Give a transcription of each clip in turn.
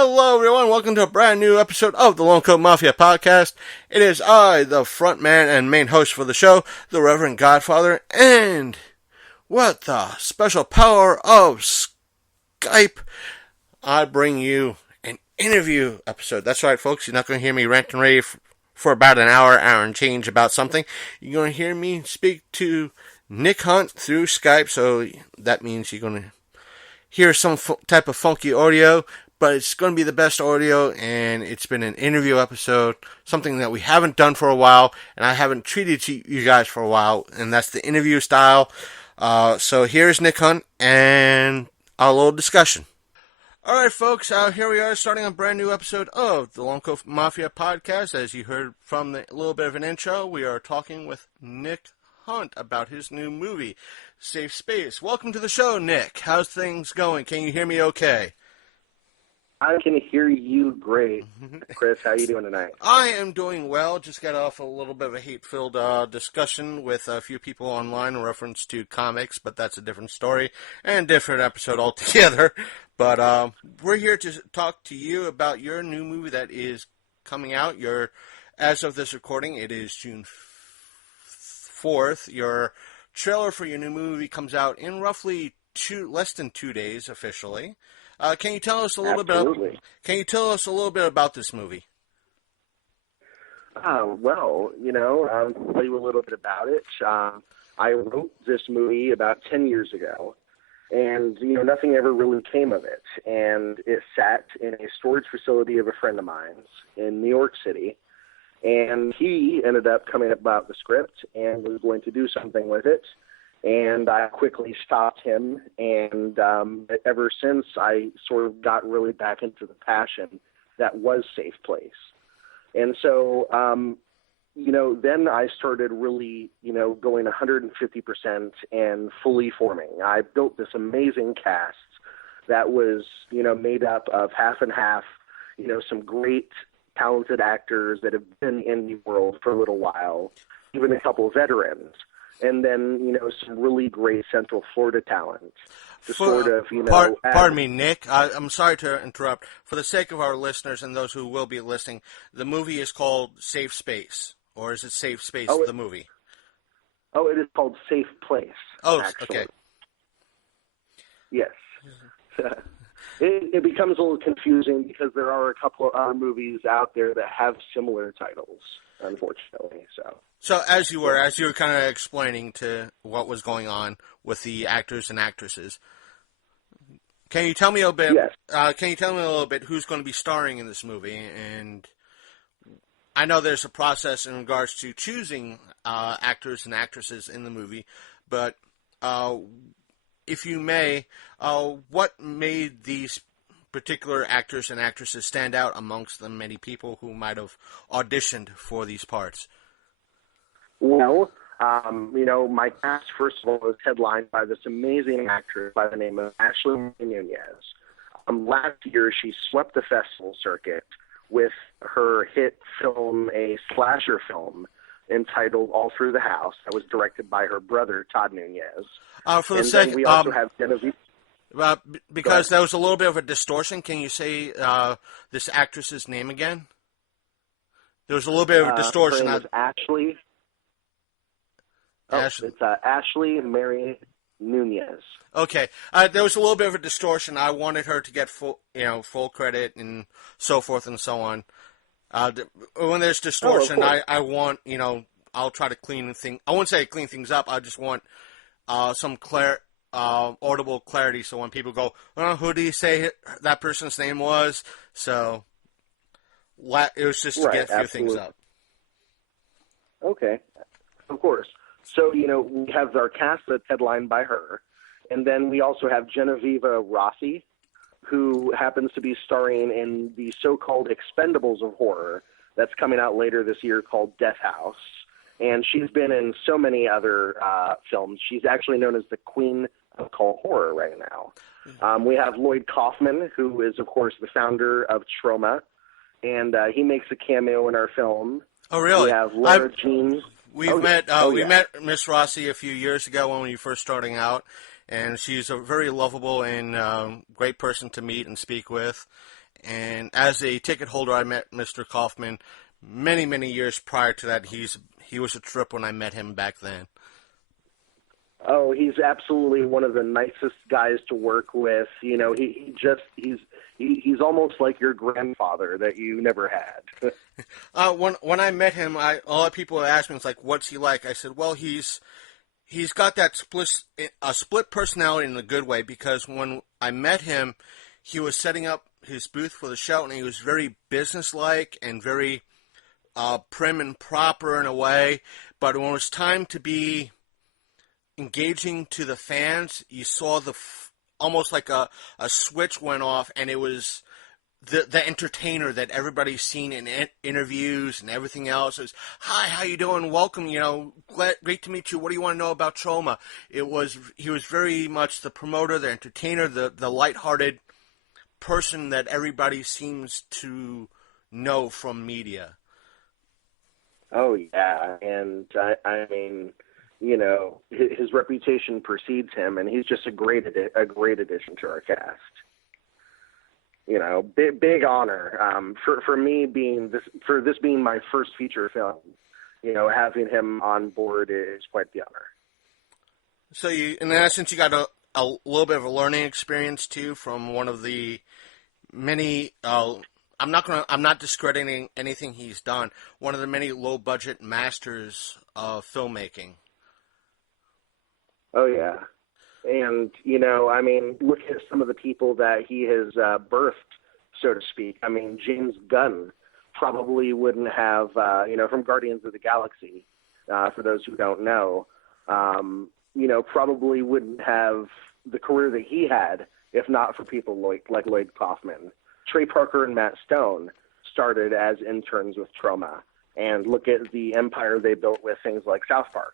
Hello, everyone. Welcome to a brand new episode of the Lone Coat Mafia podcast. It is I, the front man and main host for the show, the Reverend Godfather, and with the special power of Skype, I bring you an interview episode. That's right, folks. You're not going to hear me rant and rave for about an hour and change about something. You're going to hear me speak to Nick Hunt through Skype, so that means you're going to hear some type of funky audio, but it's going to be the best audio, and it's been an interview episode, something that we haven't done for a while, and I haven't treated you guys for a while, and that's the interview style. So here's Nick Hunt and our little discussion. Alright, folks, here we are starting a brand new episode of the Lone Coat Mafia podcast. As you heard from the little bit of an intro, we are talking with Nick Hunt about his new movie, Safe Space. Welcome to the show, Nick. How's things going? Can you hear me okay? I can hear you great. Chris, how are you doing tonight? I am doing well. Just got off a little bit of a hate-filled discussion with a few people online in reference to comics, but that's a different story and different episode altogether. But we're here to talk to you about your new movie that is coming out. As of this recording, it is June 4th. Your trailer for your new movie comes out in roughly less than 2 days officially. Can you tell us a little Absolutely. Can you tell us a little bit about this movie? Well, I'll tell you a little bit about it. I wrote this movie about 10 years ago, and nothing ever really came of it. And it sat in a storage facility of a friend of mine's in New York City, and he ended up coming up about the script and was going to do something with it. And I quickly stopped him, and ever since I sort of got really back into the passion that was Safe Place. And so, then I started really, going 150% and fully forming. I built this amazing cast that was, made up of half and half, some great talented actors that have been in the world for a little while, even a couple of veterans. And then, some really great Central Florida talent to Pardon me, Nick. I'm sorry to interrupt. For the sake of our listeners and those who will be listening, the movie is called Safe Space. Or is it Safe Space, the movie? Oh, it is called Safe Place. Oh, actually. okay. Yes. It becomes a little confusing because there are a couple of other movies out there that have similar titles, unfortunately. So as you were kind of explaining to what was going on with the actors and actresses, can you tell me a bit? Yes. Can you tell me a little bit who's going to be starring in this movie? And I know there's a process in regards to choosing actors and actresses in the movie, but if you may, what made these particular actors and actresses stand out amongst the many people who might have auditioned for these parts? Well, my cast, first of all, was headlined by this amazing actress by the name of Ashley Nunez. Last year, she swept the festival circuit with her hit film, a slasher film entitled All Through the House, that was directed by her brother, Todd Nunez. We also have Genevieve. Because there was a little bit of a distortion, can you say this actress's name again? There was a little bit of a distortion. Her name is Ashley. It's Ashley Mary Nunez. Okay, there was a little bit of a distortion. I wanted her to get full credit and so forth and so on. When there's distortion, I want I'll try to clean things. I won't say clean things up. I just want some audible clarity. So when people go, "Who do you say that person's name was?" So it was just to get a few things up. Okay, of course. So, we have our cast that's headlined by her. And then we also have Genevieve Rossi, who happens to be starring in the so-called Expendables of horror that's coming out later this year called Death House. And she's been in so many other films. She's actually known as the Queen of Cult Horror right now. We have Lloyd Kaufman, who is, of course, the founder of Troma. And he makes a cameo in our film. Oh, really? We have Laura Jean. We met Miss Rossi a few years ago when we were first starting out, and she's a very lovable and great person to meet and speak with. and as a ticket holder, I met Mr. Kaufman many, many years prior to that. He was a trip when I met him back then. Oh, he's absolutely one of the nicest guys to work with. You know, he's almost like your grandfather that you never had. When I met him, a lot of people asked me, it's like, what's he like? I said, well, he's got that split personality in a good way, because when I met him, he was setting up his booth for the show, and he was very businesslike and very prim and proper in a way. But when it was time to be engaging to the fans, you saw almost like a switch went off, and it was the entertainer that everybody's seen in interviews and everything else. It was, hi, how you doing? Welcome, great to meet you. What do you want to know about Troma? He was very much the promoter, the entertainer, the lighthearted person that everybody seems to know from media. Oh yeah, and I mean, his reputation precedes him, and he's just a great addition to our cast. Big honor for me being this being my first feature film. Having him on board is quite the honor. So in essence, you got a little bit of a learning experience too from one of the many. I'm not discrediting anything he's done. One of the many low budget masters of filmmaking. Oh yeah. And, I mean, look at some of the people that he has birthed, so to speak. I mean, James Gunn probably wouldn't have, from Guardians of the Galaxy, for those who don't know, probably wouldn't have the career that he had if not for people like Lloyd Kaufman. Trey Parker and Matt Stone started as interns with Troma. And look at the empire they built with things like South Park.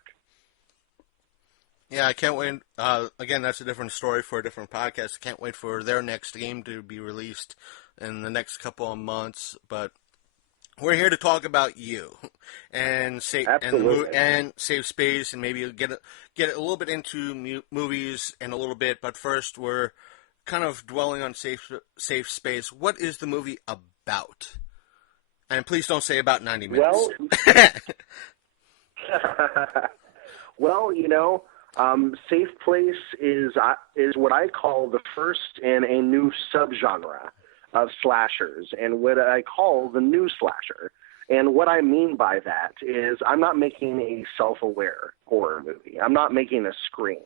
Yeah, I can't wait. Again, that's a different story for a different podcast. I can't wait for their next game to be released in the next couple of months. But we're here to talk about you and save space, and maybe get a little bit into movies in a little bit. But first, we're kind of dwelling on safe space. What is the movie about? And please don't say about 90 minutes. Well, Safe Place is what I call the first in a new subgenre of slashers, and what I call the new slasher. And what I mean by that is I'm not making a self-aware horror movie. I'm not making a Scream.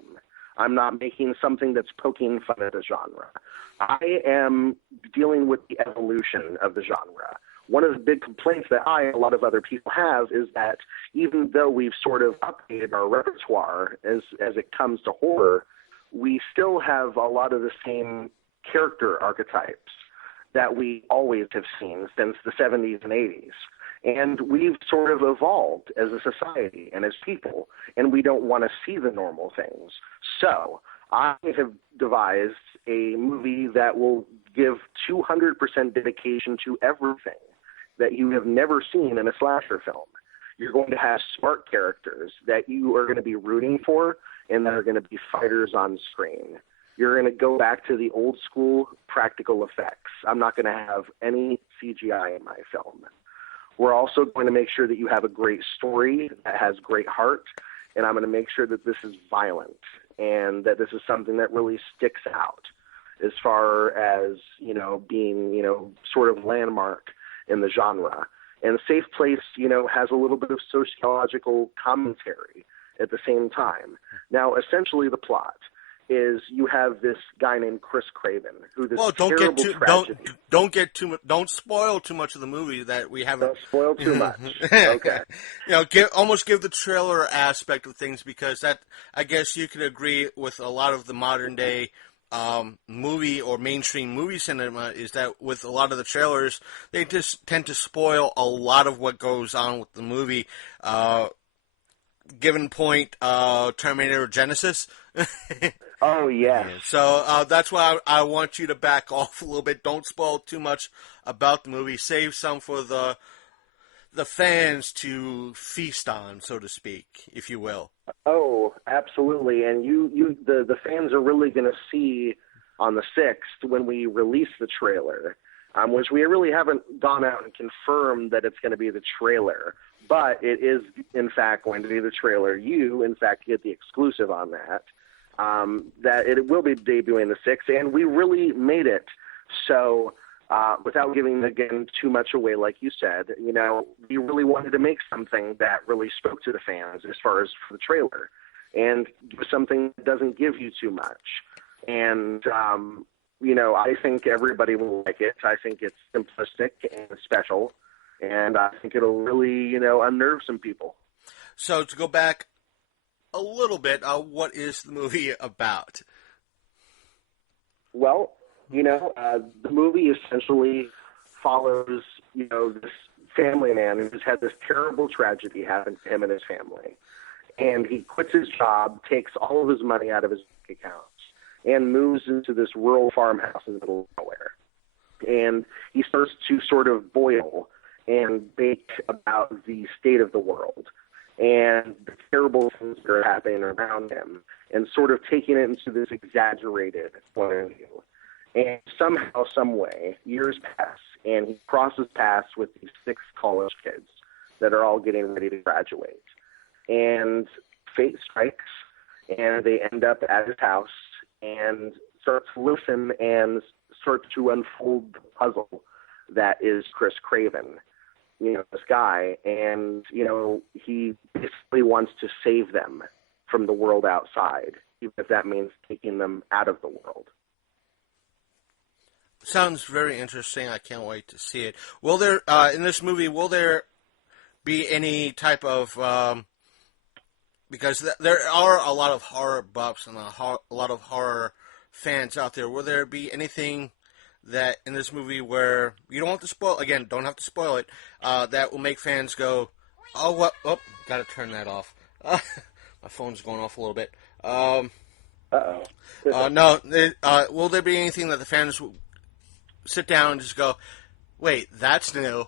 I'm not making something that's poking fun at the genre. I am dealing with the evolution of the genre. One of the big complaints that I and a lot of other people have is that even though we've sort of updated our repertoire as it comes to horror, we still have a lot of the same character archetypes that we always have seen since the 70s and 80s. And we've sort of evolved as a society and as people, and we don't want to see the normal things. So I have devised a movie that will give 200% dedication to everything that you have never seen in a slasher film. You're going to have smart characters that you are going to be rooting for and that are going to be fighters on screen. You're going to go back to the old school practical effects. I'm not going to have any CGI in my film. We're also going to make sure that you have a great story that has great heart, and I'm going to make sure that this is violent and that this is something that really sticks out as far as, being, sort of landmark in the genre. And Safe Place, has a little bit of sociological commentary at the same time. Now, essentially the plot is you have this guy named Chris Craven, who don't spoil too much of the movie that we haven't. Don't spoil too much. Okay. Give the trailer aspect of things, because that, I guess you could agree with a lot of the modern day movie or mainstream movie cinema, is that with a lot of the trailers, they just tend to spoil a lot of what goes on with the movie. Given point, Terminator Genesis. Oh, yeah. So that's why I want you to back off a little bit. Don't spoil too much about the movie. Save some for the fans to feast on, so to speak, if you will. Oh, absolutely. And the fans are really going to see on the 6th when we release the trailer which we really haven't gone out and confirmed that it's going to be the trailer, but it is, in fact, going to be the trailer. You, in fact, get the exclusive on that, that it will be debuting the 6th, and we really made it. So without giving, again, too much away, like you said, you know, we really wanted to make something that really spoke to the fans as far as for the trailer, and something that doesn't give you too much. And, you know, I think everybody will like it. I think it's simplistic and special, and I think it'll really, you know, unnerve some people. So to go back a little bit, what is the movie about? Well, you know, the movie essentially follows, you know, this family man who's had this terrible tragedy happen to him and his family. And he quits his job, takes all of his money out of his bank accounts, and moves into this rural farmhouse in the middle of nowhere. And he starts to sort of boil and bake about the state of the world and the terrible things that are happening around him, and sort of taking it into this exaggerated point of view. And somehow, some way, years pass, and he crosses paths with these 6 college kids that are all getting ready to graduate. And fate strikes, and they end up at his house and start to listen and start to unfold the puzzle that is Chris Craven, you know, this guy. And, you know, he basically wants to save them from the world outside, even if that means taking them out of the world. Sounds very interesting. I can't wait to see it. Will there, in this movie, will there be any type of, because there are a lot of horror buffs and a lot of horror fans out there, will there be anything that in this movie where, you don't have to spoil, again, don't have to spoil it, that will make fans go, oh, what, oh, gotta turn that off. My phone's going off a little bit. No, will there be anything that the fans will sit down and just go, wait, that's new,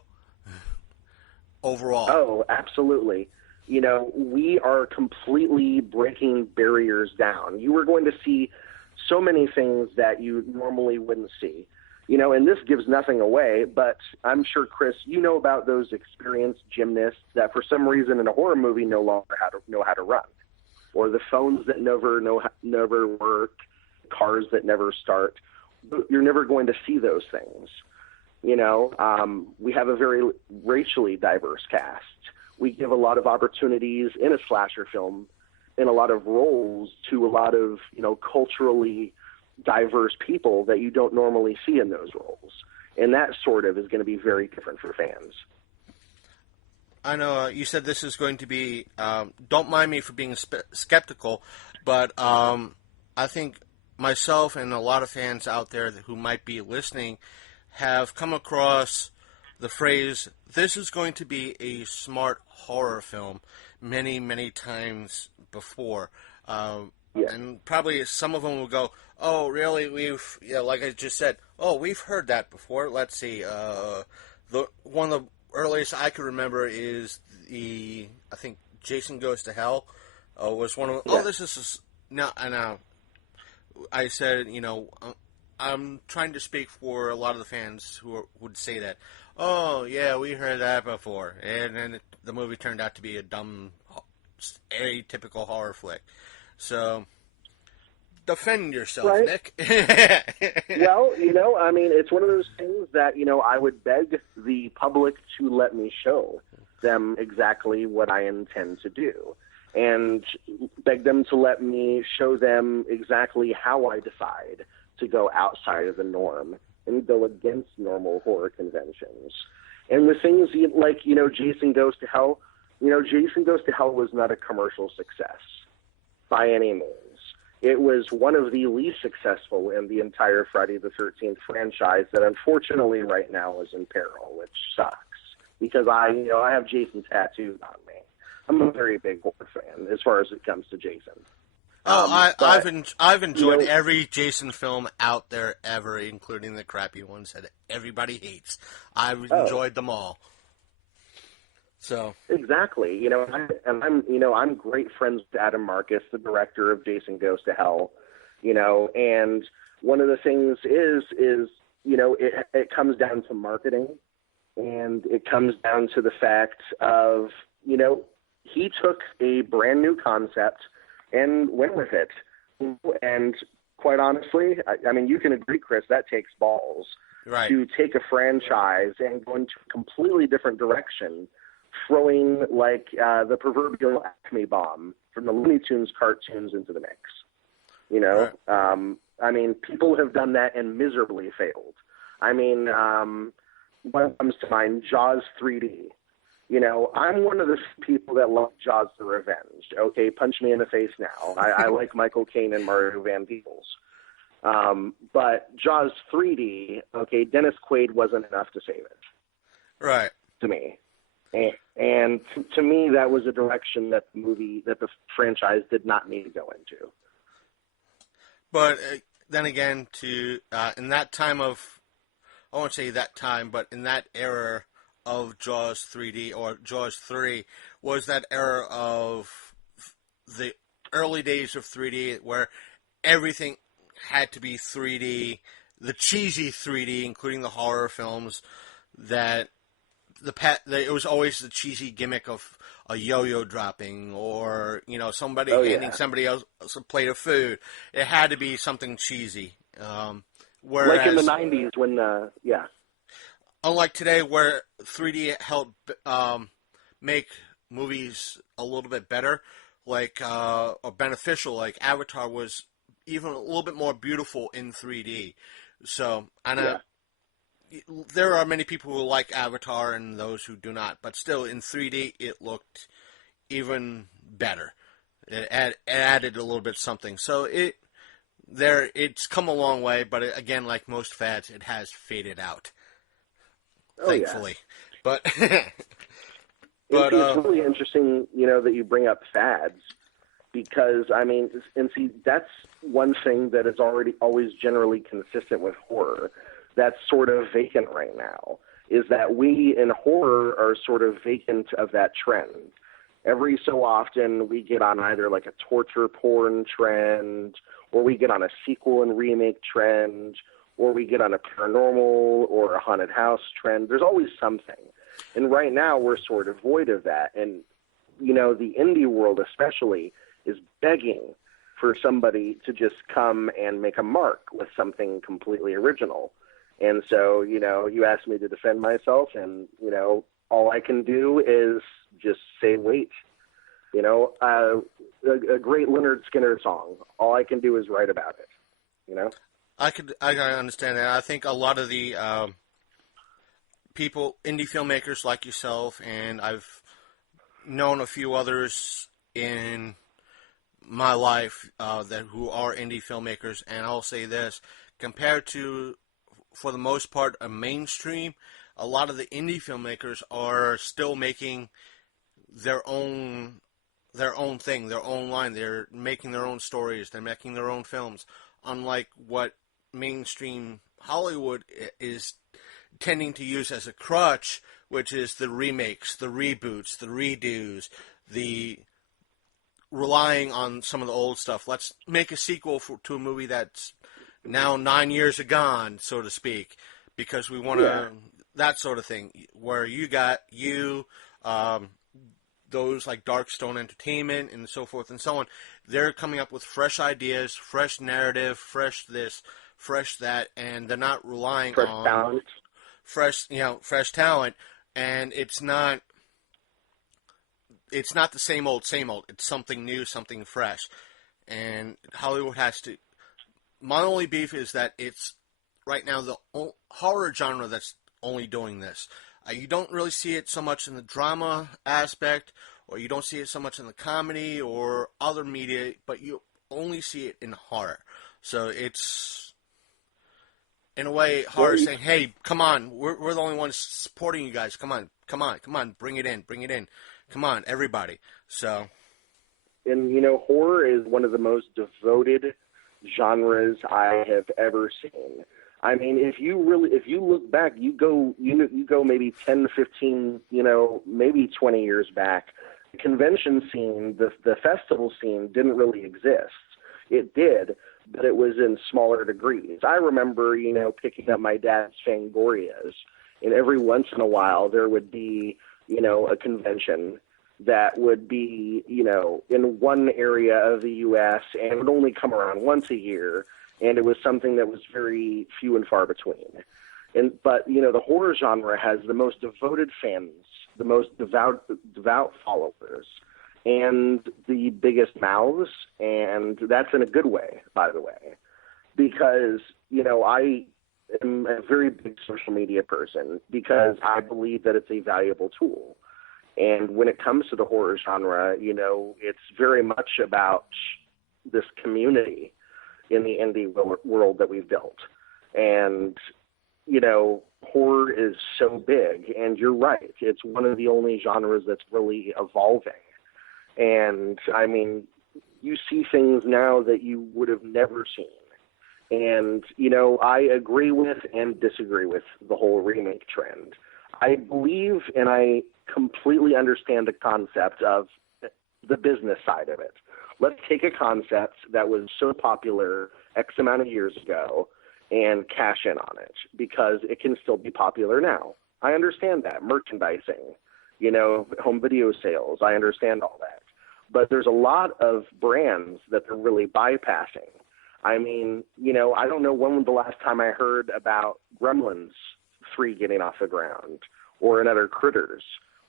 overall? Oh, absolutely. You know, we are completely breaking barriers down. You are going to see so many things that you normally wouldn't see. You know, and this gives nothing away, but I'm sure, Chris, you know about those experienced gymnasts that for some reason in a horror movie no longer know how to run, or the phones that never work, cars that never start. You're never going to see those things. You know, we have a very racially diverse cast. We give a lot of opportunities in a slasher film, in a lot of roles, to a lot of, you know, culturally diverse people that you don't normally see in those roles. And that sort of is going to be very different for fans. I know you said this is going to be, don't mind me for being skeptical, but I think myself and a lot of fans out there who might be listening have come across the phrase, this is going to be a smart horror film, many, many times before. And probably some of them will go, oh, really? Like I just said, oh, we've heard that before. Let's see. One of the earliest I could remember is I think Jason Goes to Hell was one of them. Oh, this is, no, I said, you know, I'm trying to speak for a lot of the fans who would say that, oh, yeah, we heard that before. And then the movie turned out to be a dumb, atypical horror flick. So, defend yourself, right. Nick. Well, you know, I mean, it's one of those things that, you know, I would beg the public to let me show them exactly what I intend to do. And beg them to let me show them exactly how I decide to go outside of the norm and go against normal horror conventions. And the things like, you know, Jason Goes to Hell, you know, Jason Goes to Hell was not a commercial success by any means. It was one of the least successful in the entire Friday the 13th franchise that unfortunately right now is in peril, which sucks because I have Jason tattooed on me. I'm a very big horror fan as far as it comes to Jason. I've enjoyed every Jason film out there ever, including the crappy ones that everybody hates. I've enjoyed them all. So exactly, you know, I'm great friends with Adam Marcus, the director of Jason Goes to Hell, you know, and one of the things is it comes down to marketing, and it comes down to the fact of, he took a brand new concept and went with it. And quite honestly, I mean, you can agree, Chris, that takes balls. Right. To take a franchise and go into a completely different direction, throwing like the proverbial Acme bomb from the Looney Tunes cartoons into the mix. Right. I mean, people have done that and miserably failed. I mean, what comes to mind, Jaws 3D. I'm one of the people that love Jaws the Revenge. Okay, punch me in the face now. I like Michael Caine and Mario Van Peebles. But Jaws 3D, okay, Dennis Quaid wasn't enough to save it. Right. To me. And to me, that was a direction that the franchise did not need to go into. But then again, in that time of, I won't say that time, but in that era of Jaws 3D or Jaws 3 was that era of the early days of 3D where everything had to be 3D, the cheesy 3D, including the horror films. That it was always the cheesy gimmick of a yo-yo dropping, or somebody handing somebody else a plate of food. It had to be something cheesy. Whereas, like in the 90s when unlike today, where 3D helped make movies a little bit better, like or beneficial. Like Avatar was even a little bit more beautiful in 3D. So, there are many people who like Avatar and those who do not, but still in 3D it looked even better. It added a little bit something. So it's come a long way, but again, like most fads, it has faded out. Thankfully. Yeah. But it's really interesting, that you bring up fads. Because, I mean, and see, that's one thing that is always generally consistent with horror that's sort of vacant right now, is that we in horror are sort of vacant of that trend. Every so often we get on either like a torture porn trend, or we get on a sequel and remake trend, or we get on a paranormal or a haunted house trend. There's always something. And right now we're sort of void of that. And, the indie world especially is begging for somebody to just come and make a mark with something completely original. And so, you asked me to defend myself, and, all I can do is just say, wait. A great Leonard Skinner song, all I can do is write about it, I understand that. I think a lot of the people, indie filmmakers like yourself, and I've known a few others in my life who are indie filmmakers, and I'll say this, compared to, for the most part, a mainstream, a lot of the indie filmmakers are still making their own thing, their own line. They're making their own stories. They're making their own films, unlike what mainstream Hollywood is tending to use as a crutch, which is the remakes, the reboots, the redos, the relying on some of the old stuff. Let's make a sequel to a movie that's now 9 years agone, so to speak, because we want to, that sort of thing, where you got those like Darkstone Entertainment and so forth and so on. They're coming up with fresh ideas, fresh narrative, fresh this, fresh that, and they're not relying on talent. fresh talent, and it's not the same old. It's something new, something fresh. And Hollywood has to. My only beef is that it's right now the horror genre that's only doing this. You don't really see it so much in the drama aspect, or you don't see it so much in the comedy or other media, but you only see it in horror. So it's, in a way, horror saying, hey, come on, we're the only ones supporting you guys. Come on, bring it in. Come on, everybody. So. And, horror is one of the most devoted genres I have ever seen. I mean, if you look back, you go maybe 10, 15, maybe 20 years back, the convention scene, the festival scene didn't really exist. It did, but it was in smaller degrees. I remember, picking up my dad's Fangorias, and every once in a while there would be, a convention that would be, in one area of the U.S. and would only come around once a year, and it was something that was very few and far between. But the horror genre has the most devoted fans, the most devout followers, and the biggest mouths, and that's in a good way, by the way, because, I am a very big social media person because I believe that it's a valuable tool. And when it comes to the horror genre, it's very much about this community in the indie world that we've built. And, horror is so big, and you're right. It's one of the only genres that's really evolving. And, I mean, you see things now that you would have never seen. And, I agree with and disagree with the whole remake trend. I believe and I completely understand the concept of the business side of it. Let's take a concept that was so popular X amount of years ago and cash in on it because it can still be popular now. I understand that. Merchandising, home video sales, I understand all that. But there's a lot of brands that they're really bypassing. I mean, I don't know when was the last time I heard about Gremlins 3 getting off the ground or another Critters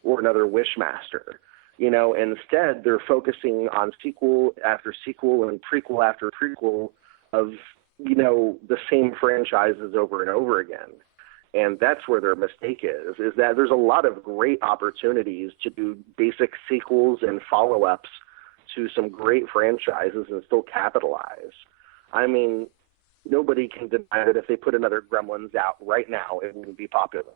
or another Wishmaster. Instead they're focusing on sequel after sequel and prequel after prequel of, the same franchises over and over again. And that's where their mistake is that there's a lot of great opportunities to do basic sequels and follow-ups to some great franchises and still capitalize. I mean, nobody can deny that if they put another Gremlins out right now, it wouldn't be popular.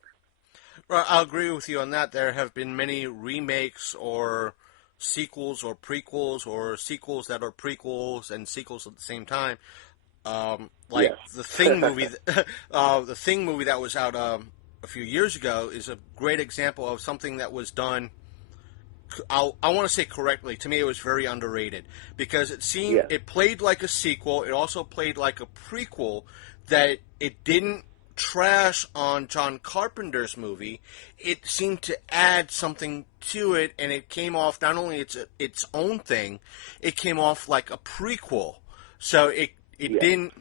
Well, I'll agree with you on that. There have been many remakes or sequels or prequels or sequels that are prequels and sequels at the same time. Like yes. the Thing movie, the Thing movie that was out a few years ago is a great example of something that was done. I want to say correctly. To me, it was very underrated because it seemed it played like a sequel. It also played like a prequel. That it didn't trash on John Carpenter's movie. It seemed to add something to it, and it came off not only its own thing, it came off like a prequel. So it didn't.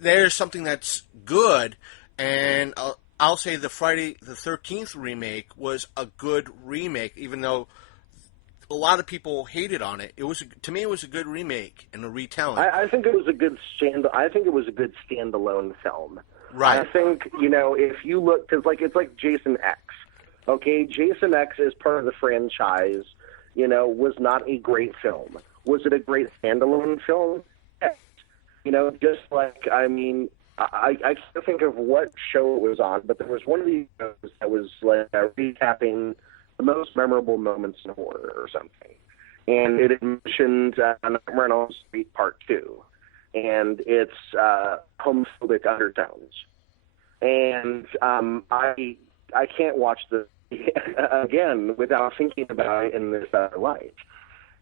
There's something that's good, and I'll say the Friday the 13th remake was a good remake, even though a lot of people hated on it. To me, it was a good remake and a retelling. I think it was a good standalone film. Right. I think, if you look, because it's like Jason X. Okay, Jason X is part of the franchise, was not a great film. Was it a great standalone film? Yes. Just like, I mean, I can't think of what show it was on, but there was one of these shows that was like recapping the most memorable moments in horror or something. And it mentioned Nightmare on Elm Street Part 2. And it's homophobic undertones. And I can't watch this again without thinking about it in this other light.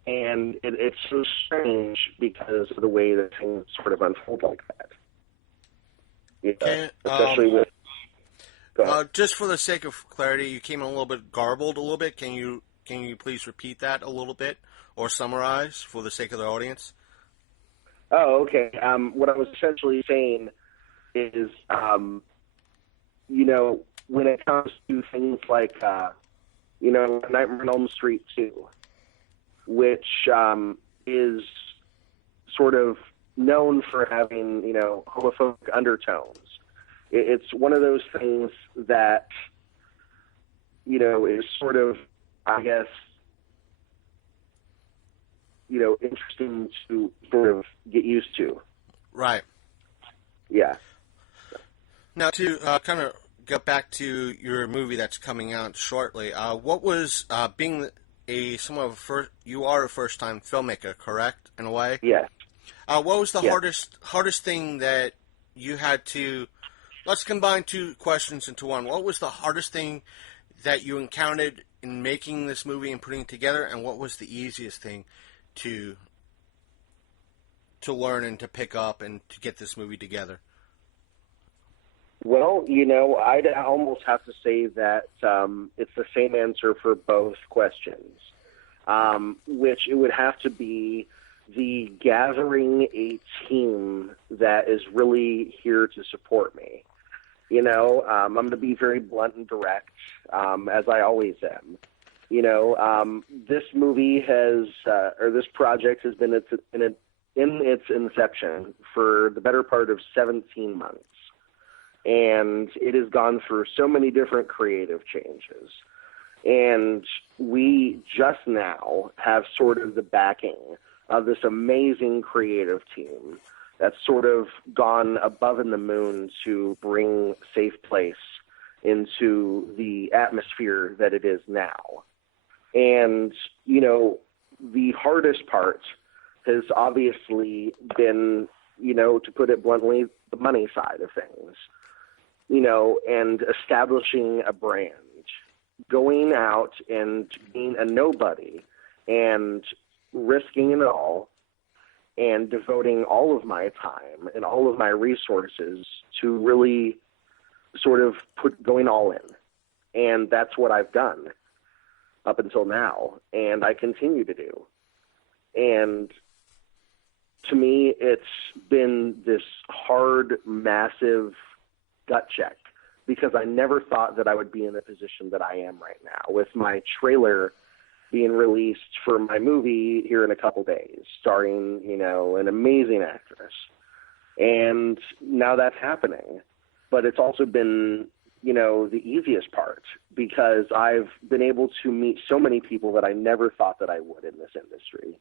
And it's so strange because of the way that things sort of unfold like that. Especially with... just for the sake of clarity, you came in a little bit garbled a little bit. Can you please repeat that a little bit or summarize for the sake of the audience? Oh, okay. What I was essentially saying is, when it comes to things like, Nightmare on Elm Street 2, which is sort of known for having, homophobic undertones. It's one of those things that, is sort of, I guess, interesting to sort of get used to. Right. Yeah. Now, to kind of get back to your movie that's coming out shortly, what was being you are a first-time filmmaker, correct, in a way? Yes. What was the hardest thing that you had to... Let's combine two questions into one. What was the hardest thing that you encountered in making this movie and putting it together, and what was the easiest thing to to learn and to pick up and to get this movie together? Well, I'd almost have to say that it's the same answer for both questions, which it would have to be the gathering a team that is really here to support me. I'm going to be very blunt and direct, as I always am. This movie this project has been in its inception for the better part of 17 months. And it has gone through so many different creative changes. And we just now have sort of the backing of this amazing creative team that's sort of gone above and the moon to bring Safe Place into the atmosphere that it is now. And, the hardest part has obviously been, to put it bluntly, the money side of things. And establishing a brand, going out and being a nobody and risking it all and devoting all of my time and all of my resources to really sort of going all in. And that's what I've done up until now, and I continue to do. And to me, it's been this hard, massive gut check, because I never thought that I would be in the position that I am right now, with my trailer being released for my movie here in a couple days, starring, an amazing actress. And now that's happening. But it's also been, the easiest part, because I've been able to meet so many people that I never thought that I would in this industry.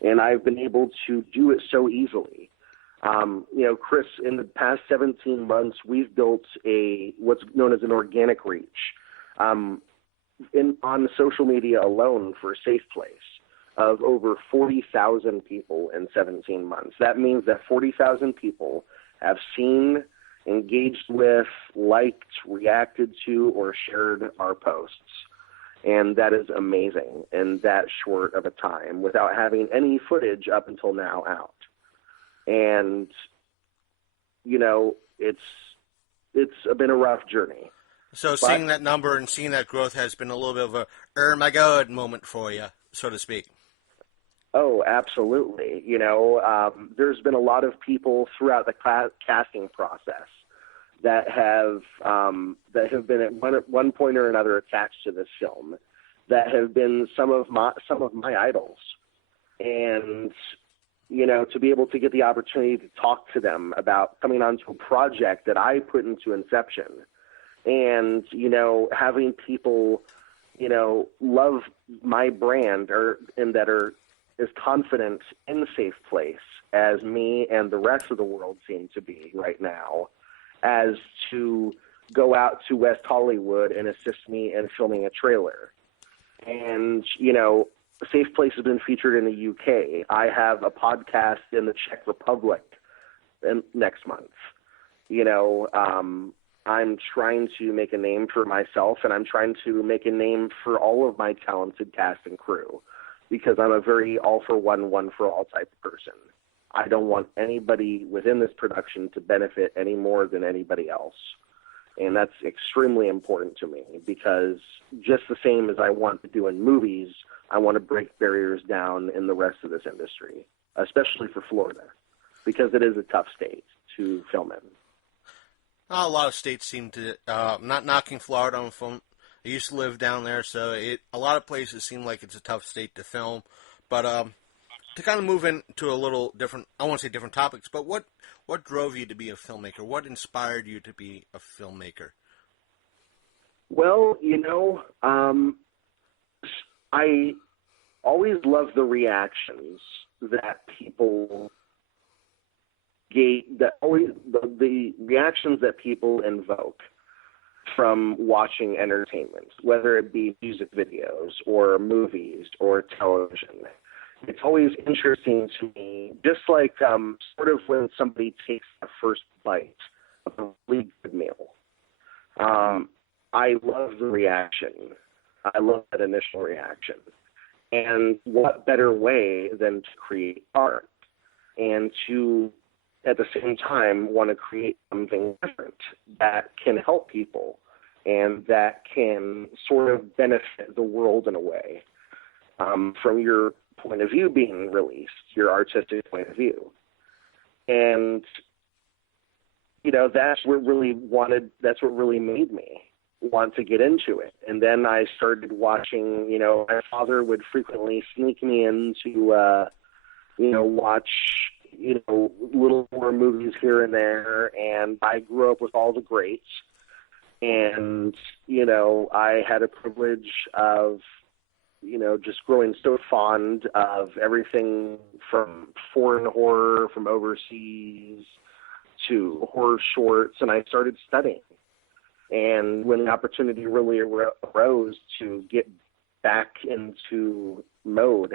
And I've been able to do it so easily. Chris, in the past 17 months, we've built what's known as an organic reach on social media alone for Safe Place of over 40,000 people in 17 months. That means that 40,000 people have seen, engaged with, liked, reacted to, or shared our posts. And that is amazing in that short of a time without having any footage up until now out. And, it's been a rough journey. So seeing that number and seeing that growth has been a little bit of a, my God moment for you, so to speak. Oh, absolutely. There's been a lot of people throughout the casting process that have been at one point or another attached to this film, that have been some of my idols. And, to be able to get the opportunity to talk to them about coming onto a project that I put into inception, and, having people, love my brand and that are as confident in the Safe Place as me and the rest of the world seem to be right now, as to go out to West Hollywood and assist me in filming a trailer. And, Safe Place has been featured in the UK. I have a podcast in the Czech Republic next month. I'm trying to make a name for myself, and I'm trying to make a name for all of my talented cast and crew, because I'm a very all-for-one, one-for-all type of person. I don't want anybody within this production to benefit any more than anybody else. And that's extremely important to me, because just the same as I want to do in movies, I want to break barriers down in the rest of this industry, especially for Florida, because it is a tough state to film in. A lot of states seem to, not knocking Florida on film. I used to live down there, so a lot of places seem like it's a tough state to film. But to kind of move into a little different, I won't say different topics, but what drove you to be a filmmaker? What inspired you to be a filmmaker? Well, I always loved the reactions that people gave, the reactions that people invoke from watching entertainment, whether it be music videos or movies or television. It's always interesting to me, just like sort of when somebody takes the first bite of a really good meal. I love the reaction. I love that initial reaction. And what better way than to create art? and to, at the same time, want to create something different that can help people and that can sort of benefit the world in a way, from your point of view being released, your artistic point of view. And, you know, that's what really made me want to get into it. And then I started watching, you know, my father would frequently sneak me into, watch, you know, little more movies here and there. And I grew up with all the greats. And, you know, I had a privilege of, you know, just growing so fond of everything from foreign horror from overseas to horror shorts, and I started studying. And when the opportunity really arose to get back into mode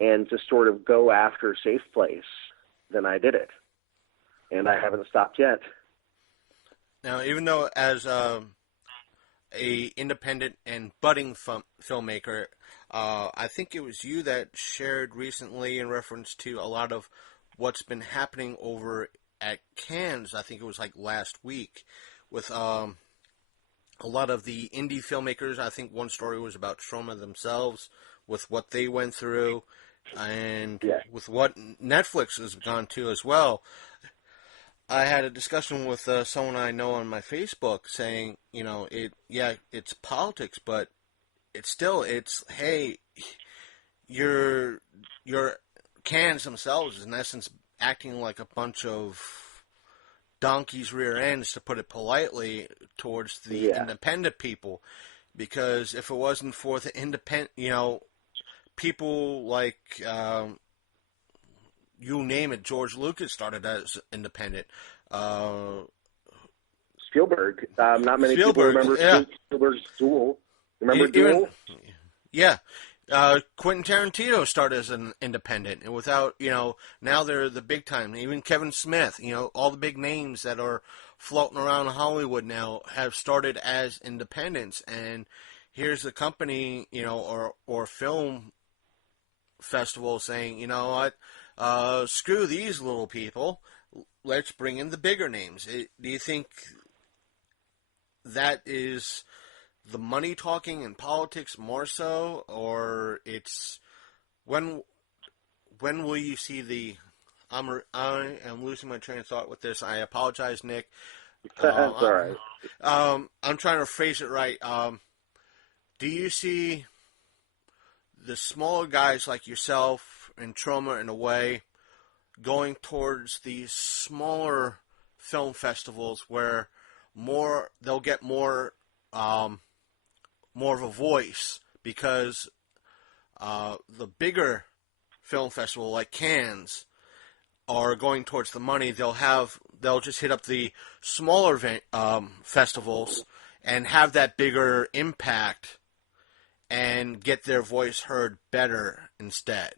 and to sort of go after Safe Place, then I did it. And I haven't stopped yet. Now, even though as a independent and budding filmmaker, I think it was you that shared recently in reference to a lot of what's been happening over at Cannes. I think it was like last week with a lot of the indie filmmakers. I think one story was about Troma themselves with what they went through and with what Netflix has gone to as well. I had a discussion with someone I know on my Facebook saying, you know, it's politics, but it's hey, your Cannes themselves, in essence, acting like a bunch of donkey's rear ends, to put it politely, towards the independent people. Because if it wasn't for the independent, you know, people like, you name it, George Lucas started as independent. Spielberg. Not many people remember Spielberg's Duel. Remember Duel? Yeah. Quentin Tarantino started as an independent, and without, you know, now they're the big time. Even Kevin Smith, you know, all the big names that are floating around Hollywood now have started as independents. And here's the company, you know, or film festival saying, you know what, screw these little people, let's bring in the bigger names. Do you think that is the money talking in politics more so, or it's when will you see the? I am losing my train of thought with this. I apologize, Nick. That's all right. I'm trying to phrase it right. Do you see the smaller guys like yourself and Troma, in a way, going towards these smaller film festivals where they'll get more of a voice, because the bigger film festival like Cannes are going towards the money. They'll just hit up the smaller festivals and have that bigger impact and get their voice heard better instead.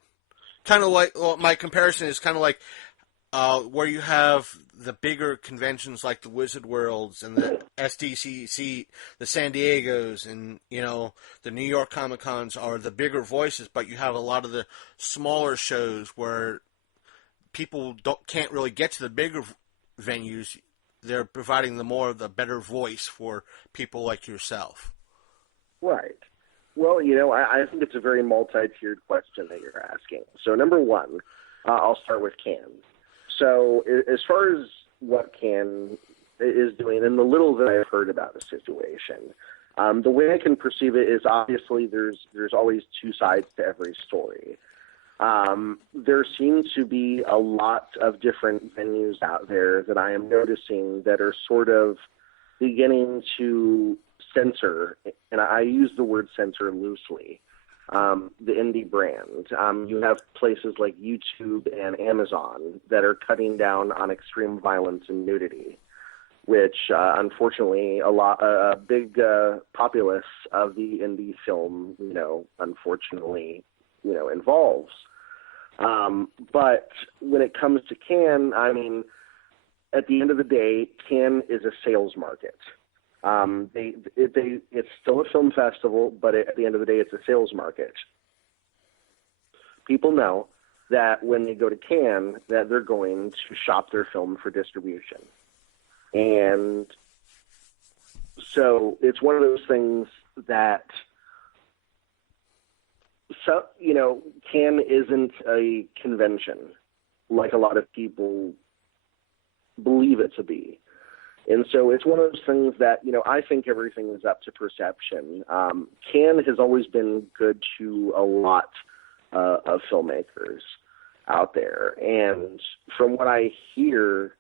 Kind of like, well, my comparison is kind of like where you have the bigger conventions like the Wizard Worlds and the SDCC, the San Diegos, and, you know, the New York Comic Cons are the bigger voices, but you have a lot of the smaller shows where people can't really get to the bigger venues. They're providing the better voice for people like yourself. Right. Well, you know, I think it's a very multi-tiered question that you're asking. So, number one, I'll start with Cannes. So, as far as what Cannes is doing, and the little that I've heard about the situation, the way I can perceive it is obviously there's always two sides to every story. There seem to be a lot of different venues out there that I am noticing that are sort of beginning to censor, and I use the word censor loosely, the indie brand. You have places like YouTube and Amazon that are cutting down on extreme violence and nudity, which unfortunately a big populace of the indie film, you know, unfortunately, you know, involves. But when it comes to Cannes, I mean, at the end of the day, Cannes is a sales market. It's still a film festival, but at the end of the day, it's a sales market. People know that when they go to Cannes, that they're going to shop their film for distribution. And so it's one of those things that, so, Cannes isn't a convention like a lot of people believe it to be. And so it's one of those things that, I think everything is up to perception. Cannes has always been good to a lot of filmmakers out there. And from what I hear,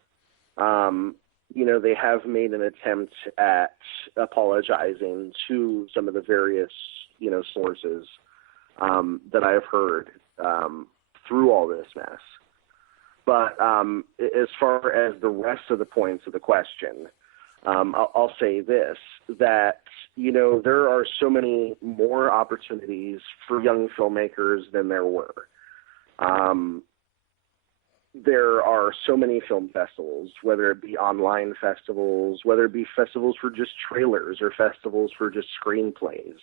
they have made an attempt at apologizing to some of the various, sources that I've heard through all this mess. But as far as the rest of the points of the question, I'll say this, that, there are so many more opportunities for young filmmakers than there were. There are so many film festivals, whether it be online festivals, whether it be festivals for just trailers or festivals for just screenplays.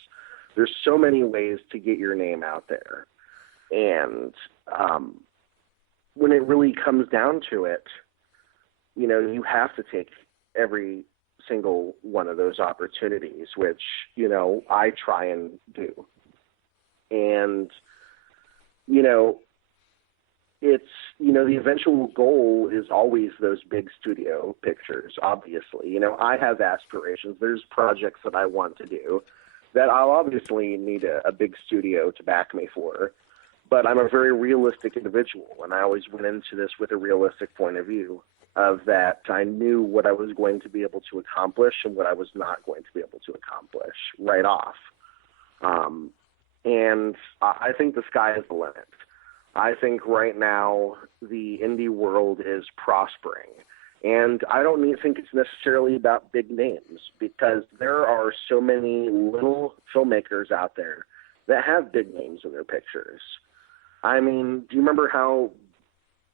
There's so many ways to get your name out there. And when it really comes down to it, you have to take every single one of those opportunities, which, I try and do. And, it's, the eventual goal is always those big studio pictures, obviously. I have aspirations. There's projects that I want to do that I'll obviously need a big studio to back me for. But I'm a very realistic individual, and I always went into this with a realistic point of view of that I knew what I was going to be able to accomplish and what I was not going to be able to accomplish right off. And I think the sky is the limit. I think right now the indie world is prospering. And I don't think it's necessarily about big names, because there are so many little filmmakers out there that have big names in their pictures. I mean, do you remember how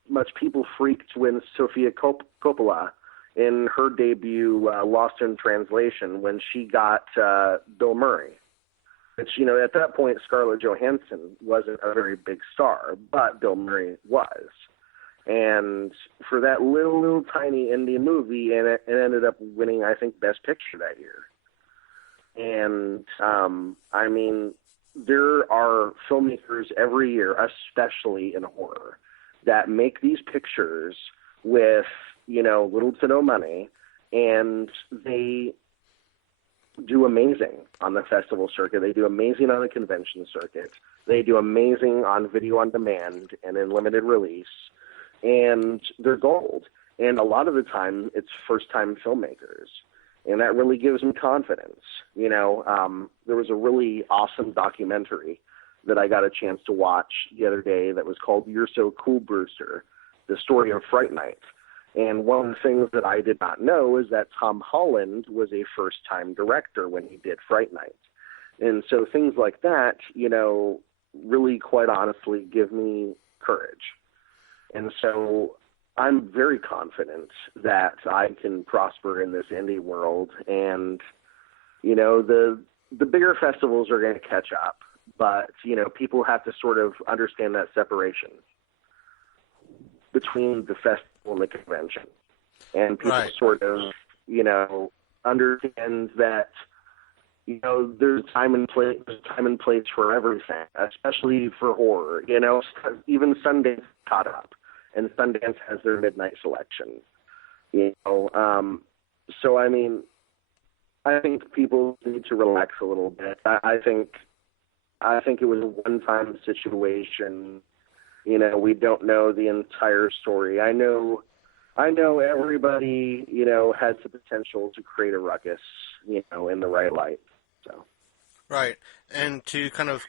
much people freaked when Sofia Coppola, in her debut, Lost in Translation, when she got Bill Murray? Which, at that point, Scarlett Johansson wasn't a very big star, but Bill Murray was. And for that little tiny indie movie, and it ended up winning, I think, Best Picture that year. And, I mean, there are filmmakers every year, especially in horror, that make these pictures with, little to no money, and they do amazing on the festival circuit. They do amazing on the convention circuit. They do amazing on video on demand and in limited release. And they're gold. And a lot of the time, it's first-time filmmakers. And that really gives them confidence. There was a really awesome documentary that I got a chance to watch the other day that was called You're So Cool, Brewster, the story of Fright Night. And one of the things that I did not know is that Tom Holland was a first-time director when he did Fright Night. And so things like that, really, quite honestly, give me courage. And so I'm very confident that I can prosper in this indie world. And, the bigger festivals are going to catch up. But, people have to sort of understand that separation between the festival and the convention. And people sort of, understand that, there's time and place for everything, especially for horror. Even Sundance caught up, and Sundance has their midnight selection. So I mean, I think people need to relax a little bit. I think it was a one-time situation. We don't know the entire story. I know everybody, has the potential to create a ruckus, in the right light. So. Right. And to kind of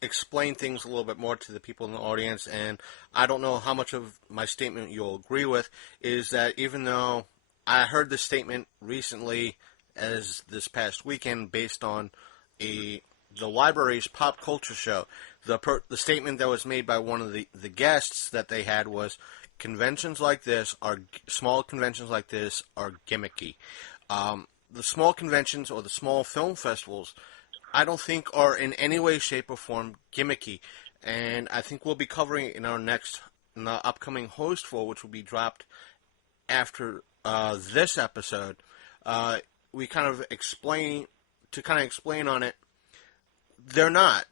explain things a little bit more to the people in the audience, and I don't know how much of my statement you'll agree with, is that even though I heard this statement recently as this past weekend based on the library's pop culture show, the statement that was made by one of the guests that they had was, small conventions like this are gimmicky. The small conventions or the small film festivals, I don't think are in any way, shape, or form gimmicky. and I think we'll be covering it in in the upcoming Hostful, which will be dropped after this episode. We kind of explain on it. They're not.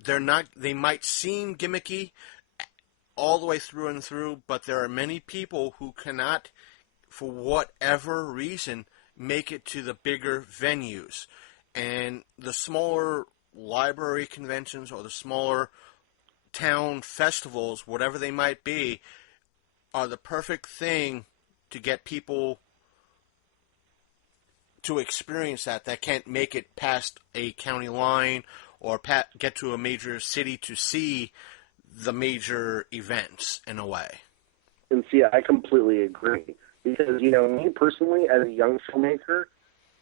They might seem gimmicky all the way through and through, but there are many people who cannot, for whatever reason, make it to the bigger venues. And the smaller library conventions or the smaller town festivals, whatever they might be, are the perfect thing to get people to experience that can't make it past a county line or get to a major city to see the major events, in a way. And see, I completely agree. Because, me personally, as a young filmmaker,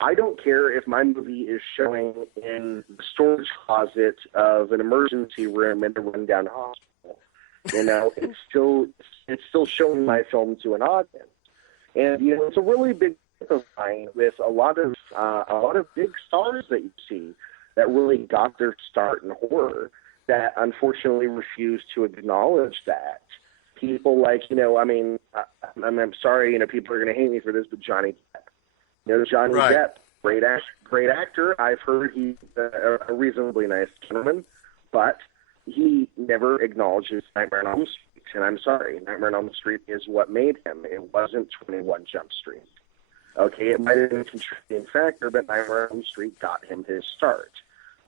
I don't care if my movie is showing in the storage closet of an emergency room in a rundown hospital. It's still showing my film to an audience. And, it's a really big of mine with a lot of big stars that you see that really got their start in horror that unfortunately refuse to acknowledge that. People like, I'm sorry, people are going to hate me for this, but Johnny Depp. Johnny right. Depp, great actor. I've heard he's a reasonably nice gentleman, but he never acknowledges Nightmare on Elm Street. And I'm sorry, Nightmare on Elm Street is what made him. It wasn't 21 Jump Street. Okay, it might have been a contributing factor, but Nightmare on Elm Street got him his start.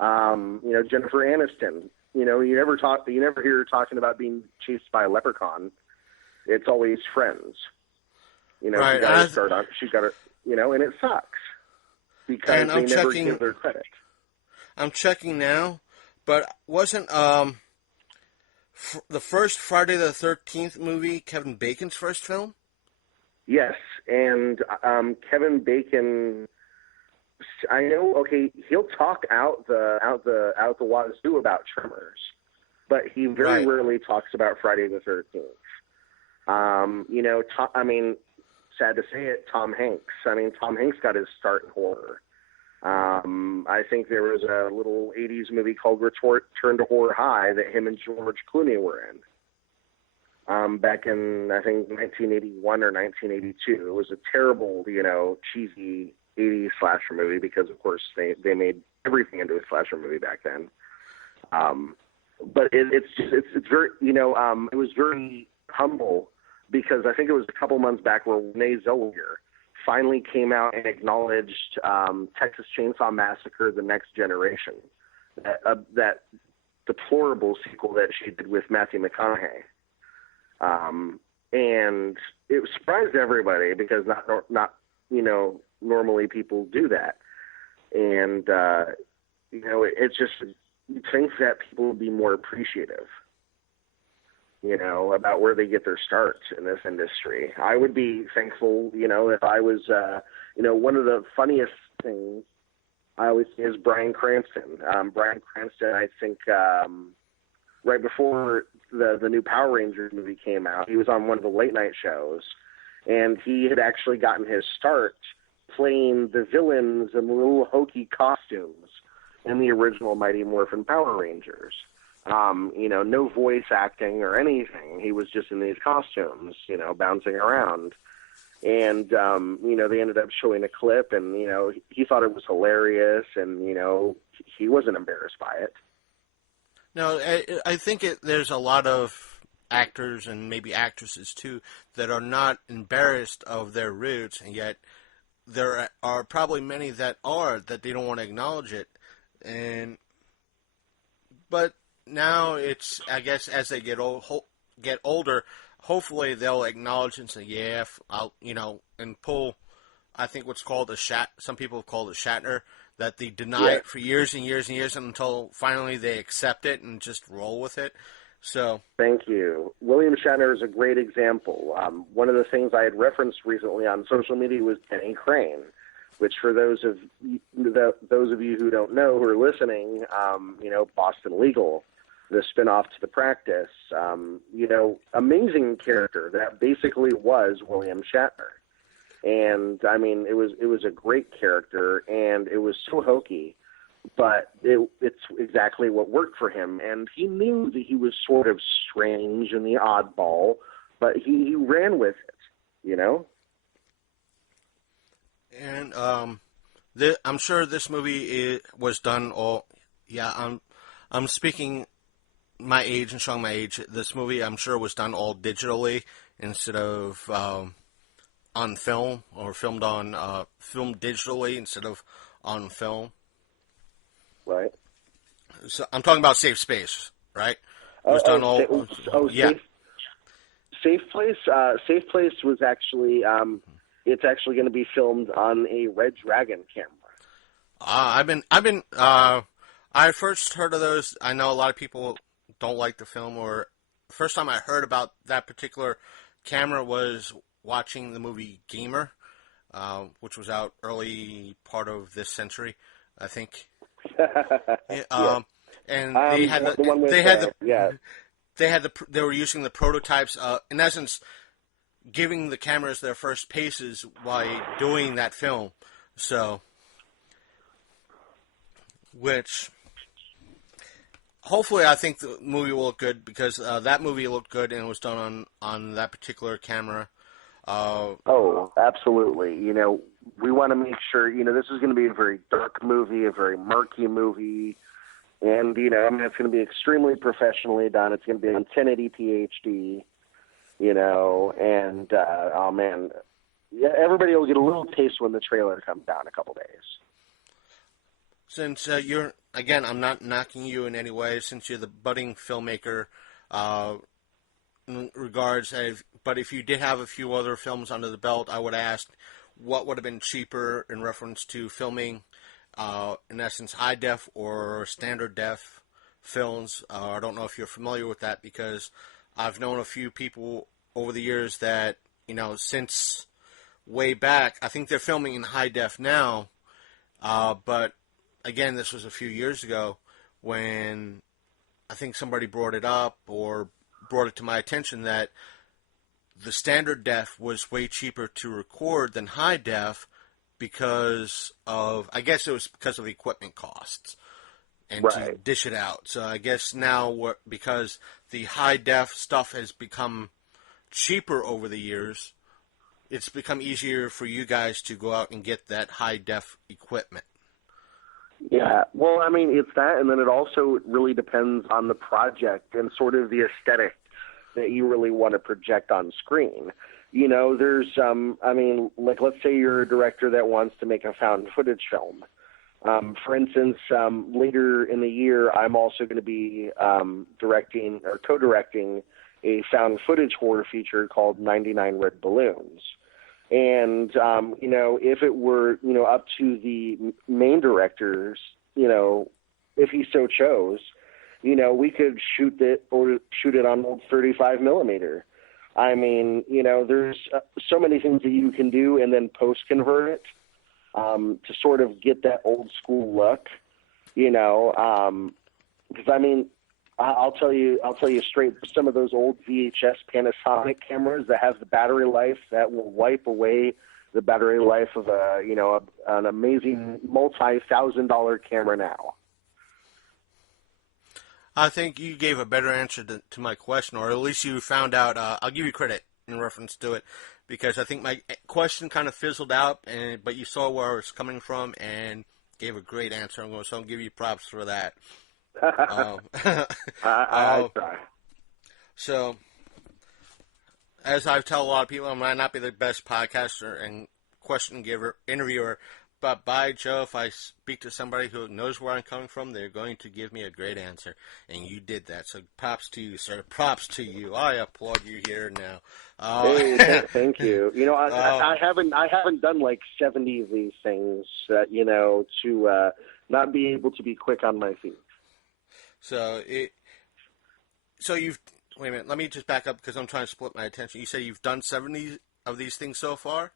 Jennifer Aniston. You never hear her talking about being chased by a leprechaun. It's always Friends. Right. She got her, and it sucks because they never give her credit. I'm checking now, but wasn't the first Friday the 13th movie Kevin Bacon's first film? Yes, and Kevin Bacon, I know. Okay, he'll talk out the wazoo about Tremors, but he very rarely talks about Friday the 13th. Sad to say it, Tom Hanks. Tom Hanks got his start in horror. I think there was a little 80s movie called Return to Horror High that him and George Clooney were in. Back in, I think, 1981 or 1982. It was a terrible, cheesy 80s slasher movie because, of course, they made everything into a slasher movie back then. But it's very, it was very humble because I think it was a couple months back where Renee Zellweger finally came out and acknowledged Texas Chainsaw Massacre: The Next Generation, that deplorable sequel that she did with Matthew McConaughey. And it surprised everybody because not normally people do that. And, it's just, you think that people would be more appreciative, about where they get their start in this industry. I would be thankful, if I was, one of the funniest things I always say is Bryan Cranston. Bryan Cranston, I think, right before the new Power Rangers movie came out, he was on one of the late night shows, and he had actually gotten his start playing the villains in little hokey costumes in the original Mighty Morphin Power Rangers. No voice acting or anything. He was just in these costumes, bouncing around. And, they ended up showing a clip, and, he thought it was hilarious, and, he wasn't embarrassed by it. No, I think there's a lot of actors and maybe actresses too that are not embarrassed of their roots, and yet there are probably many that they don't want to acknowledge it. But now it's, I guess, as they get older, hopefully they'll acknowledge and say, yeah, I'll, and pull, I think what's called some people have called a Shatner, that they deny it for years and years and years until finally they accept it and just roll with it. So thank you. William Shatner is a great example. One of the things I had referenced recently on social media was Denny Crane, which for those of you who don't know, who are listening, Boston Legal, the spinoff to The Practice, amazing character that basically was William Shatner. And it was a great character, and it was so hokey, but it's exactly what worked for him. And he knew that he was sort of strange and the oddball, but he ran with it, you know? And I'm sure this movie was done all. Yeah, I'm speaking my age and showing my age. This movie, I'm sure, was done all digitally instead of on film, or filmed on film digitally instead of on film. Right. So I'm talking about Safe Space, right? It was done all. Yeah. Safe Place. Safe Place was actually. It's actually going to be filmed on a Red Dragon camera. I first heard of those. I know a lot of people don't like the film, or first time I heard about that particular camera was watching the movie Gamer, which was out early part of this century, I think. Yeah. And they had they were using the prototypes, in essence, giving the cameras their first paces while doing that film. So, which hopefully I think the movie will look good, because that movie looked good and it was done on that particular camera. Oh, absolutely. You know, we want to make sure, you know, this is going to be a very dark movie, a very murky movie. And, you know, I mean, it's going to be extremely professionally done. It's going to be on 1080p HD, you know, and, oh man, yeah, everybody will get a little taste when the trailer comes out in a couple days. Since again, I'm not knocking you in any way, since you're the budding filmmaker, in regards, but if you did have a few other films under the belt, I would ask what would have been cheaper in reference to filming, in essence, high def or standard def films. I don't know if you're familiar with that, because I've known a few people over the years that, you know, since way back, I think they're filming in high def now, but again, this was a few years ago when I think somebody brought it up or brought it to my attention that the standard def was way cheaper to record than high def because of, I guess it was because of equipment costs and to dish it out. So I guess now, because the high def stuff has become cheaper over the years, it's become easier for you guys to go out and get that high def equipment. Yeah, well, I mean, it's that, and then it also really depends on the project and sort of the aesthetic that you really want to project on screen. You know, there's, I mean, like, let's say you're a director that wants to make a found footage film. For instance, later in the year, I'm also going to be directing or co-directing a found footage horror feature called 99 Red Balloons. And, you know, if it were, you know, up to the main directors, you know, if he so chose, you know, we could shoot it on old 35 millimeter. I mean, you know, there's so many things that you can do, and then post-convert it to sort of get that old school look, you know, because, I mean, I'll tell you straight, some of those old VHS Panasonic cameras that have the battery life that will wipe away the battery life of an amazing multi-$1,000 camera now. I think you gave a better answer to my question, or at least you found out. I'll give you credit in reference to it, because I think my question kind of fizzled out, but you saw where I was coming from and gave a great answer. So I'll give you props for that. I try. So, as I tell a lot of people, I might not be the best podcaster and question giver, interviewer, but by Joe, if I speak to somebody who knows where I'm coming from, they're going to give me a great answer. And you did that. So props to you, sir. Props to you. I applaud you here now. Hey, thank you. You know, I haven't done like 70 of these things, you know, to not be able to be quick on my feet. So you've, wait a minute, let me just back up because I'm trying to split my attention. You say you've done 70 of these things so far?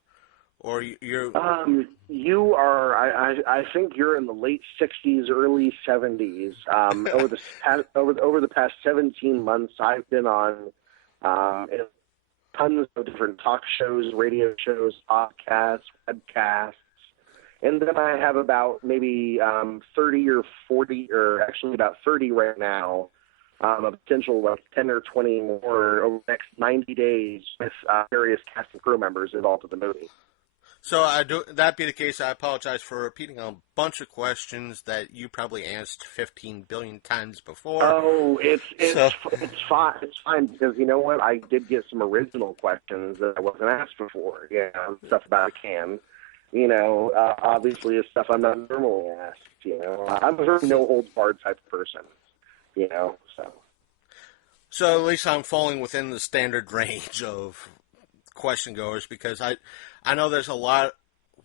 Or you're... You are, I think you're in the late 60s, early 70s. Over the past 17 months, I've been on tons of different talk shows, radio shows, podcasts, webcasts, And then I have about maybe 30 or 40, or actually about 30 right now, a potential like 10 or 20 more over the next 90 days with various cast and crew members involved in the movie. So, that be the case, I apologize for repeating a bunch of questions that you probably asked 15 billion times before. Oh, it's fine. It's fine because you know what? I did get some original questions that I wasn't asked before. Yeah, stuff about a can. Obviously, it's stuff I'm not normally asked. I'm a very no holds barred type of person. So at least I'm falling within the standard range of question goers, because I know there's a lot.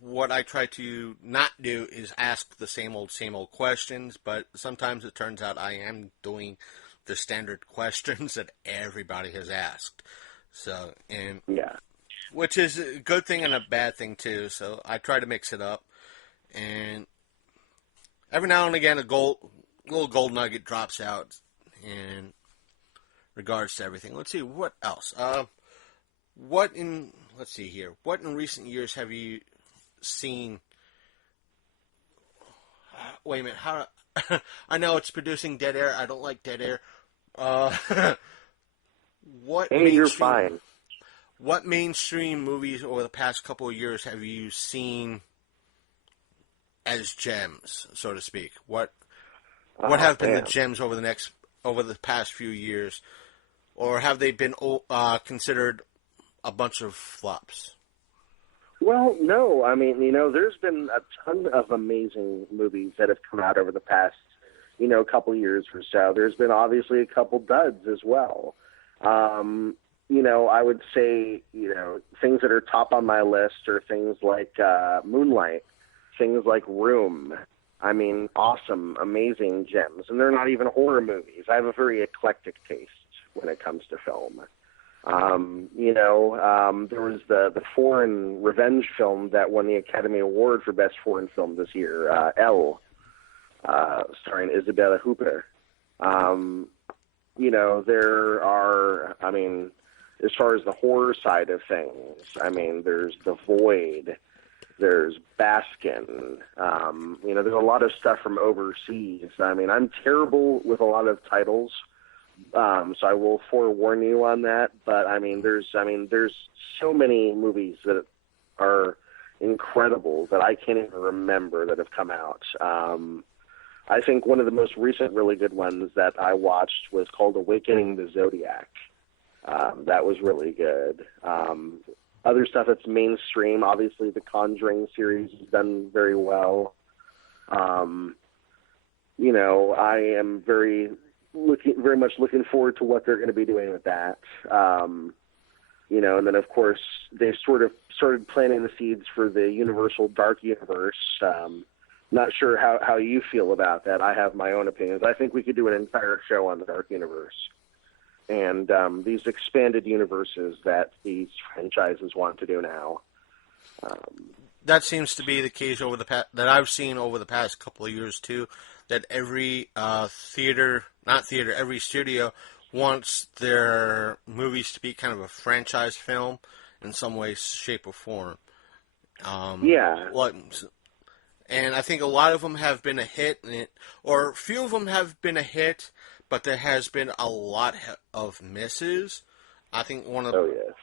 What I try to not do is ask the same old questions, but sometimes it turns out I am doing the standard questions that everybody has asked. So, yeah, which is a good thing and a bad thing too. So I try to mix it up, and every now and again a little gold nugget drops out in regards to everything. Let's see what else. What in recent years have you seen? Wait a minute. How? I know it's producing dead air. I don't like dead air. You're fine. What mainstream movies over the past couple of years have you seen as gems, so to speak? What have been the gems over the past few years, or have they been considered a bunch of flops? Well, no. I mean, there's been a ton of amazing movies that have come out over the past, couple years or so. There's been obviously a couple duds as well. I would say, things that are top on my list are things like Moonlight, things like Room. I mean, awesome, amazing gems. And they're not even horror movies. I have a very eclectic taste when it comes to film. There was the foreign revenge film that won the Academy Award for Best Foreign Film this year, Elle, starring Isabella Hooper. There are, as far as the horror side of things, there's The Void, there's Baskin, there's a lot of stuff from overseas. I'm terrible with a lot of titles, so I will forewarn you on that. But there's so many movies that are incredible that I can't even remember that have come out. I think one of the most recent really good ones that I watched was called Awakening the Zodiac. That was really good. Other stuff that's mainstream, obviously the Conjuring series has done very well. I am very much looking forward to what they're going to be doing with that. And then of course they sort of started planting the seeds for the Universal Dark Universe. Not sure how you feel about that. I have my own opinions. I think we could do an entire show on the Dark Universe and these expanded universes that these franchises want to do now. That seems to be the case that I've seen over the past couple of years too. That every every studio wants their movies to be kind of a franchise film in some way, shape, or form. And I think a lot of them have been a hit, or a few of them have been a hit, but there has been a lot of misses. I think one of the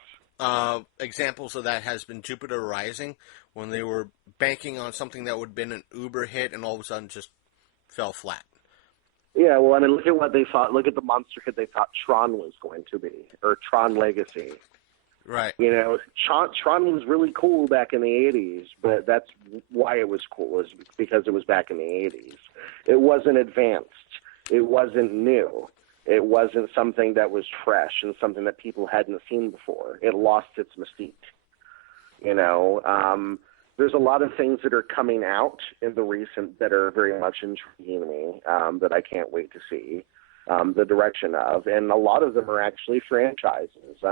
examples of that has been Jupiter Rising, when they were banking on something that would have been an uber hit, and all of a sudden just fell flat. Yeah, well, look at what they thought. Look at the monster hit they thought Tron was going to be, or Tron Legacy. Right. Tron was really cool back in the 80s, but that's why it was cool, was because it was back in the 80s. It wasn't advanced. It wasn't new. It wasn't something that was fresh and something that people hadn't seen before. It lost its mystique. There's a lot of things that are coming out in the recent that are very much intriguing me, that I can't wait to see the direction of. And a lot of them are actually franchises.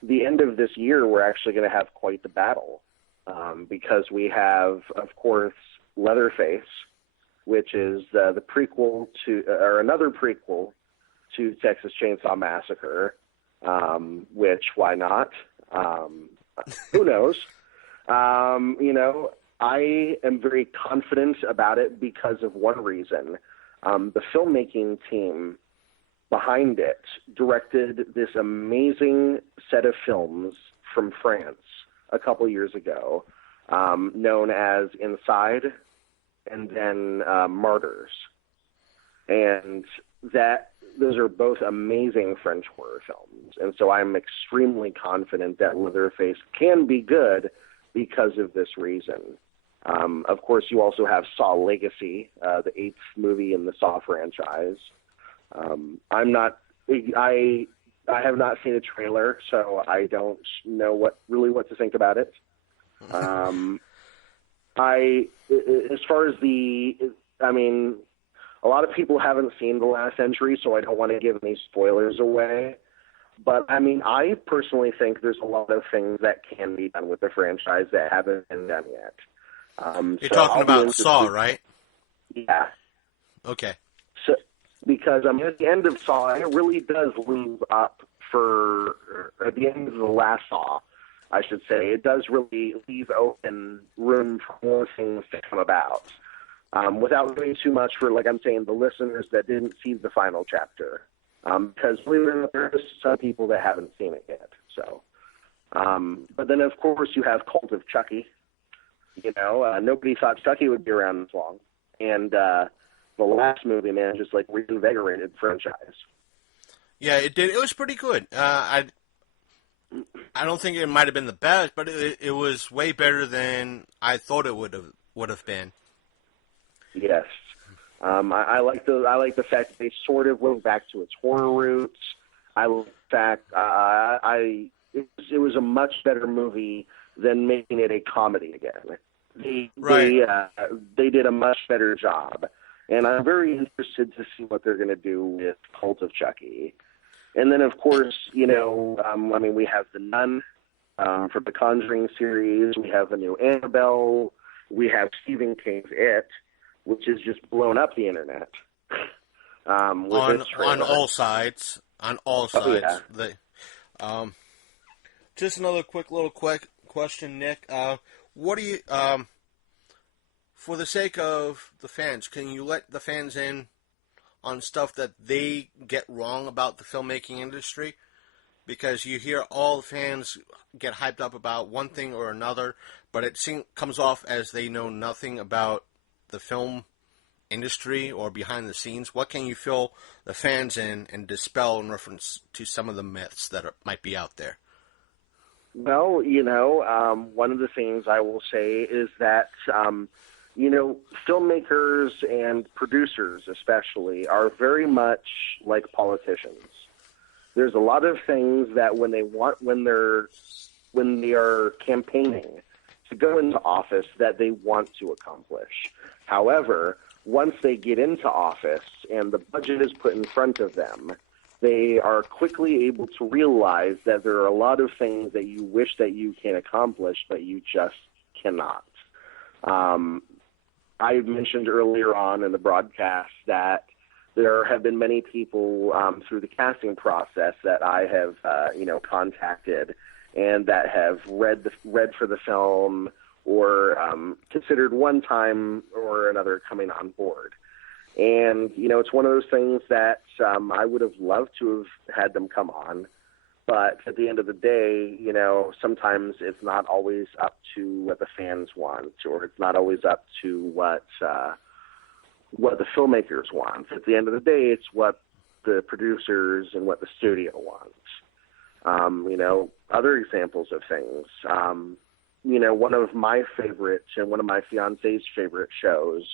The end of this year, we're actually going to have quite the battle, because we have, of course, Leatherface, which is the prequel to, or another prequel to Texas Chainsaw Massacre, which, why not? Who knows? I am very confident about it because of one reason. The filmmaking team behind it directed this amazing set of films from France a couple years ago, known as Inside and then Martyrs. And those are both amazing French horror films. And so I'm extremely confident that Leatherface can be good because of this reason. Of course, you also have Saw Legacy, the 8th movie in the Saw franchise. I have not seen a trailer, so I don't know what to think about it. As far as a lot of people haven't seen The Last Entry, so I don't want to give any spoilers away. But, I personally think there's a lot of things that can be done with the franchise that haven't been done yet. You're talking about Saw, right? Yeah. Okay. So, because at the end of Saw, it really does leave up at the end of the last Saw, I should say, it does really leave open room for more things to come about. Without doing too much for, like I'm saying, the listeners that didn't see the final chapter. Because believe it or not, there's some people that haven't seen it yet. So, but then of course you have Cult of Chucky. Nobody thought Chucky would be around this long, and the last movie, man, just like reinvigorated the franchise. Yeah, it did. It was pretty good. I don't think it might have been the best, but it was way better than I thought it would have been. Yes. I like the fact that they sort of went back to its horror roots. I like the fact it was a much better movie than making it a comedy again. They did a much better job, and I'm very interested to see what they're going to do with Cult of Chucky. And then, of course, we have The Nun from the Conjuring series. We have the new Annabelle. We have Stephen King's It, which has just blown up the internet. On all sides. On all sides. Yeah. Just another quick question, Nick. What do you, for the sake of the fans, can you let the fans in on stuff that they get wrong about the filmmaking industry? Because you hear all the fans get hyped up about one thing or another, but it comes off as they know nothing about the film industry or behind the scenes. What can you fill the fans in and dispel in reference to some of the myths that might be out there? Well, one of the things I will say is that, filmmakers and producers especially are very much like politicians. There's a lot of things that when they are campaigning to go into office that they want to accomplish. However, once they get into office and the budget is put in front of them, they are quickly able to realize that there are a lot of things that you wish that you can accomplish, but you just cannot. I mentioned earlier on in the broadcast that there have been many people through the casting process that I have, contacted and that have read for the film or considered one time or another coming on board. And, it's one of those things that I would have loved to have had them come on. But at the end of the day, sometimes it's not always up to what the fans want, or it's not always up to what the filmmakers want. At the end of the day, it's what the producers and what the studio wants. Other examples of things. One of my favorites and one of my fiance's favorite shows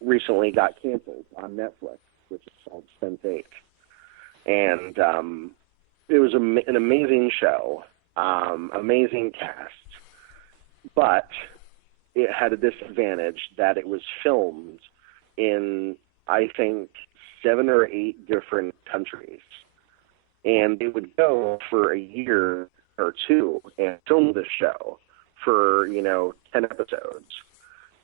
recently got canceled on Netflix, which is called Sense8. And it was an amazing show, amazing cast, but it had a disadvantage that it was filmed in, I think, 7 or 8 different countries. And they would go for a year or two and film the show for, 10 episodes.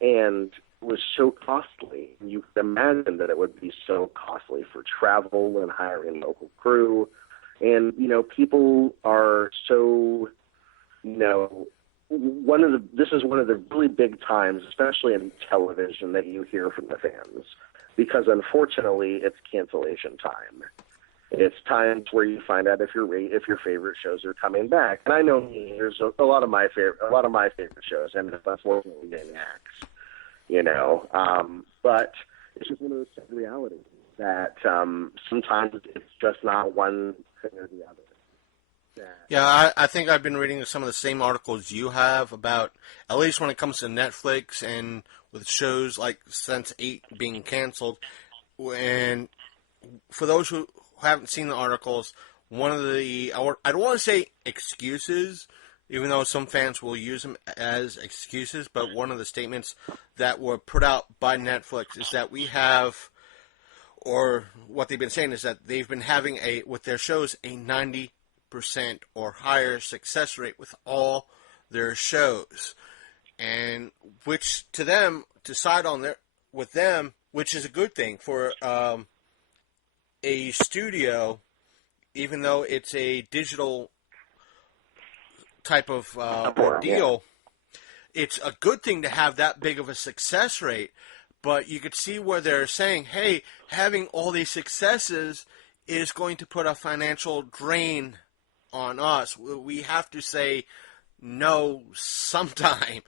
And it was so costly. You could imagine that it would be so costly for travel and hiring local crew. And, people are so, this is one of the really big times, especially in television, that you hear from the fans, because unfortunately it's cancellation time. It's times where you find out if your favorite shows are coming back. And I know there's a lot of my favorite shows ended up unfortunately getting axed, but it's just one of those sad realities that sometimes it's just not one thing or the other. Yeah, I think I've been reading some of the same articles you have about, at least when it comes to Netflix and with shows like Sense8 being canceled. And for those who haven't seen the articles, one of the, I don't want to say excuses, even though some fans will use them as excuses, but one of the statements that were put out by Netflix is that we have, or what they've been saying is that they've been having with their shows, a 90% or higher success rate with all their shows, and which to them, to side on with them, which is a good thing for a studio, even though it's a digital type of ordeal. It's a good thing to have that big of a success rate, but you could see where they're saying, hey, having all these successes is going to put a financial drain on us. We have to say no sometime.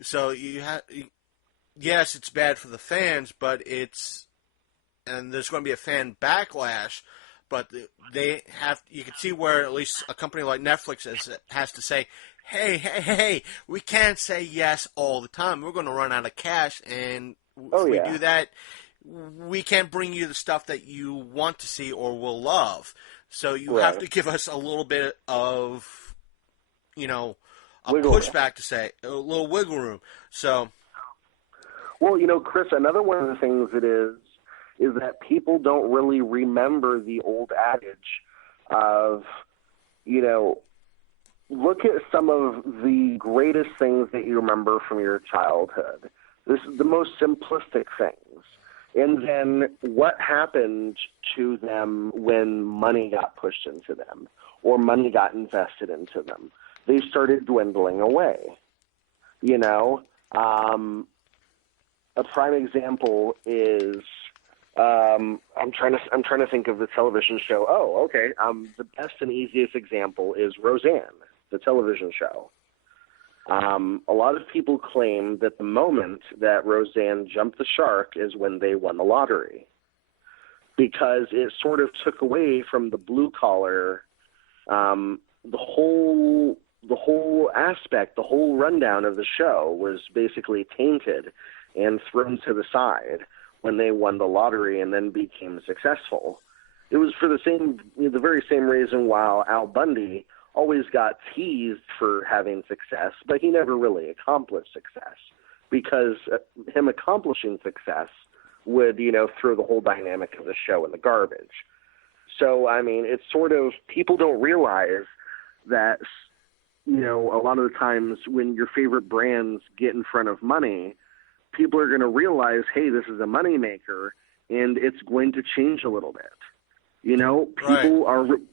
So yes, it's bad for the fans, but and there's going to be a fan backlash, but you can see where at least a company like Netflix has to say, hey, we can't say yes all the time. We're going to run out of cash, and if we do that, we can't bring you the stuff that you want to see or will love. So you have to give us a little bit of, a pushback to say, a little wiggle room. So, well, Chris, another one of the things it is that people don't really remember the old adage of, look at some of the greatest things that you remember from your childhood. This is the most simplistic things. And then what happened to them when money got pushed into them or money got invested into them? They started dwindling away. A prime example is I'm trying to think of the television show. Oh, okay. The best and easiest example is Roseanne, the television show. A lot of people claim that the moment that Roseanne jumped the shark is when they won the lottery, because it sort of took away from the blue collar, the whole aspect, the whole rundown of the show was basically tainted and thrown to the side when they won the lottery and then became successful. It was for the very same reason why Al Bundy always got teased for having success, but he never really accomplished success, because him accomplishing success would, throw the whole dynamic of the show in the garbage. So, I mean, it's sort of, people don't realize that, a lot of the times when your favorite brands get in front of money, people are going to realize, hey, this is a moneymaker, and it's going to change a little bit.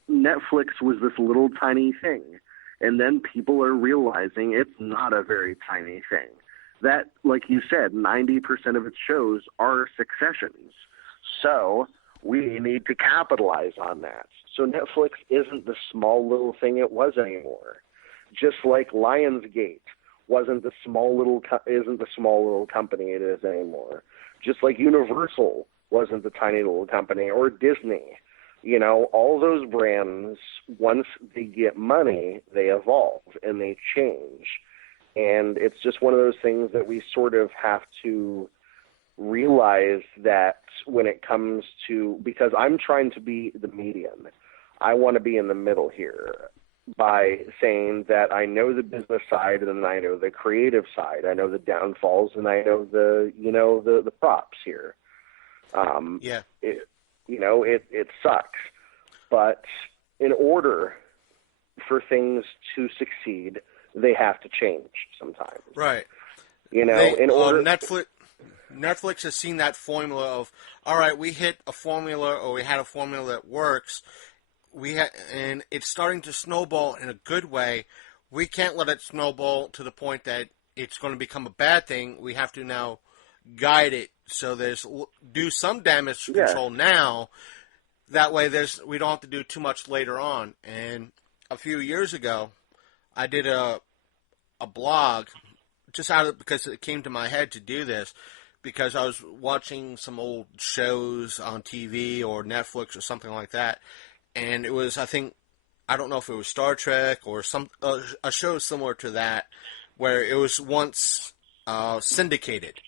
Netflix was this little tiny thing, and then people are realizing it's not a very tiny thing. That, like you said, 90% of its shows are successions. So we need to capitalize on that. So Netflix isn't the small little thing it was anymore. Just like Lionsgate isn't the small little company it is anymore. Just like Universal wasn't the tiny little company, or Disney. All those brands, once they get money, they evolve and they change. And it's just one of those things that we sort of have to realize that when it comes to, because I'm trying to be the median. I want to be in the middle here by saying that I know the business side and I know the creative side. I know the downfalls and I know the props here. It sucks, but in order for things to succeed, they have to change sometimes. Right. Netflix has seen that formula of, all right, we hit a formula, or we had a formula that works. And it's starting to snowball in a good way, we can't let it snowball to the point that it's going to become a bad thing. We have to now guide it so do some damage control now. That way we don't have to do too much later on. And a few years ago, I did a blog just because it came to my head to do this, because I was watching some old shows on TV or Netflix or something like that, and it was, I don't know if it was Star Trek or a show similar to that, where it was once syndicated.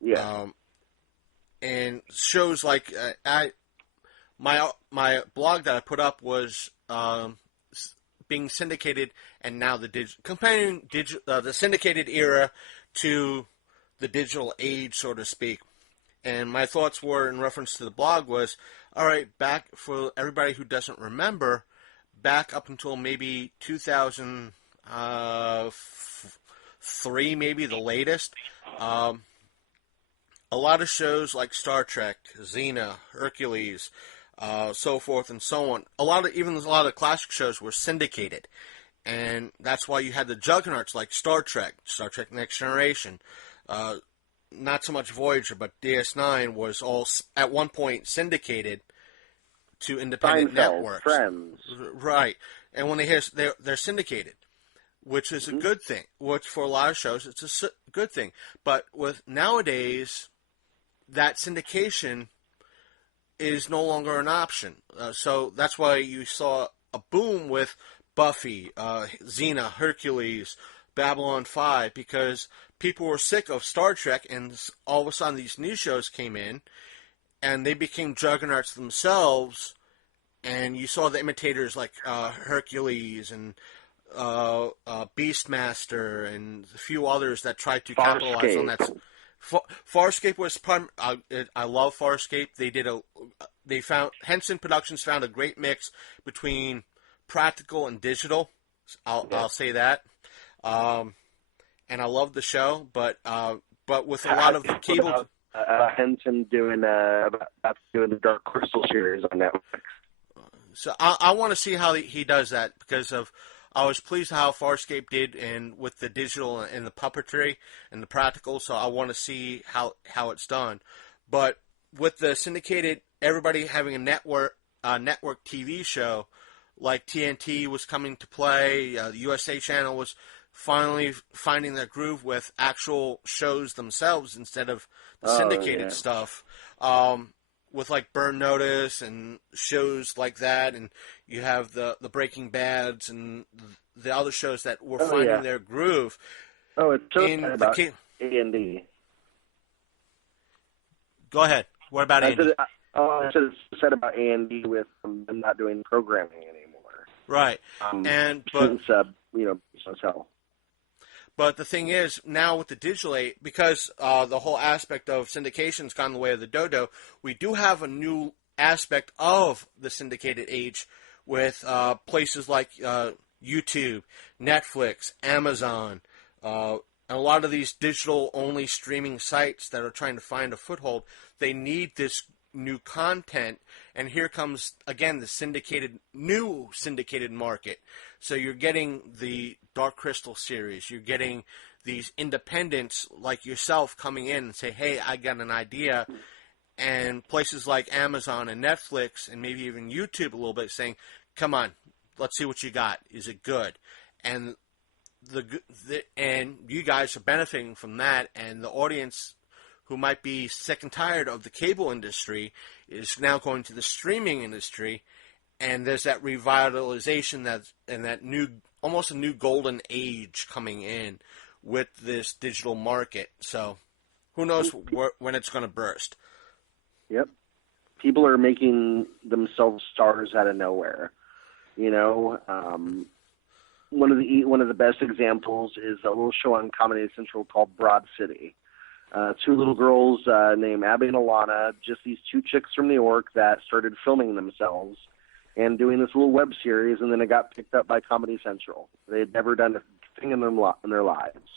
Yeah. And shows like my blog that I put up was being syndicated, and now comparing the syndicated era to the digital age, so to speak. And my thoughts were, in reference to the blog, was, all right, back for everybody who doesn't remember, back up until maybe 2003, maybe the latest. A lot of shows like Star Trek, Xena, Hercules, so forth and so on. A lot of classic shows were syndicated, and that's why you had the juggernauts like Star Trek Next Generation. Not so much Voyager, but DS9 was all at one point syndicated to independent networks. Friends, right? And when they're syndicated, which is a good thing. Which for a lot of shows, it's a good thing. But with nowadays, that syndication is no longer an option. So that's why you saw a boom with Buffy, Xena, Hercules, Babylon 5, because people were sick of Star Trek, and all of a sudden these new shows came in, and they became juggernauts themselves, and you saw the imitators like Hercules and Beastmaster and a few others that tried to capitalize on that. Farscape was I love Farscape. Henson Productions found a great mix between practical and digital. I'll say that. And I love the show, but with a lot of the cable. Henson doing the Dark Crystal series on Netflix. So I want to see how he does that, because I was pleased how Farscape did, and with the digital and the puppetry and the practical. So I want to see how it's done. But with the syndicated, everybody having a network TV show, like TNT was coming to play, the USA Channel was finally finding their groove with actual shows themselves instead of the syndicated stuff. With like Burn Notice and shows like that, and you have the Breaking Bads and the other shows that were finding their groove. Oh, it's so sad about A&D. Go ahead. What about A&D? I said it's sad about A&D with them not doing programming anymore. Right. So. But the thing is, now with the digital age, because the whole aspect of syndication's gone the way of the dodo, we do have a new aspect of the syndicated age with places like YouTube, Netflix, Amazon, and a lot of these digital-only streaming sites that are trying to find a foothold. They need this new content, and here comes again the new syndicated market. So you're getting the Dark Crystal series, you're getting these independents like yourself coming in and say, hey, I got an idea, and places like Amazon and Netflix and maybe even YouTube a little bit saying, come on, let's see what you got, is it good? And and you guys are benefiting from that, and the audience who might be sick and tired of the cable industry is now going to the streaming industry, and there's that revitalization that new, almost a new golden age coming in with this digital market. So who knows when it's going to burst? Yep. People are making themselves stars out of nowhere. You know, one of the best examples is a little show on Comedy Central called Broad City. Two little girls named Abby and Alana, just these two chicks from New York that started filming themselves and doing this little web series, and then it got picked up by Comedy Central. They had never done a thing in their lives,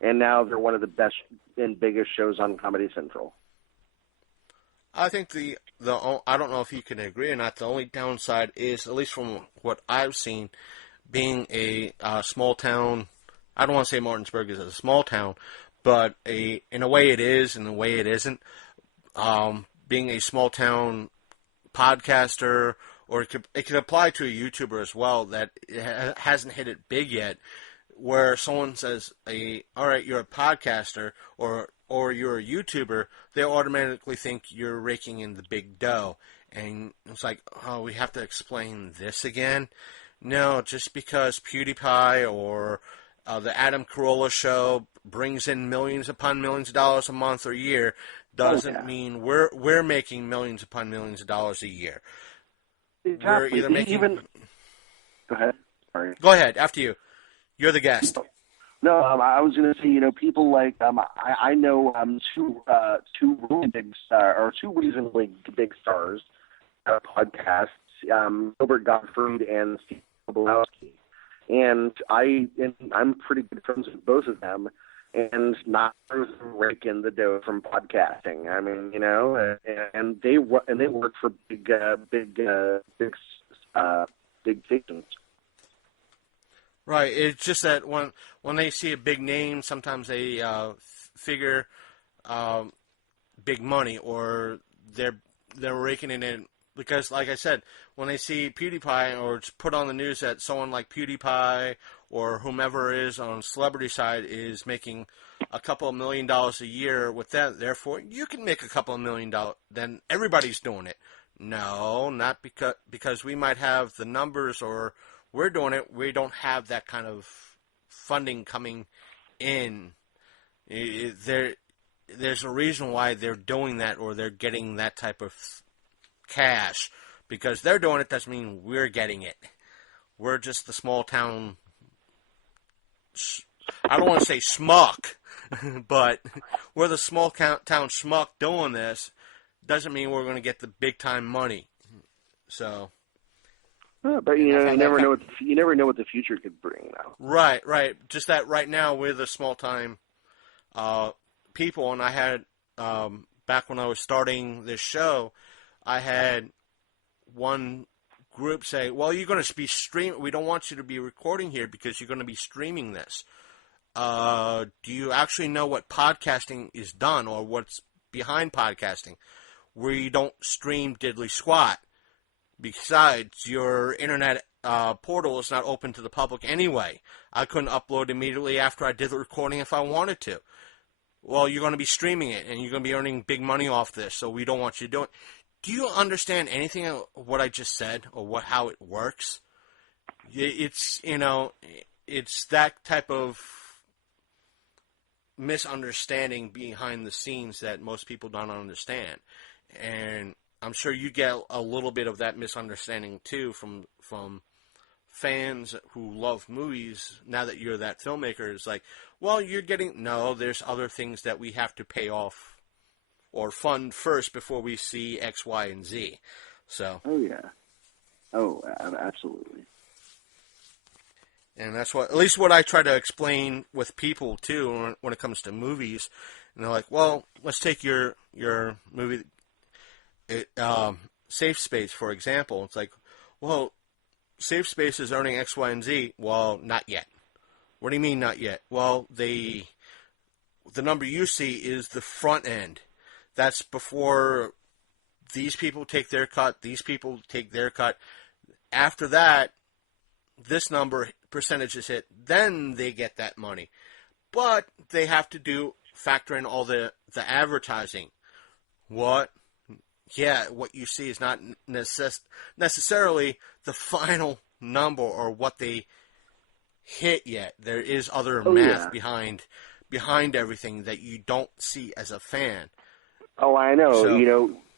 and now they're one of the best and biggest shows on Comedy Central. I think the I don't know if you can agree or not, the only downside is, at least from what I've seen, being a small town. I don't want to say Martinsburg is a small town, but in a way it is, in a way it isn't. Being a small town podcaster, or it could apply to a YouTuber as well that hasn't hit it big yet, where someone says, all right, you're a podcaster or you're a YouTuber, they automatically think you're raking in the big dough. And it's like, oh, we have to explain this again? No, just because PewDiePie or the Adam Carolla show brings in millions upon millions of dollars a month or year doesn't mean we're making millions upon millions of dollars a year. Exactly. We're either making... Go ahead. Sorry. Go ahead. After you. You're the guest. No, I was going to say, people like I know two really big or two reasonably big stars podcasts, Gilbert Gottfried and Steve Tobolowsky, and I'm pretty good friends with both of them, and not rake in the dough from podcasting. I mean, and they work for big stations. Right. It's just that when they see a big name, sometimes they figure big money, or they're raking it in because, like I said, when they see PewDiePie, or it's put on the news that someone like PewDiePie or whomever is on celebrity side is making a couple of $1 million a year with that, therefore you can make a couple of $1 million. Then everybody's doing it. No, not because we might have the numbers or we're doing it. We don't have that kind of funding coming in. There's a reason why they're doing that, or they're getting that type of cash. Because they're doing it doesn't mean we're getting it. We're just the small town. I don't want to say schmuck, but we're the small town schmuck doing this. Doesn't mean we're going to get the big time money. So. But you never know what the future could bring now. Right. Just that right now we're the small time people, and I had back when I was starting this show, I had one group say, "Well, you're going to be streaming. We don't want you to be recording here because you're going to be streaming this. Do you actually know what podcasting is done, or what's behind podcasting? We don't stream diddly squat." Besides, your internet portal is not open to the public anyway. I couldn't upload immediately after I did the recording if I wanted to. Well, you're going to be streaming it, and you're going to be earning big money off this, so we don't want you to do it. Do you understand anything of what I just said, or how it works? It's, it's that type of misunderstanding behind the scenes that most people don't understand. And I'm sure you get a little bit of that misunderstanding too from fans who love movies. Now that you're that filmmaker, it's like, well, there's other things that we have to pay off or fund first before we see X, Y, and Z. So. Oh yeah. Oh, absolutely. And that's at least what I try to explain with people too when it comes to movies. And they're like, well, let's take your movie. Safe Space, for example. It's like, well, Safe Space is earning X, Y, and Z. Well, not yet. What do you mean not yet? Well, the number you see is the front end. That's before these people take their cut, these people take their cut. After that, this percentage is hit, then they get that money. But they have to factor in all the advertising. What? Yeah, what you see is not necessarily the final number or what they hit yet. There is other math behind everything that you don't see as a fan. Oh, I know. So,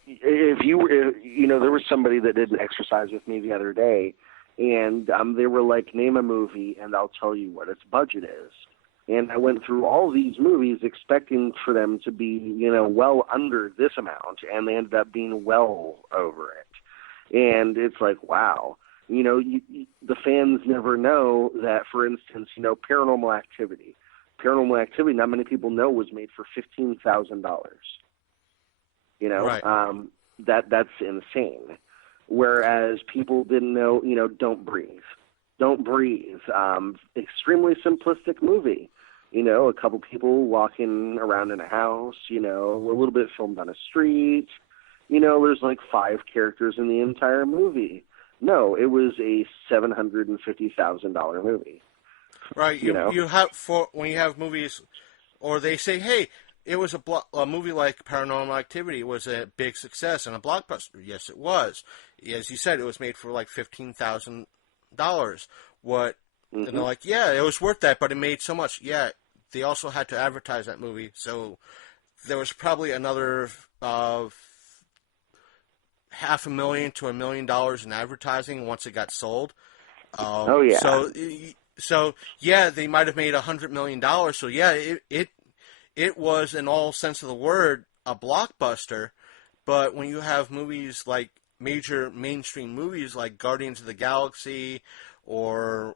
if there was somebody that did an exercise with me the other day, and they were like, name a movie, and I'll tell you what its budget is. And I went through all these movies expecting for them to be, well under this amount, and they ended up being well over it. And it's like, wow. The fans never know that, for instance, Paranormal Activity. Paranormal Activity, not many people know, was made for $15,000. Right. That's insane. Whereas people didn't know, Don't Breathe. Don't Breathe. Extremely simplistic movie. You know, a couple people walking around in a house, you know, a little bit filmed on a street. You know, there's like 5 characters in the entire movie. No, it was a $750,000 movie. Right. You know? You have when you have movies, or they say, hey, it was a movie like Paranormal Activity was a big success and a blockbuster. Yes, it was. As you said, it was made for like $15,000. What? And they're like, yeah, it was worth that, but it made so much. Yeah, they also had to advertise that movie, so there was probably another $500,000 to $1 million in advertising once it got sold. Oh yeah. So yeah, they might have made $100 million. So yeah, it was in all sense of the word a blockbuster. But when you have movies like major mainstream movies like Guardians of the Galaxy or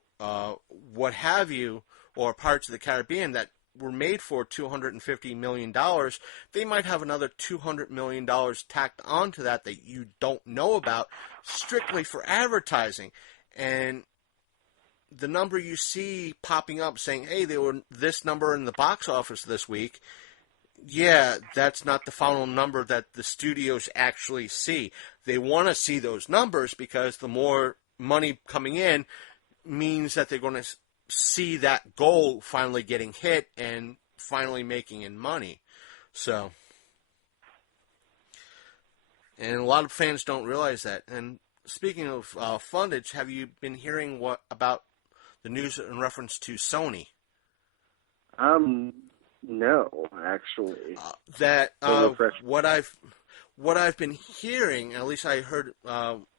what have you, or Pirates of the Caribbean that were made for $250 million, they might have another $200 million tacked onto that you don't know about strictly for advertising. And the number you see popping up saying, hey, they were this number in the box office this week, yeah, that's not the final number that the studios actually see. They want to see those numbers because the more money coming in means that they're going to see that goal finally getting hit and finally making in money. So, and a lot of fans don't realize that. And speaking of fundage, have you been hearing about the news in reference to Sony? No, actually. What I've been hearing, at least I heard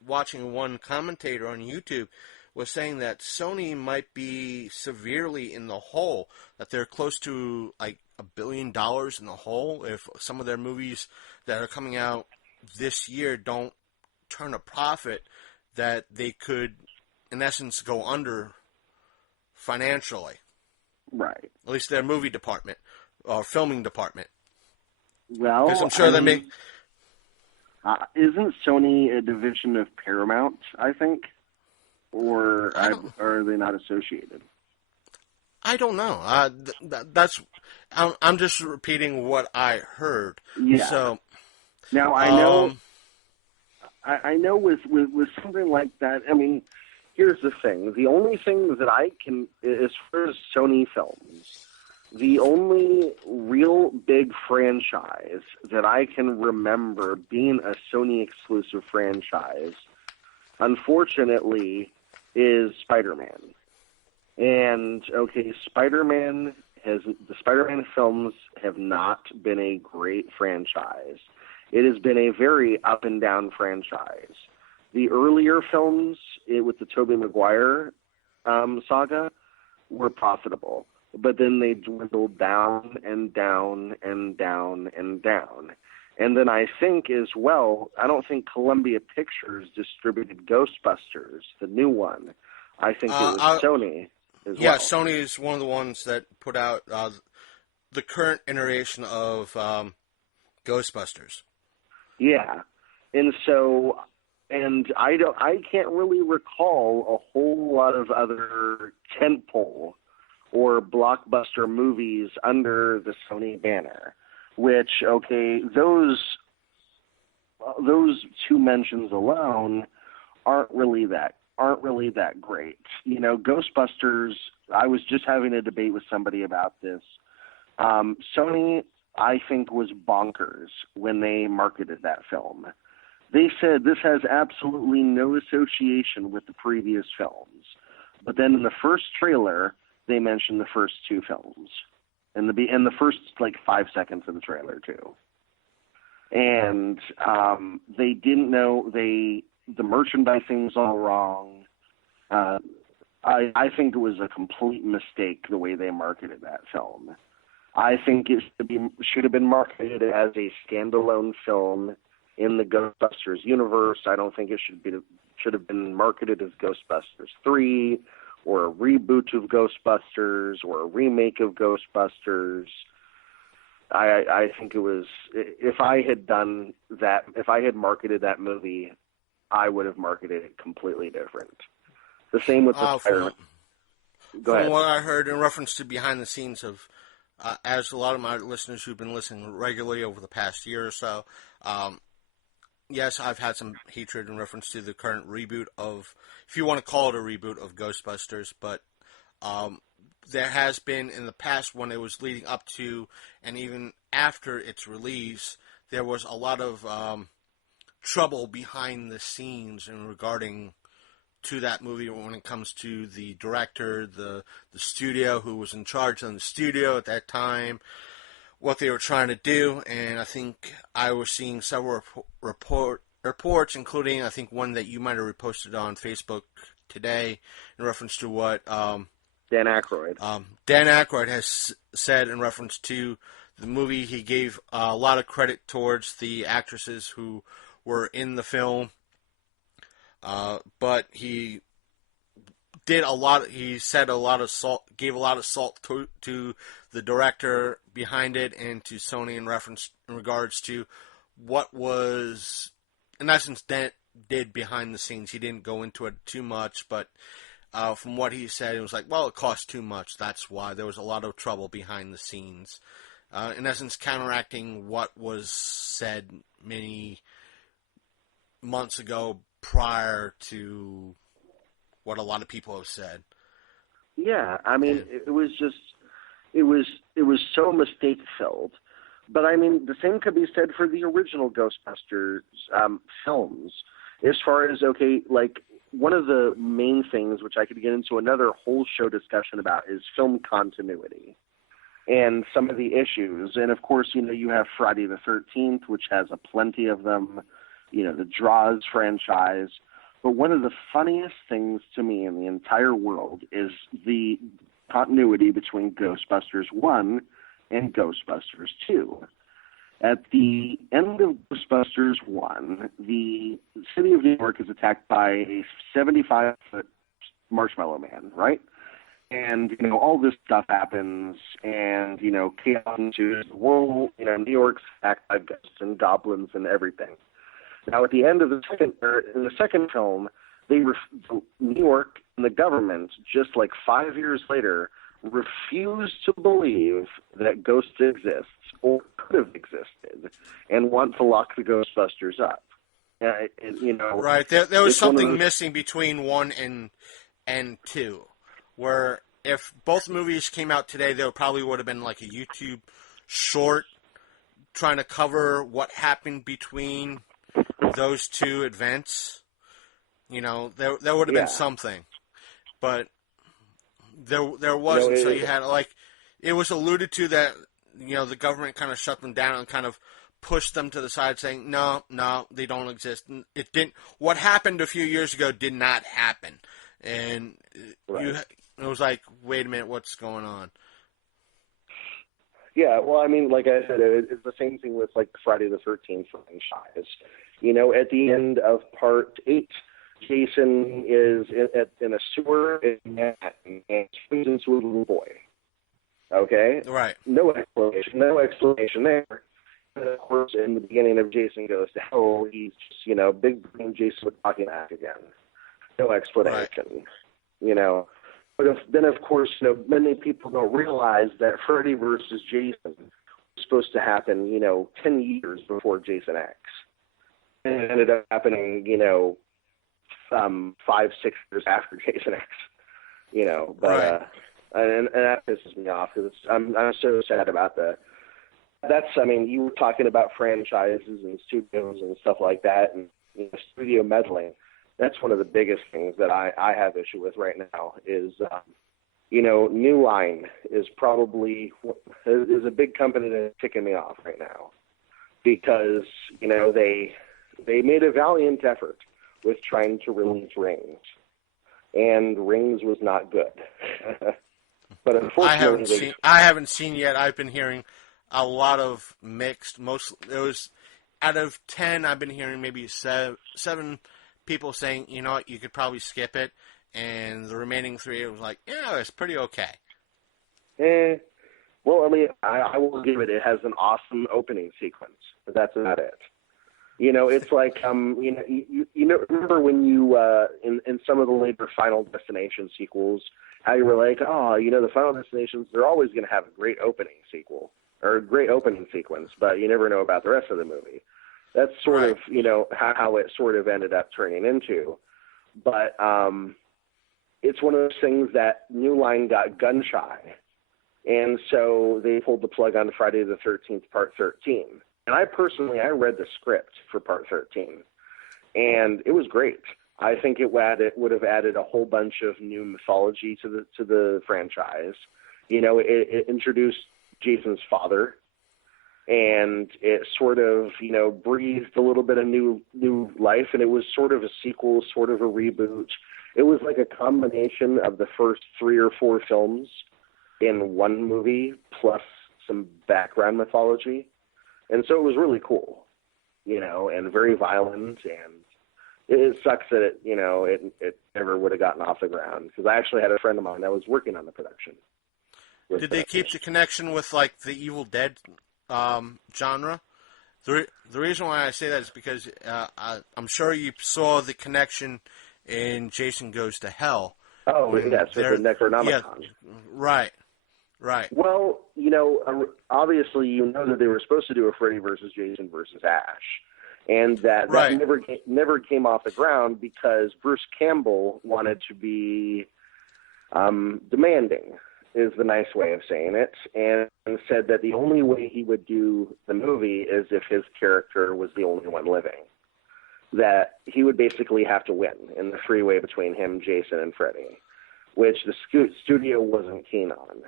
watching one commentator on YouTube, was saying that Sony might be severely in the hole, that they're close to like $1 billion in the hole if some of their movies that are coming out this year don't turn a profit, that they could, in essence, go under financially. Right. At least their movie department or filming department. Well, because I'm sure they make. Isn't Sony a division of Paramount, I think? Or are they not associated? I don't know. I'm just repeating what I heard. Yeah. So now I know. I know with something like that. I mean, here's the thing. The only thing that I can, as far as Sony films, the only real big franchise that I can remember being a Sony exclusive franchise, unfortunately, is Spider-Man. And, okay, the Spider-Man films have not been a great franchise. It has been a very up and down franchise. The earlier films with the Tobey Maguire saga were profitable, but then they dwindled down and down and down and down. And then I think as well, I don't think Columbia Pictures distributed Ghostbusters, the new one. I think it was Sony as well. Yeah, Sony is one of the ones that put out the current iteration of Ghostbusters. Yeah, and so, and I can't really recall a whole lot of other tentpole or blockbuster movies under the Sony banner. Which, okay, those two mentions alone aren't really that great. You know, Ghostbusters, I was just having a debate with somebody about this. Sony, I think, was bonkers when they marketed that film. They said this has absolutely no association with the previous films. But then in the first trailer, they mentioned the first 2 films. In the first, 5 seconds of the trailer, too. And they didn't know, the merchandising was all wrong. I think it was a complete mistake the way they marketed that film. I think it should have been marketed as a standalone film in the Ghostbusters universe. I don't think it should have been marketed as Ghostbusters 3 or a reboot of Ghostbusters or a remake of Ghostbusters. I think it was, if I had done that, if I had marketed that movie, I would have marketed it completely different. The same with the Spider-Man. Go ahead. From what I heard in reference to behind the scenes of, as a lot of my listeners who've been listening regularly over the past year or so, yes, I've had some hatred in reference to the current reboot of, if you want to call it a reboot of Ghostbusters, but there has been in the past when it was leading up to and even after its release, there was a lot of trouble behind the scenes in regarding to that movie when it comes to the director, the studio, who was in charge of the studio at that time, what they were trying to do, and I think I was seeing several reports, including I think one that you might have reposted on Facebook today in reference to what Dan Aykroyd. Dan Aykroyd has said in reference to the movie. He gave a lot of credit towards the actresses who were in the film, but he did a lot. He said a lot of salt, gave a lot of salt to the director behind it and to Sony in regards to what was, in essence, did behind the scenes. He didn't go into it too much, but from what he said, it was like, well, it cost too much. That's why there was a lot of trouble behind the scenes. In essence, counteracting what was said many months ago prior to what a lot of people have said. Yeah, I mean, it was so mistake filled. But I mean, the same could be said for the original Ghostbusters films. As far as, okay, like, one of the main things, which I could get into another whole show discussion about, is film continuity and some of the issues. And of course, you know, you have Friday the 13th, which has a plenty of them, you know, the Draws franchise. But one of the funniest things to me in the entire world is the continuity between Ghostbusters 1 and Ghostbusters 2. At the end of Ghostbusters 1, the city of New York is attacked by a 75-foot marshmallow man, right? And, you know, all this stuff happens, and, you know, chaos ensues. The world, you know, New York's attacked by ghosts and goblins and everything. Now, at the end of in the second film, New York and the government, just like 5 years later, refuse to believe that ghosts exist or could have existed, and want to lock the Ghostbusters up. You know, right? There was something missing between 1 and 2, where if both movies came out today, there probably would have been like a YouTube short trying to cover what happened between those two events. You know, there would have been something, but there wasn't. So you had, like, it was alluded to that, you know, the government kind of shut them down and kind of pushed them to the side, saying no, they don't exist. It didn't. What happened a few years ago did not happen, and it was like, wait a minute, what's going on? Yeah, well, I mean, like I said, it's the same thing with, like, Friday the 13th franchise. You know, at the end of Part 8, Jason is in a sewer in Manhattan and swings into a little boy. Okay? Right. No explanation there. And, of course, in the beginning of Jason Goes to Hell, he's just, you know, big brain Jason with talking back again. No explanation. Right. You know? But then, of course, you know, many people don't realize that Freddy versus Jason was supposed to happen, you know, 10 years before Jason X. And it ended up happening, you know, 5-6 years after Jason X. You know, but and that pisses me off because I'm so sad about that. I mean, you were talking about franchises and studios and stuff like that, and, you know, studio meddling. That's one of the biggest things that I have issue with right now is, you know, New Line is a big company that's ticking me off right now because, you know, they made a valiant effort with trying to release Rings, and Rings was not good. But unfortunately, I haven't seen yet. I've been hearing a lot of mixed. Out of 10, I've been hearing maybe 7 people saying, you know what, you could probably skip it, and the remaining 3 was like, yeah, it's pretty okay. Well, I mean, I will give it. It has an awesome opening sequence, but that's about it. It's like, remember when you, in some of the later Final Destination sequels, how you were like, oh, the Final Destinations, they're always going to have a great opening sequel or a great opening sequence, but you never know about the rest of the movie. That's sort of, how it sort of ended up turning into. But it's one of those things that New Line got gun shy. And so they pulled the plug on Friday the 13th, Part 13. And I read the script for Part 13. And it was great. I think it would have added a whole bunch of new mythology to the franchise. It introduced Jason's father. And it sort of, breathed a little bit of new life. And it was sort of a sequel, sort of a reboot. It was like a combination of the first 3 or 4 films in one movie, plus some background mythology. And so it was really cool, and very violent. And it sucks that it never would have gotten off the ground, because I actually had a friend of mine that was working on the production. Did they keep the connection with, like, the Evil Dead genre? The reason why I say that is because I'm sure you saw the connection in Jason Goes to Hell. Oh, yes, with the Necronomicon. Yeah, right. Well, obviously, that they were supposed to do a Freddy versus Jason versus Ash, and that never came off the ground because Bruce Campbell wanted to be demanding, is the nice way of saying it, and said that the only way he would do the movie is if his character was the only one living. That he would basically have to win in the freeway between him, Jason, and Freddy, which the studio wasn't keen on.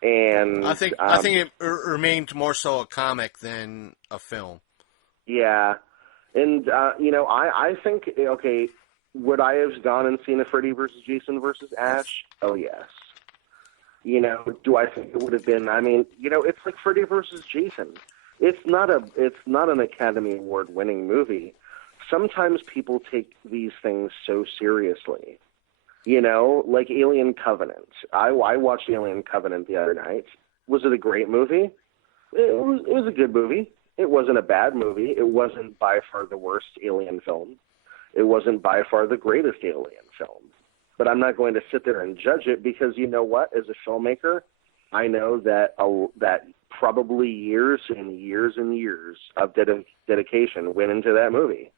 And I think it remained more so a comic than a film. Yeah, and I think, okay, would I have gone and seen a Freddy versus Jason versus Ash? Oh yes. Do I think it would have been? I mean, it's like Freddy versus Jason. It's not an Academy Award winning movie. Sometimes people take these things so seriously. Like Alien Covenant. I watched Alien Covenant the other night. Was it a great movie? It was a good movie. It wasn't a bad movie. It wasn't by far the worst Alien film. It wasn't by far the greatest Alien film. But I'm not going to sit there and judge it because you know what? As a filmmaker, I know that that probably years and years and years of dedication went into that movie.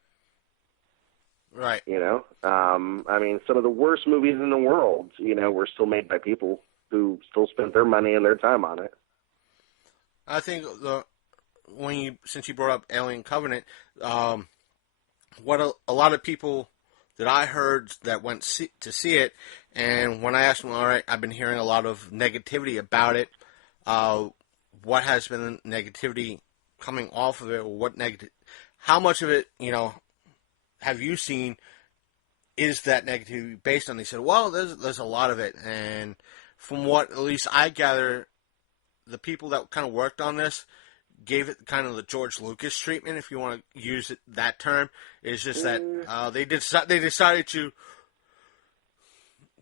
Right. I mean, some of the worst movies in the world, were still made by people who still spent their money and their time on it. I think since you brought up Alien Covenant, what a lot of people that I heard that went to see it, and when I asked them, all right, I've been hearing a lot of negativity about it. What has been the negativity coming off of it, or how much of it, have you seen is that negativity based on? They said, well, there's a lot of it. And from what at least I gather, the people that kind of worked on this gave it kind of the George Lucas treatment, if you want to use that term. It's just that they decided to,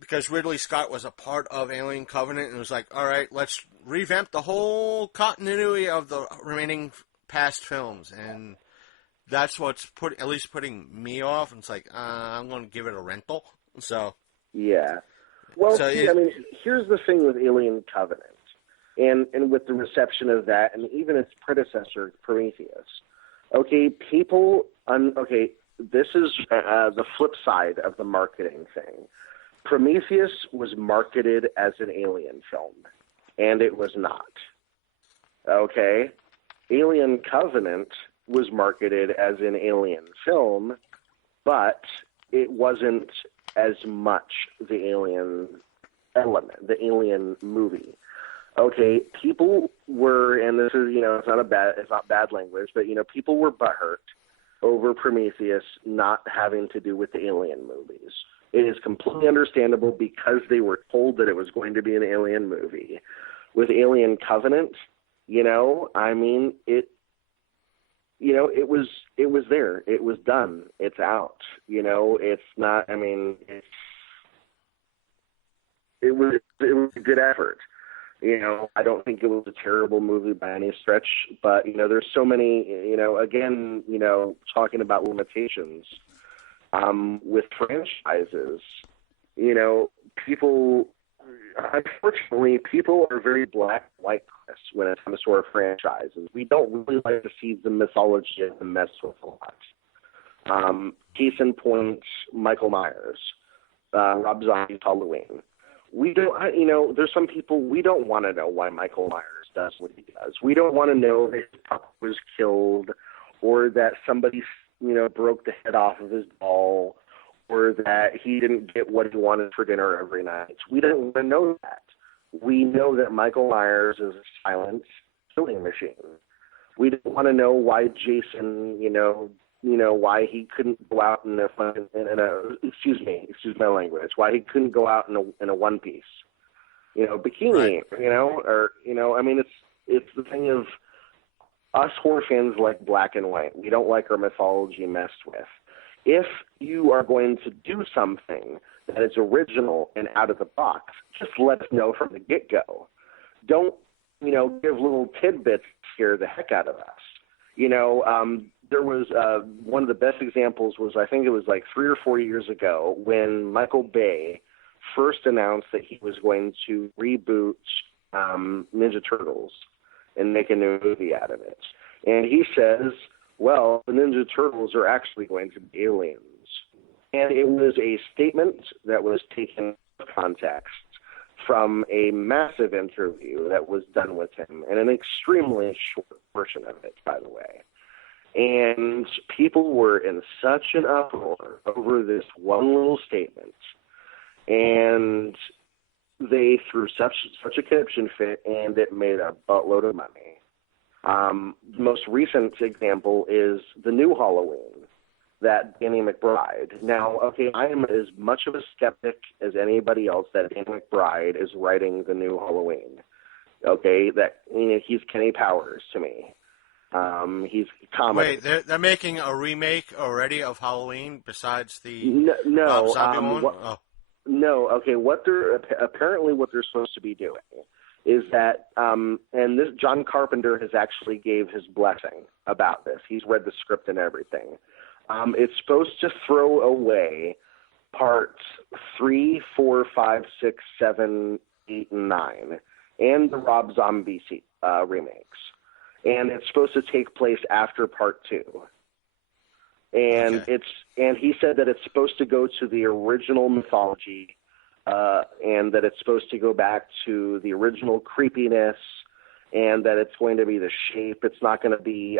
because Ridley Scott was a part of Alien Covenant, and it was like, all right, let's revamp the whole continuity of the remaining past films. And that's what's putting me off. And it's like, I'm going to give it a rental. So yeah. Well, here's the thing with Alien Covenant, and with the reception of that, and even its predecessor, Prometheus. Okay, this is the flip side of the marketing thing. Prometheus was marketed as an alien film, and it was not. Okay? Alien Covenant was marketed as an alien film, but it wasn't as much the alien element, the alien movie. Okay, people were, and this is, it's not bad language, but, people were butthurt over Prometheus not having to do with the alien movies. It is completely understandable because they were told that it was going to be an alien movie. With Alien Covenant, it was there. It was done. It's out. It's not, it was a good effort. I don't think it was a terrible movie by any stretch, but, there's so many, again, talking about limitations, with franchises, people, unfortunately, people are very black and white, Chris, when it comes to our franchises. We don't really like to see the mythology and mess with a lot. Case in point, Michael Myers, Rob Zombie's Halloween. We don't, there's some people, we don't want to know why Michael Myers does what he does. We don't want to know that his pup was killed, or that somebody, broke the head off of his doll, or that he didn't get what he wanted for dinner every night. We don't want to know that. We know that Michael Myers is a silent killing machine. We don't want to know why Jason, why he couldn't go out in excuse my language, why he couldn't go out in a one piece, bikini, right. I mean, it's the thing of us horror fans like black and white. We don't like our mythology messed with. If you are going to do something that is original and out of the box, just let us know from the get-go. Don't, give little tidbits to scare the heck out of us. There was one of the best examples was, I think it was like 3 or 4 years ago, when Michael Bay first announced that he was going to reboot Ninja Turtles and make a new movie out of it. And he says, well, the Ninja Turtles are actually going to be aliens. And it was a statement that was taken out of context from a massive interview that was done with him, and an extremely short portion of it, by the way. And people were in such an uproar over this one little statement, and they threw such a conniption fit, and it made a buttload of money. The most recent example is the new Halloween, that Danny McBride. Now, okay, I am as much of a skeptic as anybody else that Danny McBride is writing the new Halloween. Okay, that he's Kenny Powers to me. He's comedy. Wait, they're making a remake already of Halloween besides the no Zombie one? No, okay. What they're supposed to be doing is that, and this John Carpenter has actually gave his blessing about this. He's read the script and everything. It's supposed to throw away parts 3, 4, 5, 6, 7, 8, and 9, and the Rob Zombie remakes. And it's supposed to take place after part 2. And okay. And he said that it's supposed to go to the original mythology, and that it's supposed to go back to the original creepiness, and that it's going to be the shape. It's not going to be,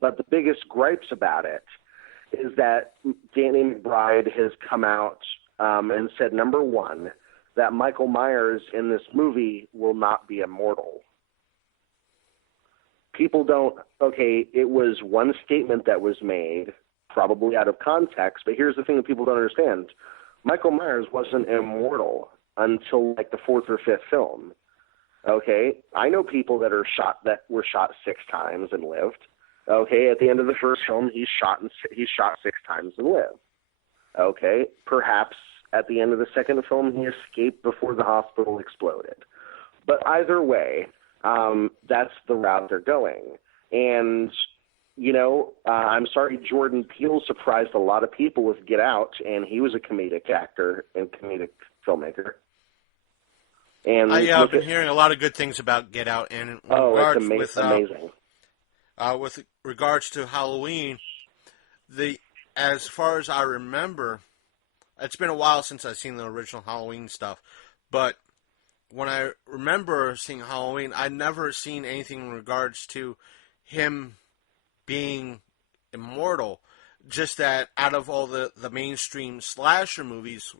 but the biggest gripes about it is that Danny McBride has come out and said, number one, that Michael Myers in this movie will not be immortal. People don't, okay, it was one statement that was made, probably out of context, but here's the thing that people don't understand. Michael Myers wasn't immortal until like the 4th or 5th film. Okay, I know people that were shot 6 times and lived. Okay, at the end of the first film, he's shot 6 times and lived. Okay, perhaps at the end of the second film, he escaped before the hospital exploded. But either way, that's the route they're going. And, I'm sorry, Jordan Peele surprised a lot of people with Get Out, and he was a comedic actor and comedic filmmaker. And I've been hearing a lot of good things about Get Out, and it's amazing. With regards to Halloween, as far as I remember, it's been a while since I've seen the original Halloween stuff, but when I remember seeing Halloween, I'd never seen anything in regards to him being immortal. Just that out of all the mainstream slasher movies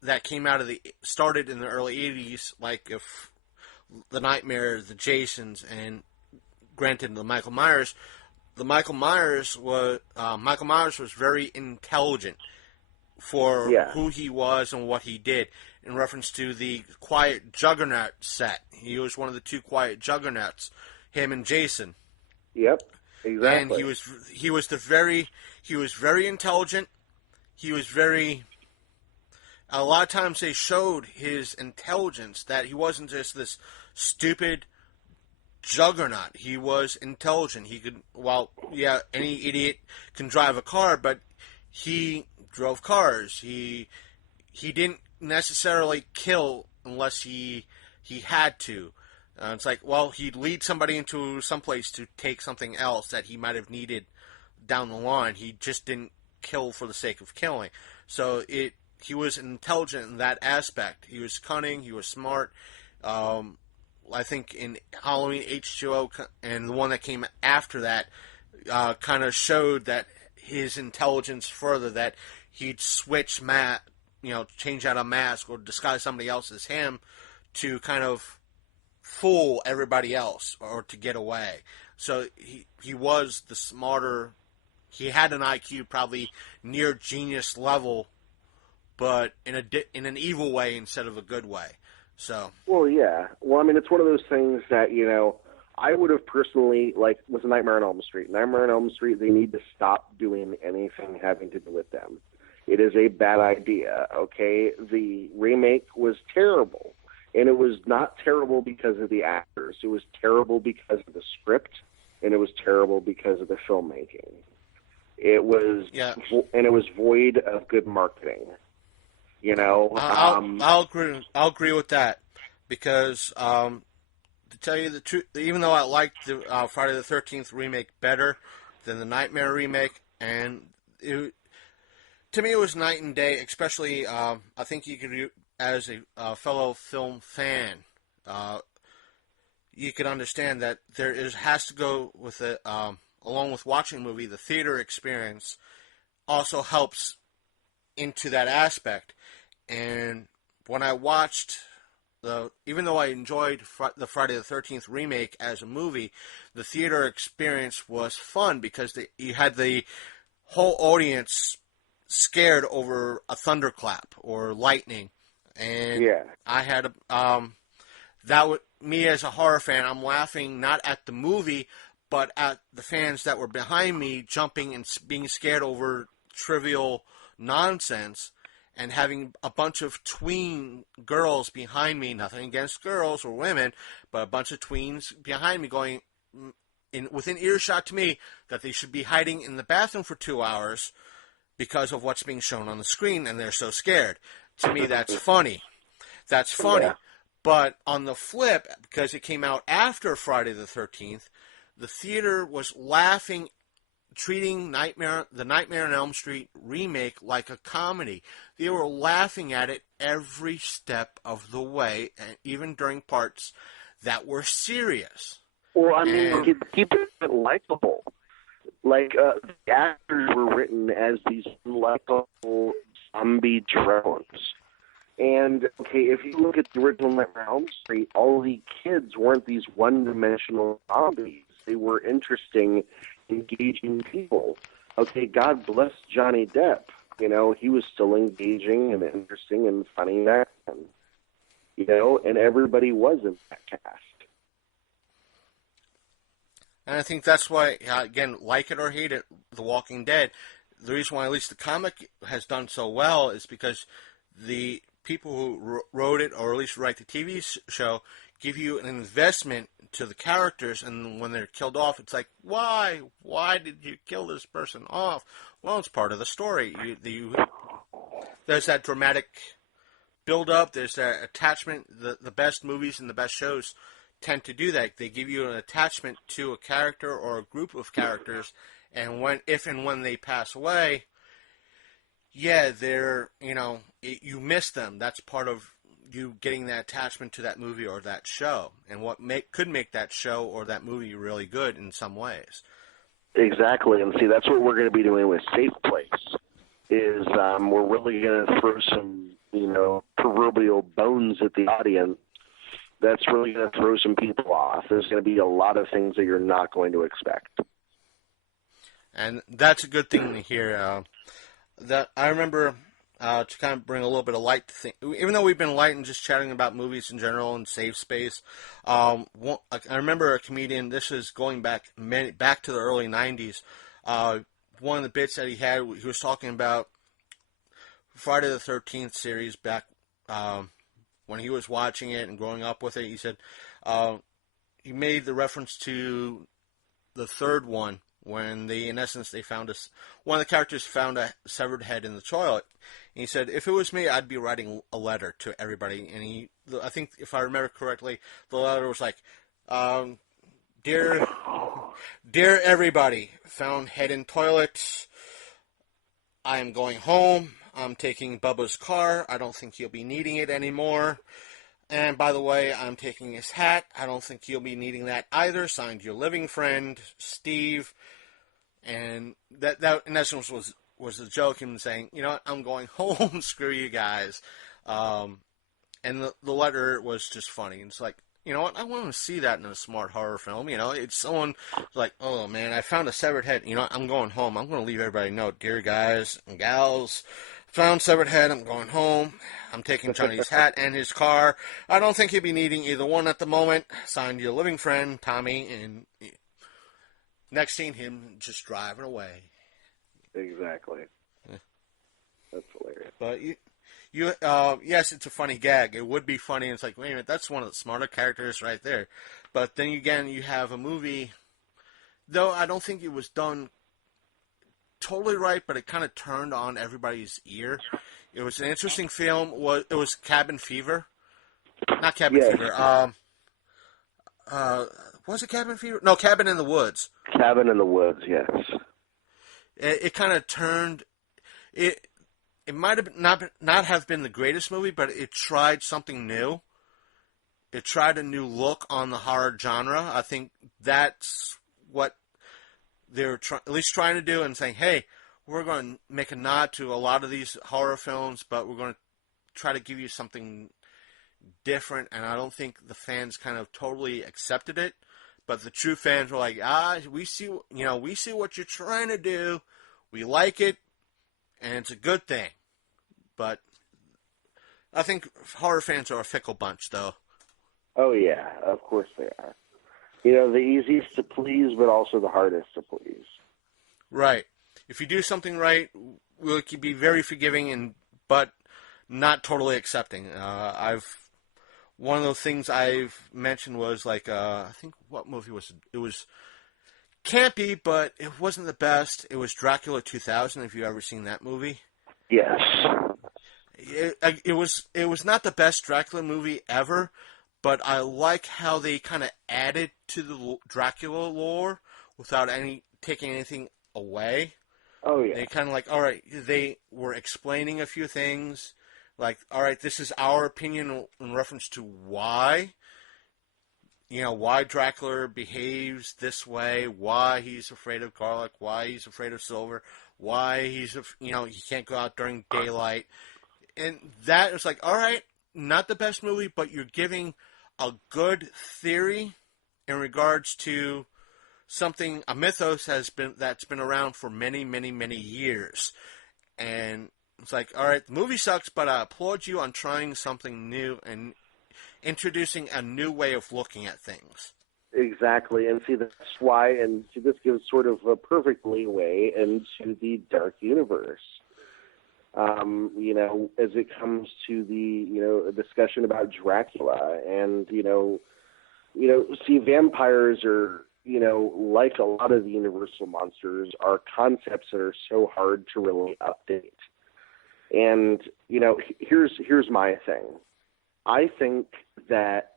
that came out started in the early 80s, like if the Nightmare, the Jasons, and granted the Michael Myers was very intelligent for who he was and what he did. In reference to the Quiet Juggernaut set, he was one of the 2 Quiet Juggernauts, him and Jason. Yep, exactly. And he was very intelligent. He was very. A lot of times they showed his intelligence, that he wasn't just this stupid juggernaut. He was intelligent. He could, any idiot can drive a car, but he drove cars. He didn't necessarily kill unless he had to. It's like, well, he'd lead somebody into someplace to take something else that he might have needed down the line. He just didn't kill for the sake of killing. So he was intelligent in that aspect. He was cunning. He was smart. I think in Halloween H2O and the one that came after that kind of showed that his intelligence further, that he'd switch change out a mask or disguise somebody else as him to kind of fool everybody else or to get away. So he was the smarter. He had an IQ probably near genius level, but in an evil way instead of a good way. So. Well, yeah. Well, I mean, it's one of those things that, I would have personally, with Nightmare on Elm Street. Nightmare on Elm Street, they need to stop doing anything having to do with them. It is a bad idea, okay? The remake was terrible. And it was not terrible because of the actors. It was terrible because of the script, and it was terrible because of the filmmaking. It was, and it was void of good marketing. I'll agree with that, because to tell you the truth, even though I liked the Friday the 13th remake better than the Nightmare remake, and to me it was night and day. Especially, I think you could, as a fellow film fan, you could understand that has to go with it. Along with watching a movie, the theater experience also helps into that aspect. And when I watched even though I enjoyed the Friday the 13th remake as a movie, the theater experience was fun because you had the whole audience scared over a thunderclap or lightning. And I had me as a horror fan, I'm laughing not at the movie, but at the fans that were behind me jumping and being scared over trivial nonsense, and having a bunch of tween girls behind me, nothing against girls or women, but a bunch of tweens behind me going within earshot to me that they should be hiding in the bathroom for 2 hours because of what's being shown on the screen, and they're so scared. To me, that's funny. That's funny. Yeah. But on the flip, because it came out after Friday the 13th, the theater was laughing, treating the Nightmare on Elm Street remake like a comedy. They were laughing at it every step of the way, and even during parts that were serious. Well, I mean, keep it likable. The actors were written as these likable zombie drones. And, if you look at the original Nightmare on Elm Street, all the kids weren't these one-dimensional zombies. They were interesting, engaging people. God bless Johnny Depp. He was still engaging and interesting and funny back then. And everybody was in that cast. And I think that's why, again, like it or hate it, The Walking Dead, the reason why at least the comic has done so well is because the people who wrote it, or at least write the TV show, give you an investment to the characters, and when they're killed off, it's like, why? Why did you kill this person off? Well, it's part of the story. There's that dramatic build-up. There's that attachment. The best movies and the best shows tend to do that. They give you an attachment to a character or a group of characters, and if and when they pass away, they're, you miss them. That's part of you getting that attachment to that movie or that show, and what could make that show or that movie really good in some ways. Exactly, and see, that's what we're going to be doing with Safe Place, is we're really going to throw some, proverbial bones at the audience. That's really going to throw some people off. There's going to be a lot of things that you're not going to expect. And that's a good thing to hear. That I remember, to kind of bring a little bit of light to things, even though we've been light and just chatting about movies in general and safe space. I remember a comedian. This is going back to the early '90s. One of the bits that he was talking about Friday the 13th series back when he was watching it and growing up with it. He said, he made the reference to the third one when in essence, they found one of the characters found a severed head in the toilet. And he said, if it was me, I'd be writing a letter to everybody. And I think if I remember correctly, the letter was like, dear everybody, found head in toilet. I am going home. I'm taking Bubba's car. I don't think he'll be needing it anymore. And by the way, I'm taking his hat. I don't think he'll be needing that either. Signed, your living friend, Steve. And that in essence was the joke. Him saying, you know what, I'm going home. Screw you guys. And the letter was just funny. It's like, you know what, I want to see that in a smart horror film. You know, it's someone like, oh man, I found a severed head. You know what, I'm going home. I'm going to leave everybody know, dear guys and gals, found severed head. I'm going home. I'm taking Johnny's hat and his car. I don't think he'll be needing either one at the moment. Signed, your living friend, Tommy. And next scene, him just driving away. Exactly. Yeah. That's hilarious. But yes, it's a funny gag. It would be funny. It's like, wait a minute, that's one of the smarter characters right there. But then again, you have a movie, though I don't think it was done totally right, but it kind of turned on everybody's ear. It was an interesting film. It was Cabin Fever. Not Cabin Fever. Was it Cabin Fever? No, Cabin in the Woods. Cabin in the Woods, yes. It kind of turned... It might have not have been the greatest movie, but it tried something new. It tried a new look on the horror genre. I think that's what they're at least trying to do, and saying, hey, we're going to make a nod to a lot of these horror films, but we're going to try to give you something different. And I don't think the fans kind of totally accepted it, but the true fans were like, we see what you're trying to do. We like it. And it's a good thing. But I think horror fans are a fickle bunch, though. Oh, yeah. Of course they are. You know, the easiest to please, but also the hardest to please. Right. If you do something right, we'll be very forgiving, but not totally accepting. One of the things I've mentioned was, like, I think, what movie was it? It was campy, but it wasn't the best. It was Dracula 2000. Have you ever seen that movie? Yes. It was not the best Dracula movie ever, but I like how they kind of added to the Dracula lore without taking anything away. Oh yeah. They kind of like, all right, they were explaining a few things, like, all right, this is our opinion in reference to why. Why Dracula behaves this way, why he's afraid of garlic, why he's afraid of silver, why he can't go out during daylight. And that is like, all right, not the best movie, but you're giving a good theory in regards to something, a mythos that's been around for many, many, many years. And it's like, all right, the movie sucks, but I applaud you on trying something new and introducing a new way of looking at things. Exactly, and see, that's why, and see, this gives sort of a perfect leeway into the dark universe. As it comes to the, discussion about Dracula, and, see, vampires are, like a lot of the Universal monsters, are concepts that are so hard to really update. And, here's my thing. I think that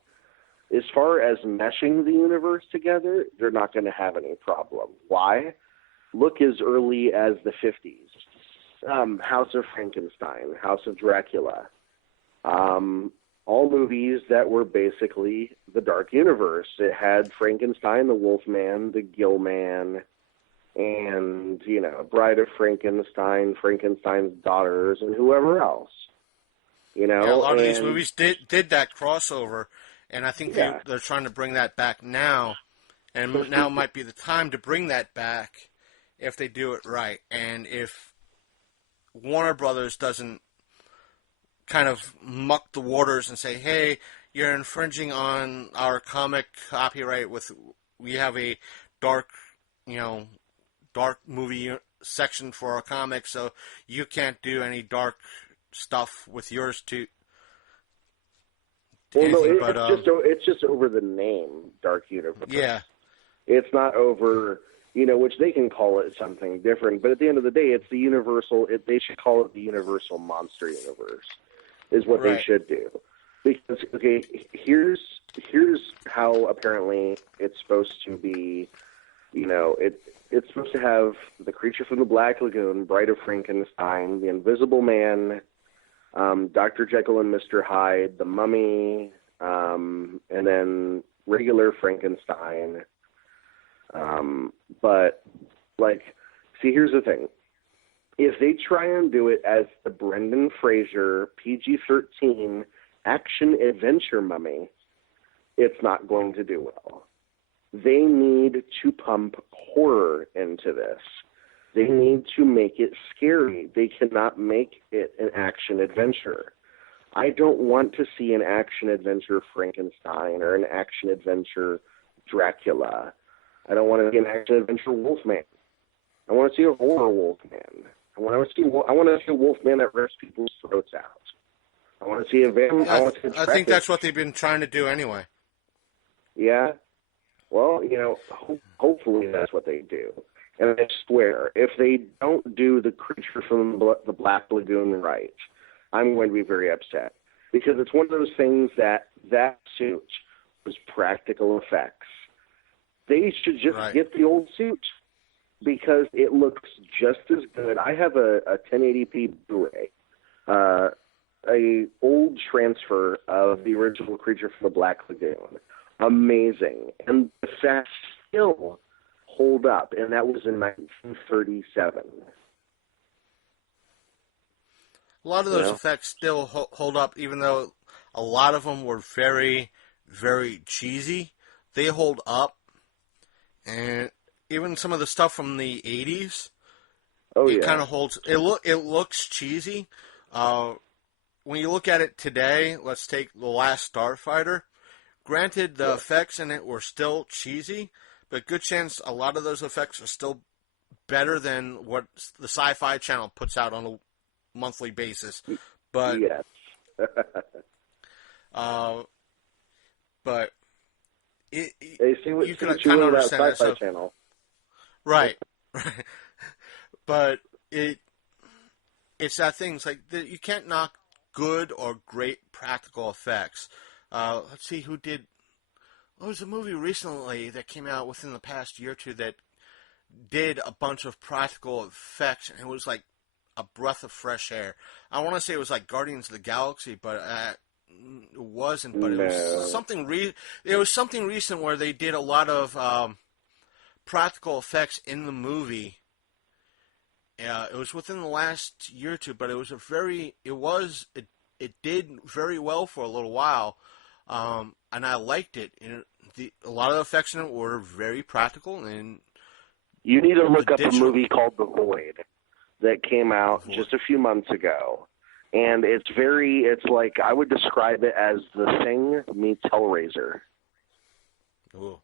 as far as meshing the universe together, they're not going to have any problem. Why? Look as early as the 50s. House of Frankenstein, House of Dracula. All movies that were basically the dark universe. It had Frankenstein, the Wolfman, the Gill-Man, and, Bride of Frankenstein, Frankenstein's daughters, and whoever else. A lot of these movies did that crossover, and I think they're trying to bring that back now, and now might be the time to bring that back if they do it right, and if Warner Brothers doesn't kind of muck the waters and say, hey, you're infringing on our comic copyright we have a dark movie section for our comics, so you can't do any dark stuff with yours too. Well, no, anything it's just over the name Dark Universe. Yeah. It's not over, which they can call it something different, but at the end of the day, it's the universal. They should call it the Universal Monster Universe, is what they should do. Because here's how apparently it's supposed to be. It's supposed to have the Creature from the Black Lagoon, Bride of Frankenstein, the Invisible Man, Dr. Jekyll and Mr. Hyde, the Mummy, and then regular Frankenstein. But, see, here's the thing. If they try and do it as the Brendan Fraser PG-13 action-adventure Mummy, it's not going to do well. They need to pump horror into this. They need to make it scary. They cannot make it an action-adventure. I don't want to see an action-adventure Frankenstein or an action-adventure Dracula. I don't want to see an action-adventure Wolfman. I want to see a horror Wolfman. I want to see a Wolfman that rips people's throats out. I want to see a vampire. I think that's what they've been trying to do anyway. Yeah. Well, hopefully that's what they do. And I swear, if they don't do the Creature from the Black Lagoon right, I'm going to be very upset. Because it's one of those things that suit was practical effects. They should just get the old suit because it looks just as good. I have a 1080p Blu-ray, a old transfer of the original Creature from the Black Lagoon. Amazing. And the effects still hold up, and that was in 1937. A lot of those effects still hold up, even though a lot of them were very, very cheesy. They hold up. And even some of the stuff from the 80s, it kind of holds. It looks cheesy. When you look at it today, let's take The Last Starfighter. Granted, the effects in it were still cheesy, but good chance a lot of those effects are still better than what the Sci-Fi Channel puts out on a monthly basis. But but you can kind of understand that. So, Channel. Right. But it's that thing. It's like you can't knock good or great practical effects. Let's see who did. What was a movie recently that came out within the past year or two that did a bunch of practical effects, and it was like a breath of fresh air. I want to say it was like Guardians of the Galaxy, but it wasn't. But it was something. It was something recent where they did a lot of practical effects in the movie. It was within the last year or two, but it was it did very well for a little while. And I liked it. A lot of the effects in it were very practical. And you need to look up a movie called The Void that came out just a few months ago. And it's like, I would describe it as The Thing meets Hellraiser. Ooh.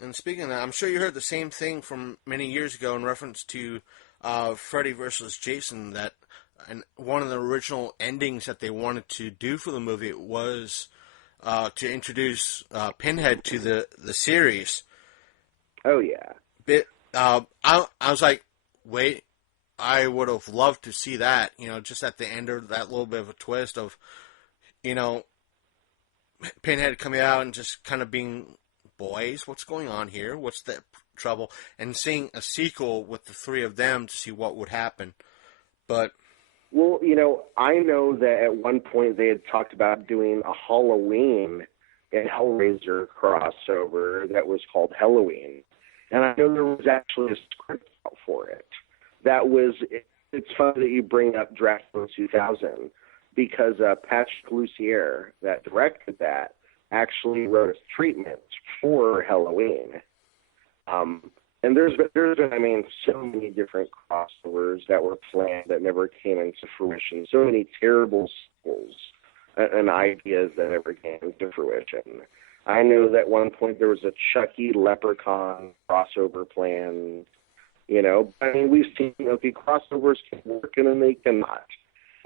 And speaking of that, I'm sure you heard the same thing from many years ago in reference to Freddy vs. Jason, that and one of the original endings that they wanted to do for the movie was to introduce Pinhead to the series. Oh, yeah. I was like, wait, I would have loved to see that, just at the end of that little bit of a twist of, Pinhead coming out and just kind of being, boys, what's going on here? What's the trouble? And seeing a sequel with the three of them to see what would happen. But... Well, I know that at one point they had talked about doing a Halloween and Hellraiser crossover that was called Halloween. And I know there was actually a script out for it. It's funny that you bring up Dracula 2000 because Patrick Lussier, that directed that, actually wrote a treatment for Halloween. And there's been, so many different crossovers that were planned that never came into fruition. So many terrible sequels and ideas that never came into fruition. I know that at one point there was a Chucky Leprechaun crossover plan. We've seen, crossovers can work and then they cannot.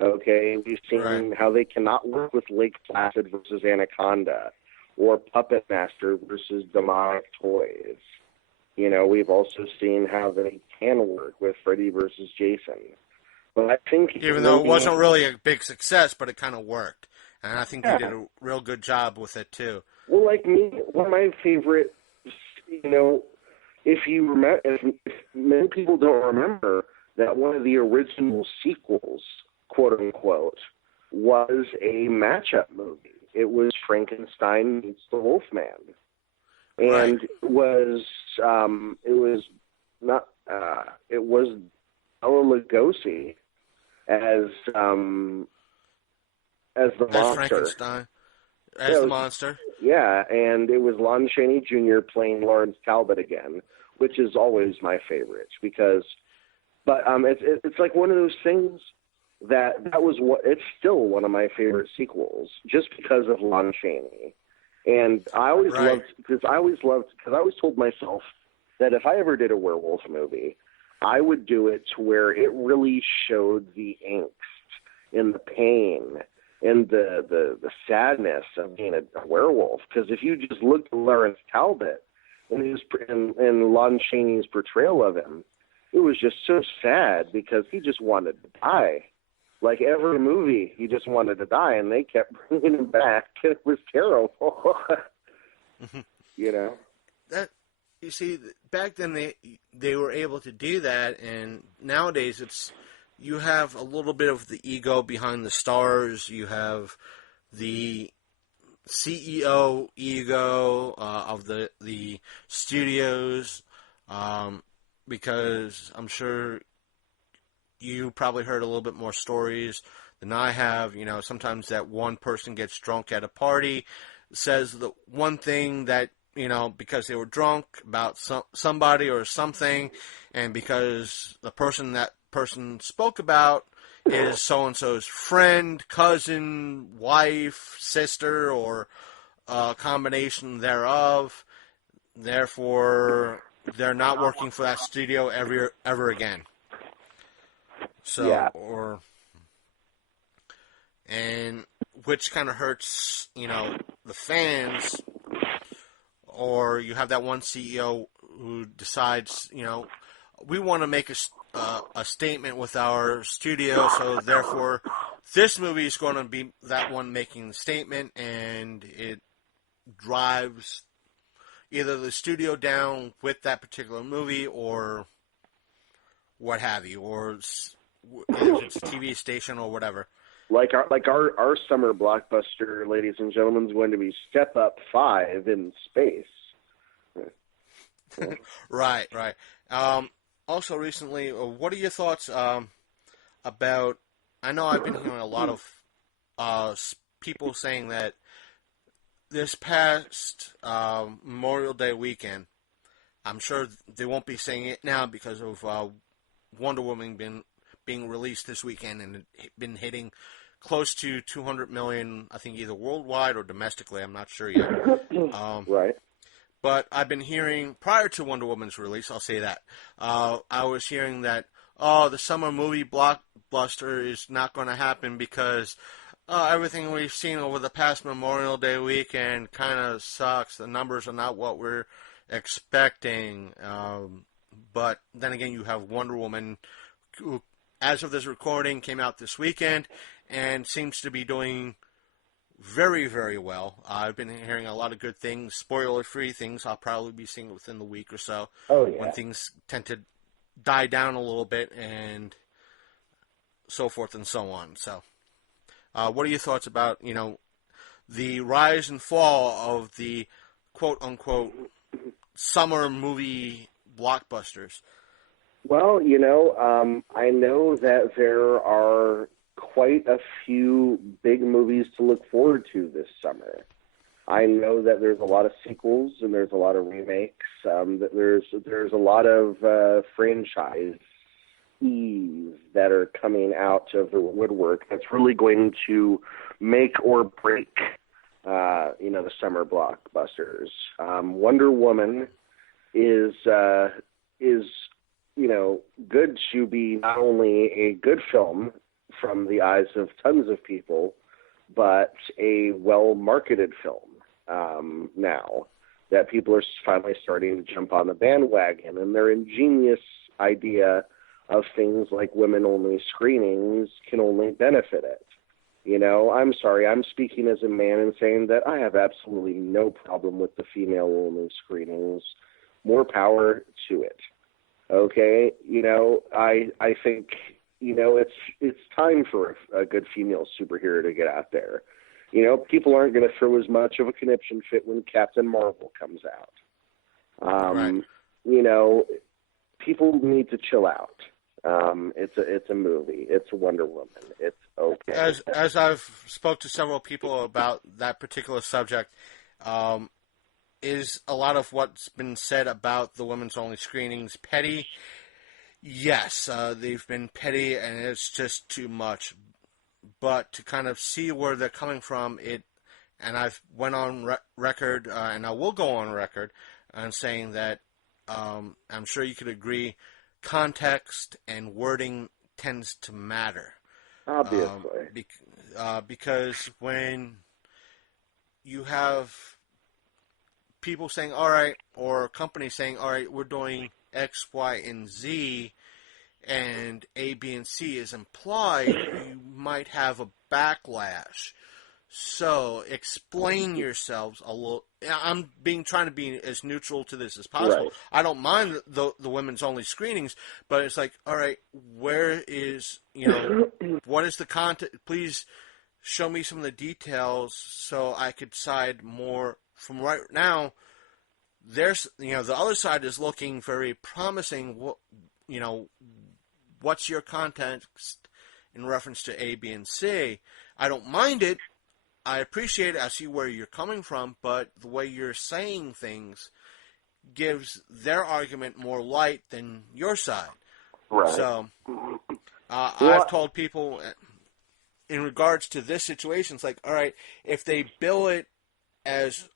Okay, we've seen how they cannot work with Lake Placid versus Anaconda, or Puppet Master versus Demonic Toys. You know, we've also seen how they can work with Freddy versus Jason. But I think even though it wasn't really a big success, but it kind of worked, and I think they did a real good job with it too. Well, like me, one of my favorite, you know, if many people don't remember that one of the original sequels, quote unquote, was a matchup movie. It was Frankenstein meets the Wolfman, and it was Bela Lugosi as the monster. Frankenstein. As the monster. Yeah, and it was Lon Chaney Jr. playing Lawrence Talbot again, which is always my favorite it's like one of those things it's still one of my favorite sequels just because of Lon Chaney. And I always told myself that if I ever did a werewolf movie, I would do it to where it really showed the angst and the pain and the sadness of being a werewolf. Because if you just look at Lawrence Talbot and Lon Chaney's portrayal of him, it was just so sad because he just wanted to die. Like every movie, he just wanted to die, and they kept bringing him back. It was terrible. You know? You see, back then they were able to do that, and nowadays you have a little bit of the ego behind the stars. You have the CEO ego of the studios, because I'm sure you probably heard a little bit more stories than I have. You know, sometimes that one person gets drunk at a party, says the one thing that, you know, because they were drunk about somebody or something, and because the person that person spoke about is so-and-so's friend, cousin, wife, sister, or a combination thereof. Therefore, they're not working for that studio ever again. So, yeah. And which kind of hurts, you know, the fans. Or you have that one CEO who decides, you know, we want to make a statement with our studio, so therefore this movie is going to be that one making the statement, and it drives either the studio down with that particular movie or what have you, or if it's a TV station or whatever. Like our summer blockbuster, ladies and gentlemen, is going to be Step Up 5 in space. Right. Also, recently, what are your thoughts about? I know I've been hearing a lot of people saying that this past Memorial Day weekend, I'm sure they won't be saying it now because of Wonder Woman being released this weekend and been hitting close to 200 million, I think either worldwide or domestically, I'm not sure yet. Right. But I've been hearing, prior to Wonder Woman's release, I'll say that, I was hearing that, the summer movie blockbuster is not going to happen because everything we've seen over the past Memorial Day weekend kind of sucks. The numbers are not what we're expecting. But then again, you have Wonder Woman, who, as of this recording, came out this weekend and seems to be doing very, very well. I've been hearing a lot of good things, spoiler-free things. I'll probably be seeing within the week or so. Oh, yeah. When things tend to die down a little bit and so forth and so on. So, what are your thoughts about, you know, the rise and fall of the quote-unquote summer movie blockbusters? Well, you know, I know that there are quite a few big movies to look forward to this summer. I know that there's a lot of sequels and there's a lot of remakes. That there's a lot of franchises that are coming out of the woodwork that's really going to make or break, you know, the summer blockbusters. Wonder Woman is you know, good to be not only a good film from the eyes of tons of people, but a well-marketed film now that people are finally starting to jump on the bandwagon, and their ingenious idea of things like women-only screenings can only benefit it. You know, I'm sorry, I'm speaking as a man and saying that I have absolutely no problem with the female-only screenings. More power to it. Okay? You know, I think, you know, it's time for a good female superhero to get out there. You know, people aren't going to throw as much of a conniption fit when Captain Marvel comes out. Right. You know, people need to chill out. It's a movie. It's Wonder Woman. It's okay. As I've spoke to several people about that particular subject, is a lot of what's been said about the women's only screenings petty? Yes, they've been petty, and it's just too much. But to kind of see where they're coming from, and I've went on record, and I will go on record, on saying that I'm sure you could agree, context and wording tends to matter. Obviously. Because when you have people saying, all right, or companies saying, all right, we're doing X, Y, and Z, and A, B, and C is implied, you might have a backlash. So explain yourselves a little. I'm trying to be as neutral to this as possible. Right. I don't mind the women's only screenings, but it's like, all right, where is, you know, what is the content? Please show me some of the details so I could decide more. From right now, there's, you know, the other side is looking very promising. What, you know, what's your context in reference to A, B, and C? I don't mind it. I appreciate it. I see where you're coming from, but the way you're saying things gives their argument more light than your side. Right. So, I've told people in regards to this situation, it's like, all right, if they bill it as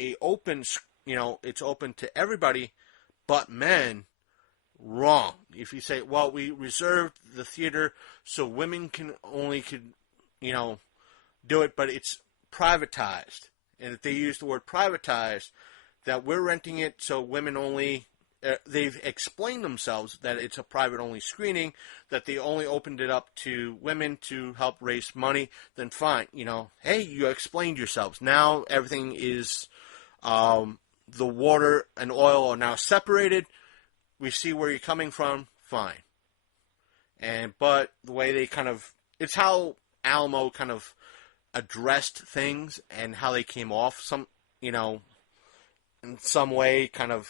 a open, you know, it's open to everybody but men, wrong. If you say, well, we reserved the theater so women could, you know, do it, but it's privatized. And if they use the word privatized, that we're renting it so women only, they've explained themselves that it's a private only screening, that they only opened it up to women to help raise money, then fine. You know, hey, you explained yourselves. Now everything is, the water and oil are now separated. We see where you're coming from, fine. But the way they kind of, it's how Alamo kind of addressed things and how they came off, some, you know, in some way kind of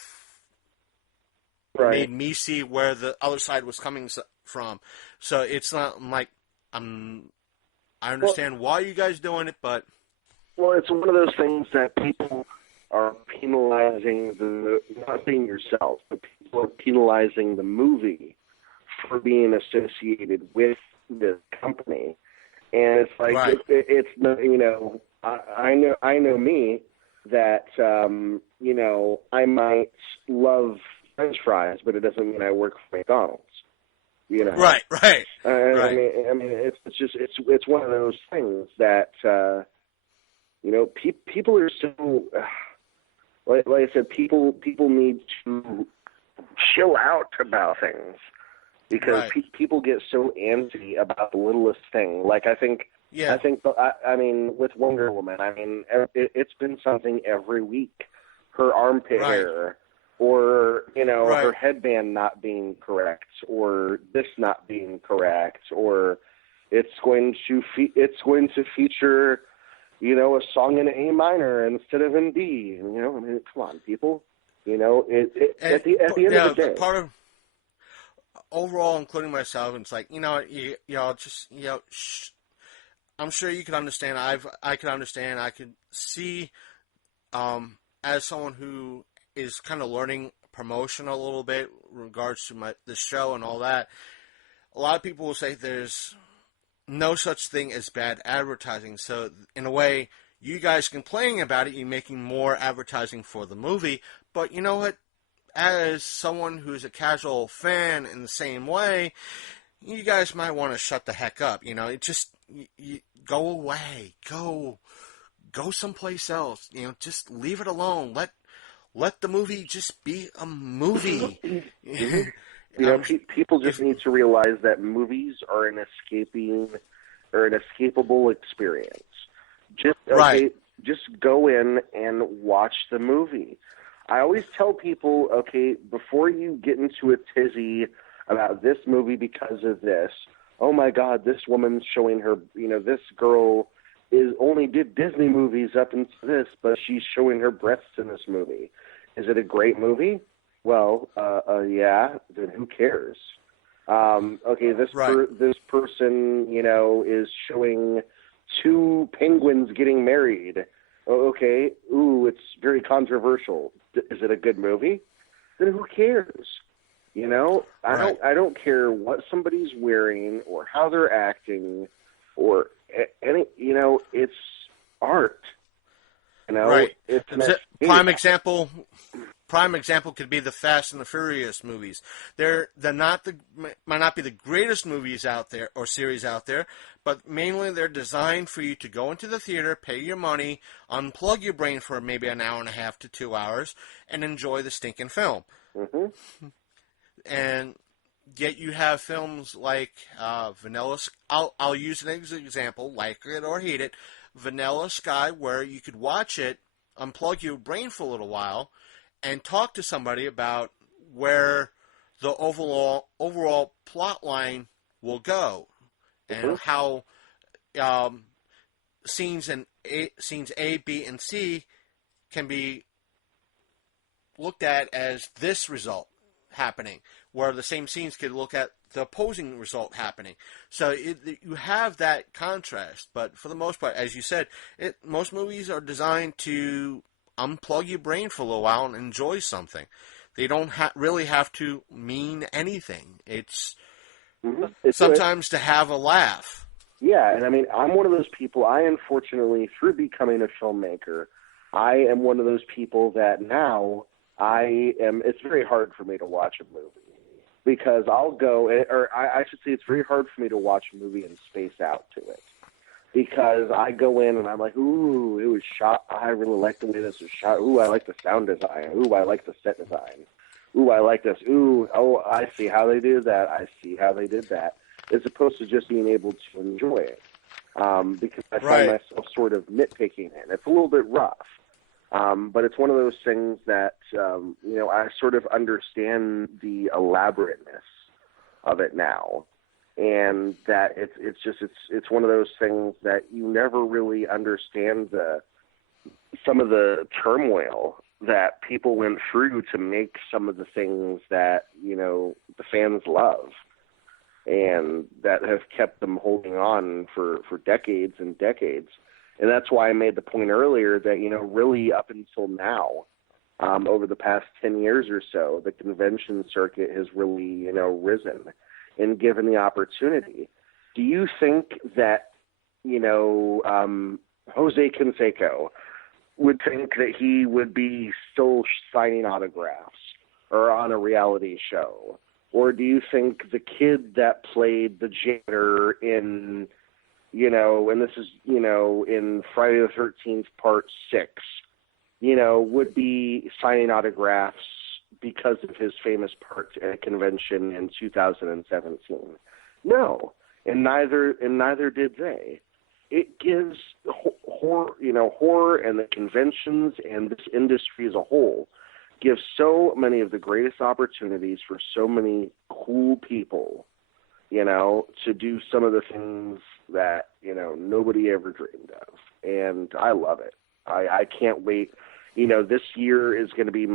made me see where the other side was coming from. So it's not like I understand why you guys doing it, but it's one of those things that people are penalizing not being yourself, but people are penalizing the movie for being associated with this company. And it's like, right. it's you know, I know me that, you know, I might love French fries, but it doesn't mean I work for McDonald's. You know, right. right. I mean, it's one of those things that, you know, people are so, like I said, people need to chill out about things. Because people get so antsy about the littlest thing. Like, I mean, with Wonder Woman, I mean, it's been something every week. Her armpit hair, or, you know, her headband not being correct, or this not being correct, or it's going to feature, you know, a song in A minor instead of in D. You know, I mean, come on, people. You know, at the end of the day. Part of, overall, including myself, it's like, you know, just, you know, I'm sure you can understand. I can understand. I could see, as someone who is kind of learning promotion a little bit in regards to the show and all that. A lot of people will say there's no such thing as bad advertising. So in a way, you guys complaining about it, you're making more advertising for the movie. But you know what? As someone who's a casual fan in the same way, you guys might want to shut the heck up. It just you go away, go someplace else. Just leave it alone. Let the movie just be a movie. People just need to realize that movies are an escapable experience. Right. Just go in and watch the movie. I always tell people, okay, before you get into a tizzy about this movie because of this, oh my God, this woman's showing her, this girl only did Disney movies up into this, but she's showing her breasts in this movie. Is it a great movie? Well, yeah, then who cares? Okay, this person, is showing two penguins getting married. Oh, okay, it's very controversial. Is it a good movie? Then who cares? I don't care what somebody's wearing or how they're acting or any. It's art. Right. It's Prime example could be the Fast and the Furious movies. They're might not be the greatest movies out there or series out there, but mainly they're designed for you to go into the theater, pay your money, unplug your brain for maybe an hour and a half to 2 hours, and enjoy the stinking film. Mm-hmm. And yet you have films like Vanilla. I'll use an example, like it or hate it, Vanilla Sky, where you could watch it, unplug your brain for a little while, and talk to somebody about where the overall plot line will go, and how scenes A, B, and C can be looked at as this result happening, where the same scenes could look at the opposing result happening. So you have that contrast, but for the most part, as you said, most movies are designed to unplug your brain for a little while and enjoy something. They don't really have to mean anything. It's sometimes to have a laugh. Yeah, and I mean, I'm one of those people. I unfortunately, through becoming a filmmaker, I am one of those people that now it's very hard for me to watch a movie because I'll go, or I should say it's very hard for me to watch a movie and space out to it. Because I go in and I'm like, ooh, it was shot. I really like the way this was shot. Ooh, I like the sound design. Ooh, I like the set design. Ooh, I like this. Ooh, oh, I see how they did that. I see how they did that. As opposed to just being able to enjoy it. Because I find myself sort of nitpicking it. It's a little bit rough. But it's one of those things that, I sort of understand the elaborateness of it now. And that it's one of those things that you never really understand some of the turmoil that people went through to make some of the things that the fans love, and that have kept them holding on for decades and decades. And that's why I made the point earlier that really up until now, over the past 10 years or so, the convention circuit has really risen and given the opportunity. Do you think that, Jose Canseco would think that he would be still signing autographs or on a reality show? Or do you think the kid that played the janitor in, and this is, in Friday the 13th Part 6, would be signing autographs because of his famous part at a convention in 2017. No, and neither did they. It gives horror and the conventions and this industry as a whole gives so many of the greatest opportunities for so many cool people, to do some of the things that, nobody ever dreamed of. And I love it. I can't wait. This year is going to be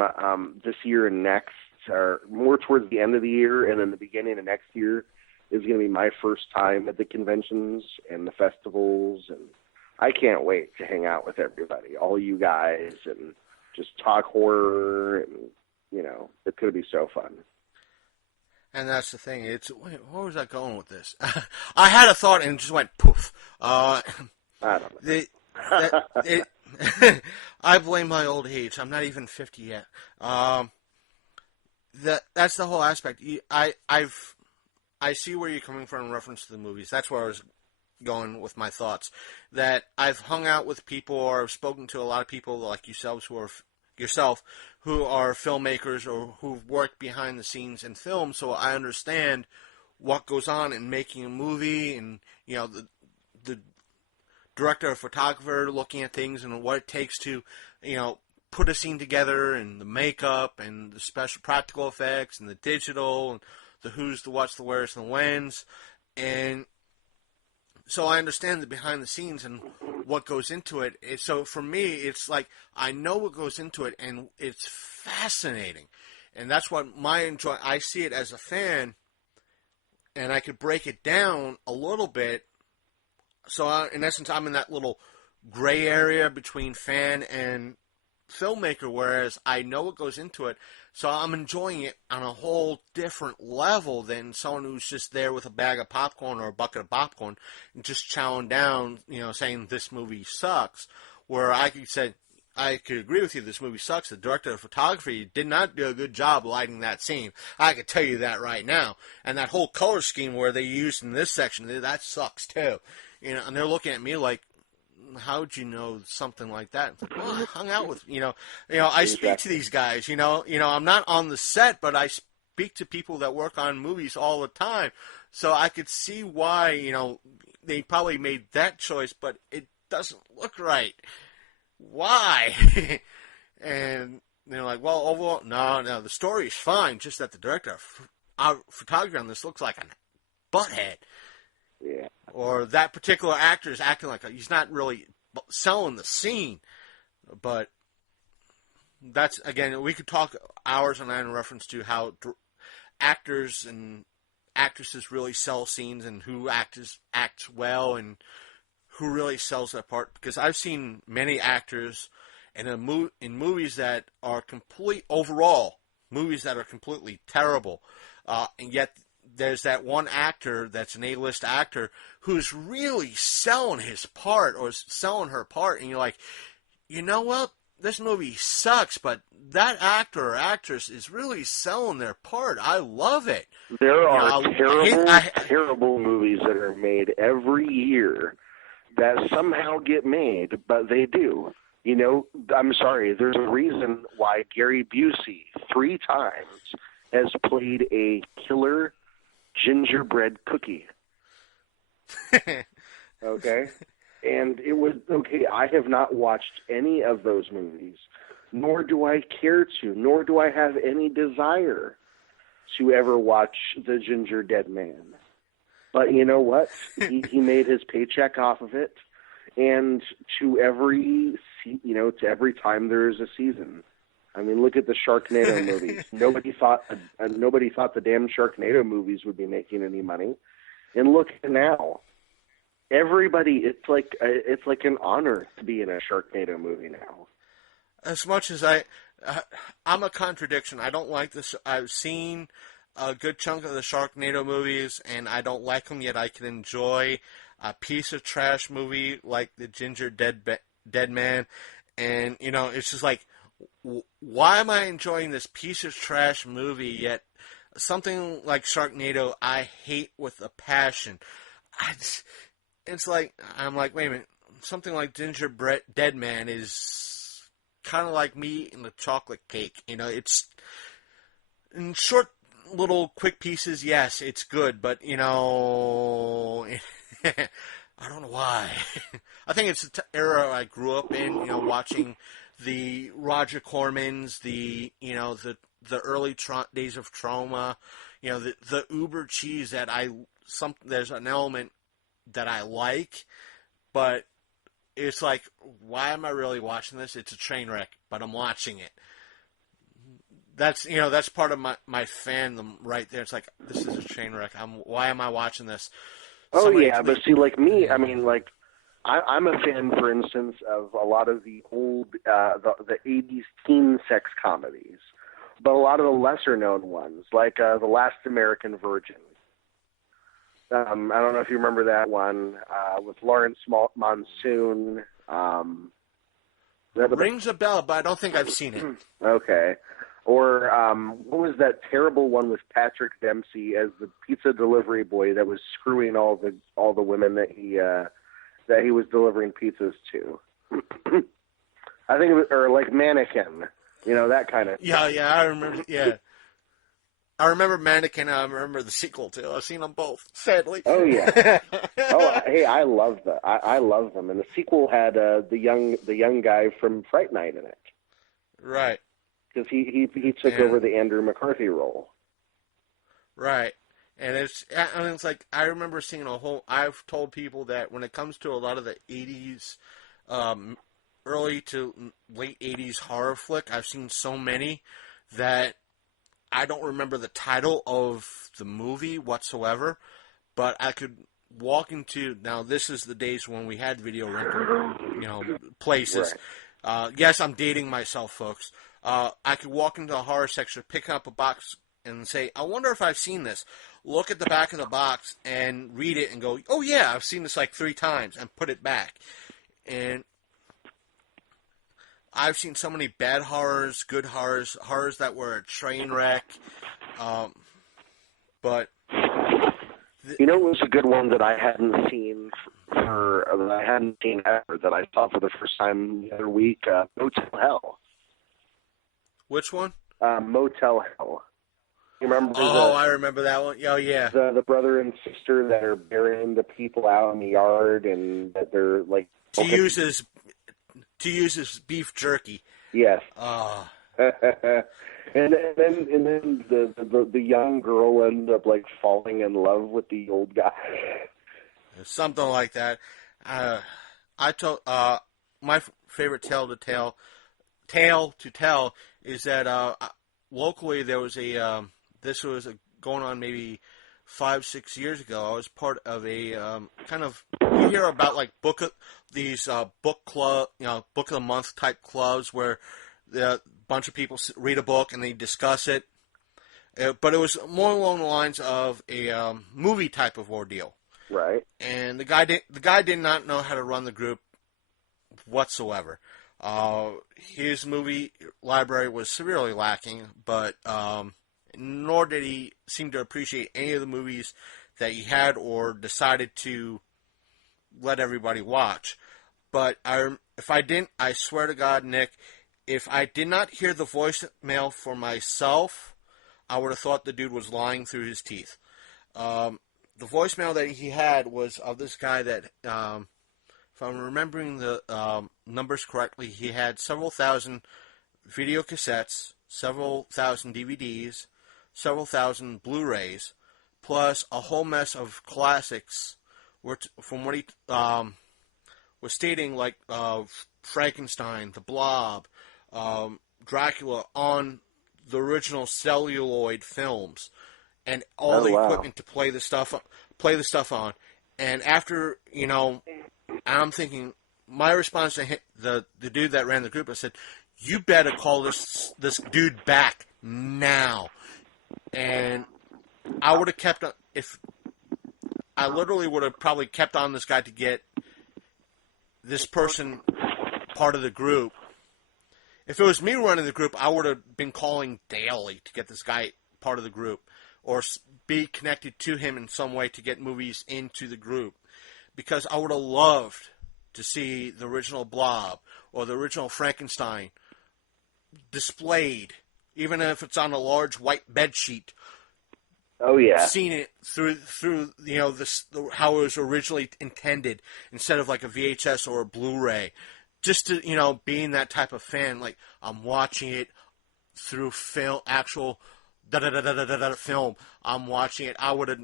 this year and next, or more towards the end of the year, and then the beginning of next year is going to be my first time at the conventions and the festivals, and I can't wait to hang out with everybody, all you guys, and just talk horror, and it's going to be so fun. And that's the thing. Where was I going with this? I had a thought and it just went poof. I don't know. I blame my old age. I'm not even 50 yet. That's the whole aspect. I've I see where you're coming from in reference to the movies. That's where I was going with my thoughts. That I've hung out with people, or I've spoken to a lot of people like yourselves who are filmmakers or who've worked behind the scenes in film, so I understand what goes on in making a movie, and the director or photographer looking at things and what it takes to put a scene together, and the makeup and the special practical effects and the digital and the who's, the what's, the where's, and the when's. And so I understand the behind the scenes and what goes into it. So for me, it's like I know what goes into it, and it's fascinating. And that's what I see it as a fan, and I could break it down a little bit. So in essence, I'm in that little gray area between fan and filmmaker, whereas I know what goes into it, so I'm enjoying it on a whole different level than someone who's just there with a bag of popcorn or a bucket of popcorn and just chowing down, saying this movie sucks. Where I could agree with you, this movie sucks. The director of photography did not do a good job lighting that scene. I could tell you that right now. And that whole color scheme where they used in this section, that sucks too. And they're looking at me like, how'd you know something like that? It's like, well, I hung out with, I speak to these guys, I'm not on the set, but I speak to people that work on movies all the time. So I could see why, they probably made that choice, but it doesn't look right. Why? And they're like, well, overall, no, the story is fine, just that the director of photography on this looks like a butthead. Yeah. Or that particular actor is acting like he's not really selling the scene. But that's, again, we could talk hours on end in reference to how actors and actresses really sell scenes, and who acts well and who really sells that part. Because I've seen many actors in movies that are movies that are completely terrible, and yet there's that one actor that's an A-list actor who's really selling his part or selling her part, and you're like, you know what? This movie sucks, but that actor or actress is really selling their part. I love it. There are terrible movies that are made every year that somehow get made, but they do. I'm sorry, there's a reason why Gary Busey 3 times has played a killer gingerbread cookie. Okay? And it was, okay, I have not watched any of those movies, nor do I care to, nor do I have any desire to ever watch The Ginger Dead Man. But you know what? He made his paycheck off of it, and to every time there's a season. I mean, look at the Sharknado movies. Nobody thought the damn Sharknado movies would be making any money, and look now. Everybody, it's like an honor to be in a Sharknado movie now. As much as I'm a contradiction. I don't like this. I've seen a good chunk of the Sharknado movies, and I don't like them, yet I can enjoy a piece of trash movie like The Ginger Dead Man, and it's just like, why am I enjoying this piece of trash movie, yet something like Sharknado I hate with a passion? It's like, I'm like, wait a minute, something like Ginger Dead Man is kind of like me in the chocolate cake. It's in short little quick pieces. Yes, it's good, but I don't know why. I think it's the era I grew up in, watching the Roger Cormans, the early days of Trauma, the uber cheese that there's an element that I like, but it's like, why am I really watching this? It's a train wreck, but I'm watching it. That's part of my fandom right there. It's like, this is a train wreck. Why am I watching this? But see, like me, I mean, like, I'm a fan, for instance, of a lot of the old, the 80s teen sex comedies, but a lot of the lesser-known ones, like The Last American Virgin. I don't know if you remember that one, with Lawrence Monsoon. Rings a bell, but I don't think I've seen it. Okay. Or what was that terrible one with Patrick Dempsey as the pizza delivery boy that was screwing all the women that he was delivering pizzas to? I think it was, or like Mannequin, that kind of. Yeah, I remember. Yeah, I remember Mannequin. I remember the sequel too. I've seen them both, sadly. Oh yeah. Hey, I love that. I love them. And the sequel had the young guy from Fright Night in it. Right. Because he took over the Andrew McCarthy role. Right. And it's like, I remember seeing I've told people that when it comes to a lot of the 80s, early to late 80s horror flick, I've seen so many that I don't remember the title of the movie whatsoever, but I could walk into, now this is the days when we had video rental, places. Right. Yes, I'm dating myself, folks. I could walk into the horror section, pick up a box, and say, I wonder if I've seen this. Look at the back of the box and read it and go, oh yeah, I've seen this like 3 times, and put it back. And I've seen so many bad horrors, good horrors, horrors that were a train wreck. But it was a good one that I hadn't seen ever, that I saw for the first time the other week. Motel Hell. Which one? Motel Hell. You remember? I remember that one. Oh yeah. The brother and sister that are burying the people out in the yard, and that they're like to use his beef jerky. Yes. And then the young girl ended up like falling in love with the old guy. Something like that. I told my favorite tale to tell is that locally there was this was going on maybe 5-6 years ago. I was part of a kind of, you hear about like book club, book of the month type clubs where a bunch of people read a book and they discuss it. But it was more along the lines of a movie type of ordeal. Right. And the guy did not know how to run the group whatsoever. His movie library was severely lacking, but nor did he seem to appreciate any of the movies that he had or decided to let everybody watch. But if I didn't, I swear to God, Nick, if I did not hear the voicemail for myself, I would have thought the dude was lying through his teeth. The voicemail that he had was of this guy that, if I'm remembering the numbers correctly, he had several thousand video cassettes, several thousand DVDs, several thousand Blu-rays, plus a whole mess of classics, from what he was stating, like Frankenstein, The Blob, Dracula, on the original celluloid films, and all the equipment to play the stuff on. And after, I'm thinking, my response to him, the dude that ran the group, I said, you better call this dude back now. And I would have kept on, I literally would have probably kept on this guy to get this person part of the group. If it was me running the group, I would have been calling daily to get this guy part of the group, or be connected to him in some way to get movies into the group. Because I would have loved to see the original Blob or the original Frankenstein displayed, even if it's on a large white bed sheet. Oh yeah, seen it through how it was originally intended, instead of like a VHS or a Blu-ray. Just to being that type of fan, like I'm watching it through film, actual film. I'm watching it. I would have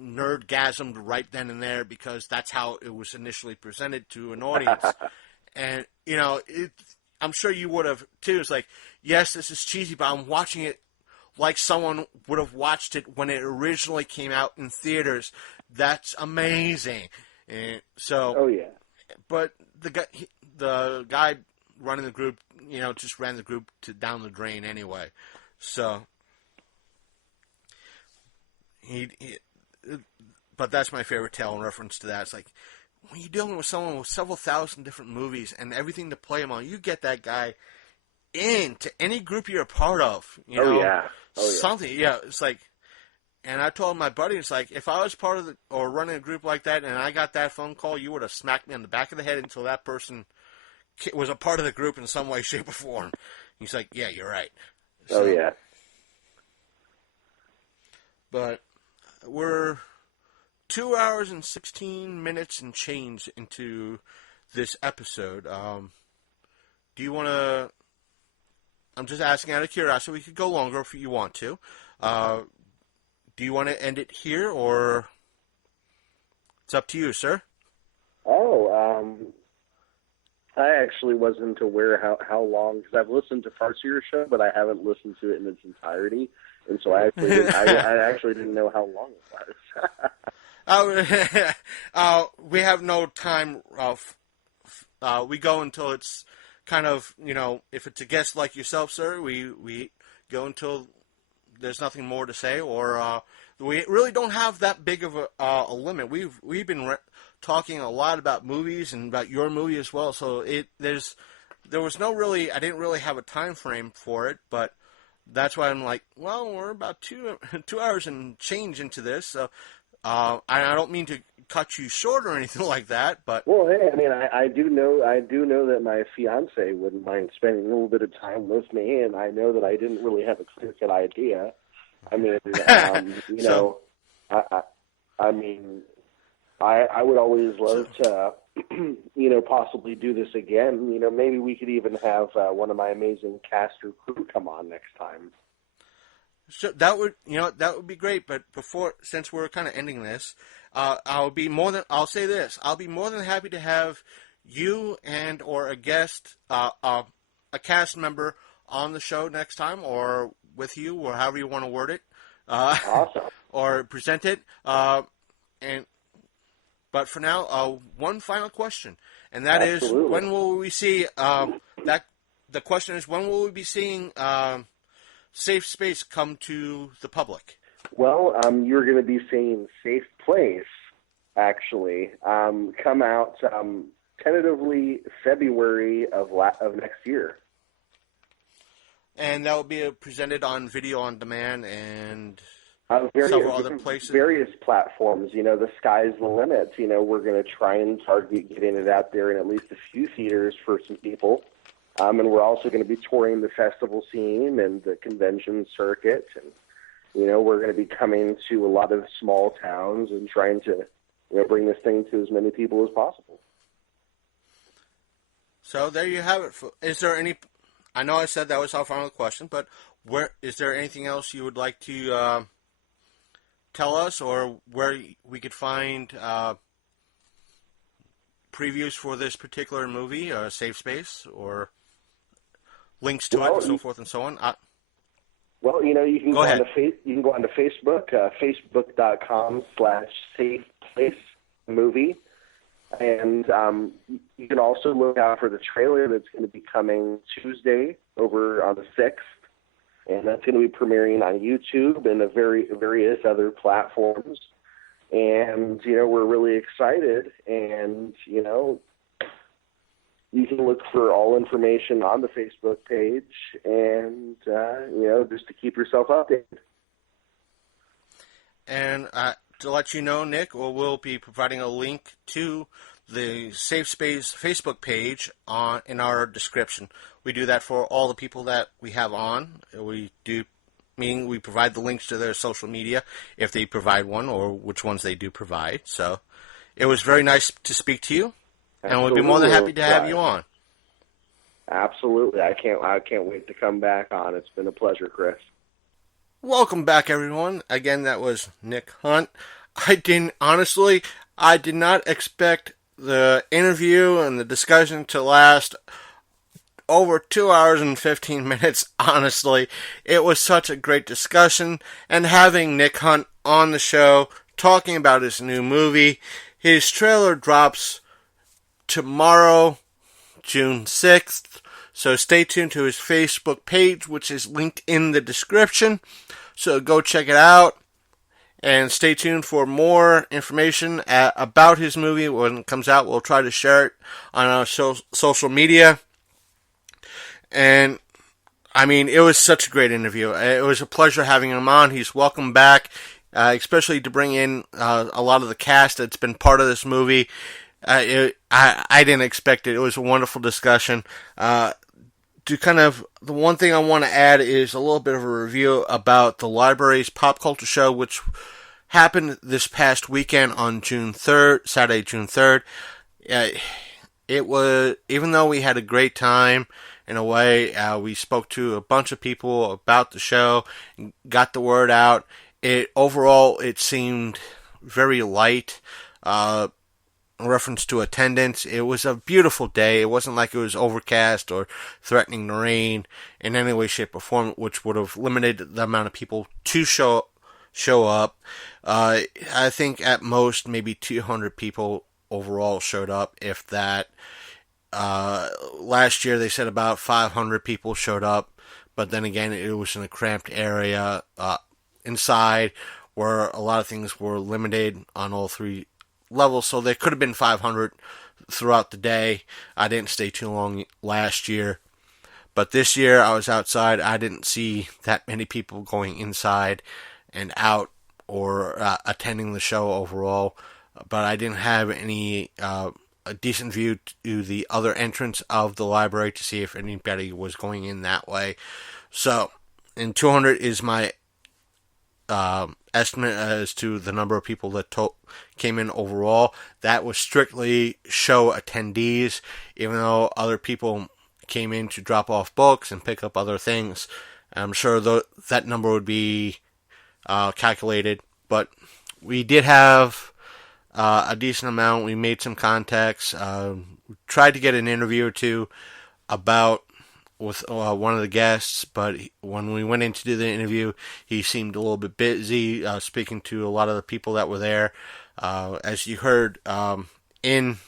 nerdgasmed right then and there, because that's how it was initially presented to an audience. And I'm sure you would have too. It's like, yes, this is cheesy, but I'm watching it like someone would have watched it when it originally came out in theaters. That's amazing. And so, oh yeah. But the guy running the group, just ran the group down the drain anyway. So but that's my favorite tale in reference to that. It's like, when you're dealing with someone with several thousand different movies and everything to play them on, you get that guy in to any group you're a part of. Something. Yeah, it's like, and I told my buddy, it's like, if I was part of or running a group like that and I got that phone call, you would have smacked me on the back of the head until that person was a part of the group in some way, shape, or form. He's like, yeah, you're right. So, yeah. But we're 2 hours and 16 minutes and change into this episode. Do you want to... I'm just asking out of curiosity. We could go longer if you want to. Do you want to end it here, or... It's up to you, sir. I actually wasn't aware how long, because I've listened to parts of your show, but I haven't listened to it in its entirety, and so I actually didn't know how long it was. We have no time. We go until it's kind of, if it's a guest like yourself, sir, we go until there's nothing more to say, or we really don't have that big of a limit. We've been talking a lot about movies and about your movie as well, so there was no really, I didn't really have a time frame for it, but that's why I'm like, well, we're about 2 hours and change into this, so I don't mean to cut you short or anything like that, but... Well, hey, I mean, I do know that my fiance wouldn't mind spending a little bit of time with me, and I know that I didn't really have a clear-cut idea. I mean, I would always love to, possibly do this again. Maybe we could even have one of my amazing cast or crew come on next time. So that would be great. But since we're kind of ending this, I'll be more than happy to have you and or a guest, a cast member on the show next time, or with you, or however you want to word it, awesome, or present it. But for now, one final question, and that Absolutely. is, when will we see the question is, when will we be seeing Safe Space come to the public? Well, you're going to be seeing Safe Place, actually, come out tentatively February of next year. And that will be presented on video on demand and several other places. Various platforms. The sky's the limit. We're going to try and target getting it out there in at least a few theaters for some people. And we're also going to be touring the festival scene and the convention circuit. And, we're going to be coming to a lot of small towns and trying to, bring this thing to as many people as possible. So there you have it. Is there any... I know I said that was our final question, but is there anything else you would like to tell us, or where we could find previews for this particular movie, Safe Space, or links to it, and so forth and so on? You can go ahead. You can go onto Facebook, facebook.com/SafePlaceMovie. And you can also look out for the trailer that's going to be coming Tuesday over on the 6th. And that's going to be premiering on YouTube and various other platforms. And, we're really excited. And, you can look for all information on the Facebook page and, just to keep yourself updated. And to let you know, Nick, we'll be providing a link to the Safe Space Facebook page in our description. We do that for all the people that we have on. We provide the links to their social media if they provide one, or which ones they do provide. So it was very nice to speak to you, and we'll be more than happy to have you on. Absolutely. I can't wait to come back on. It's been a pleasure, Chris. Welcome back, everyone. Again, that was Nick Hunt. I did not expect the interview and the discussion to last over 2 hours and 15 minutes, honestly. It was such a great discussion, and having Nick Hunt on the show talking about his new movie. His trailer drops tomorrow, June 6th, so stay tuned to his Facebook page, which is linked in the description. So go check it out, and stay tuned for more information about his movie. When it comes out, we'll try to share it on our social media. And I mean, it was such a great interview. It was a pleasure having him on. He's welcome back, especially to bring in a lot of the cast that's been part of this movie. I didn't expect it. It was a wonderful discussion. The one thing I want to add is a little bit of a review about the library's pop culture show, which happened this past weekend on June 3rd, Saturday, June 3rd. It was, even though we had a great time, in a way, we spoke to a bunch of people about the show, got the word out. Overall, it seemed very light. In reference to attendance, it was a beautiful day. It wasn't like it was overcast or threatening to rain in any way, shape, or form, which would have limited the amount of people to show up. I think at most maybe 200 people overall showed up, if that. Last year they said about 500 people showed up, but then again it was in a cramped area inside where a lot of things were limited on all three levels, so there could have been 500 throughout the day. I didn't stay too long last year, but this year I was outside. I didn't see that many people going inside and out or attending the show overall, but I didn't have any a decent view to the other entrance of the library to see if anybody was going in that way. So, and 200 is my estimate as to the number of people that came in overall. That was strictly show attendees, even though other people came in to drop off books and pick up other things. I'm sure that number would be calculated, but we did have a decent amount. We made some contacts, tried to get an interview or two with one of the guests, but when we went in to do the interview, he seemed a little bit busy speaking to a lot of the people that were there. As you heard in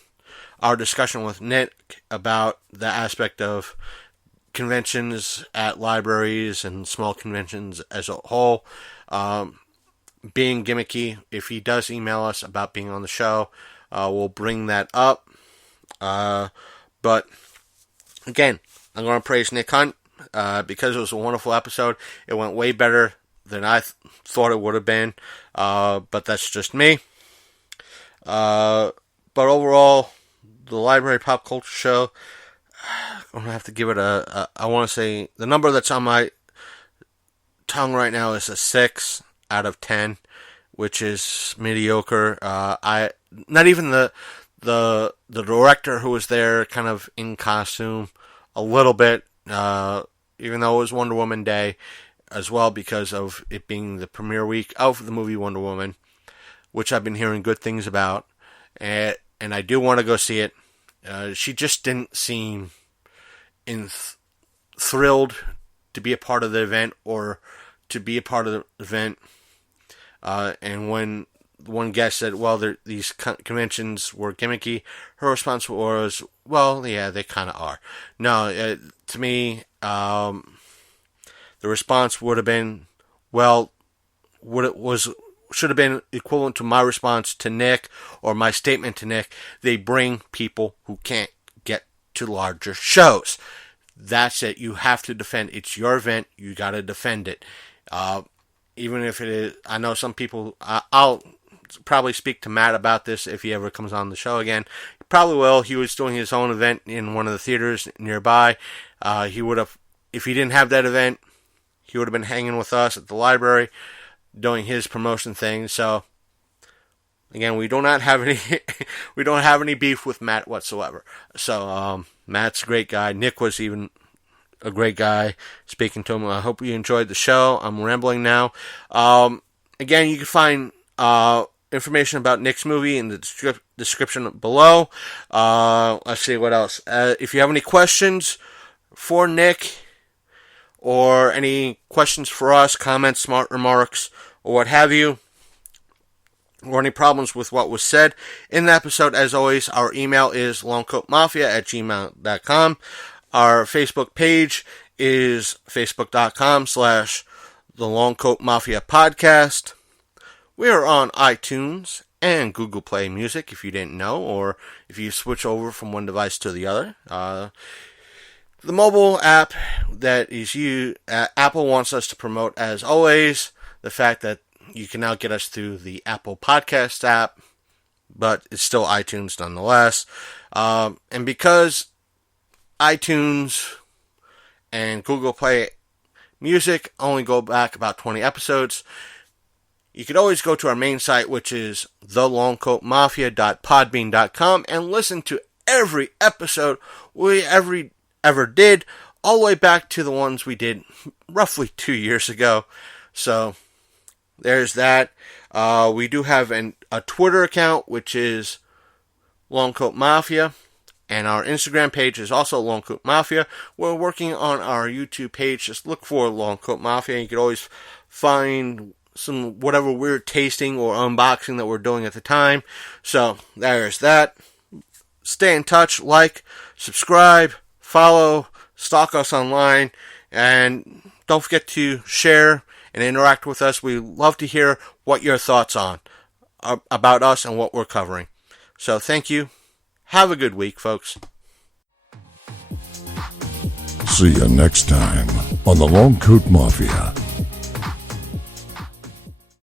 our discussion with Nick about the aspect of conventions at libraries and small conventions as a whole, being gimmicky, if he does email us about being on the show, we'll bring that up. But again, I'm going to praise Nick Hunt because it was a wonderful episode. It went way better than I thought it would have been, but that's just me. But overall, the Library Pop Culture Show, I'm going to have to give it I want to say, the number that's on my tongue right now is a 6 out of 10, which is mediocre. Not even the director who was there kind of in costume a little bit, even though it was Wonder Woman Day as well, because of it being the premiere week of the movie Wonder Woman, which I've been hearing good things about, and I do want to go see it. She just didn't seem thrilled to be a part of the event or to be a part of the event. And when one guest said, well, these conventions were gimmicky, her response was, well, yeah, they kind of are. No, to me, the response would have been, well, should have been equivalent to my response to Nick, or my statement to Nick. They bring people who can't get to larger shows. That's it. You have to defend. It's your event. You got to defend it. Even if it is, I know some people, I'll probably speak to Matt about this if he ever comes on the show again. He probably will. He was doing his own event in one of the theaters nearby. He would have, if he didn't have that event, he would have been hanging with us at the library doing his promotion thing. So again, we do not have any beef with Matt whatsoever. So Matt's a great guy. Nick was even a great guy. Speaking to him, I hope you enjoyed the show. I'm rambling now. Again, you can find information about Nick's movie in the description below. Let's see what else. If you have any questions for Nick, or any questions for us, comments, smart remarks, or what have you, or any problems with what was said in the episode, as always, our email is longcoatmafia@gmail.com. Our Facebook page is facebook.com/The Longcoat Mafia Podcast. We are on iTunes and Google Play Music, if you didn't know, or if you switch over from one device to the other. The mobile app that is Apple wants us to promote, as always, the fact that you can now get us through the Apple Podcast app, but it's still iTunes nonetheless. And because iTunes and Google Play Music only go back about 20 episodes, you could always go to our main site, which is thelongcoatmafia.podbean.com, and listen to every episode we ever did, all the way back to the ones we did roughly 2 years ago. So there's that. We do have a Twitter account, which is Longcoat Mafia, and our Instagram page is also Longcoat Mafia. We're working on our YouTube page. Just look for Longcoat Mafia. You can always find some whatever we're tasting or unboxing that we're doing at the time. So there's that. Stay in touch, like, subscribe, follow, stalk us online, and don't forget to share and interact with us. We love to hear what your thoughts on about us and what we're covering. So thank you. Have a good week, folks. See you next time on the Longcoat Mafia.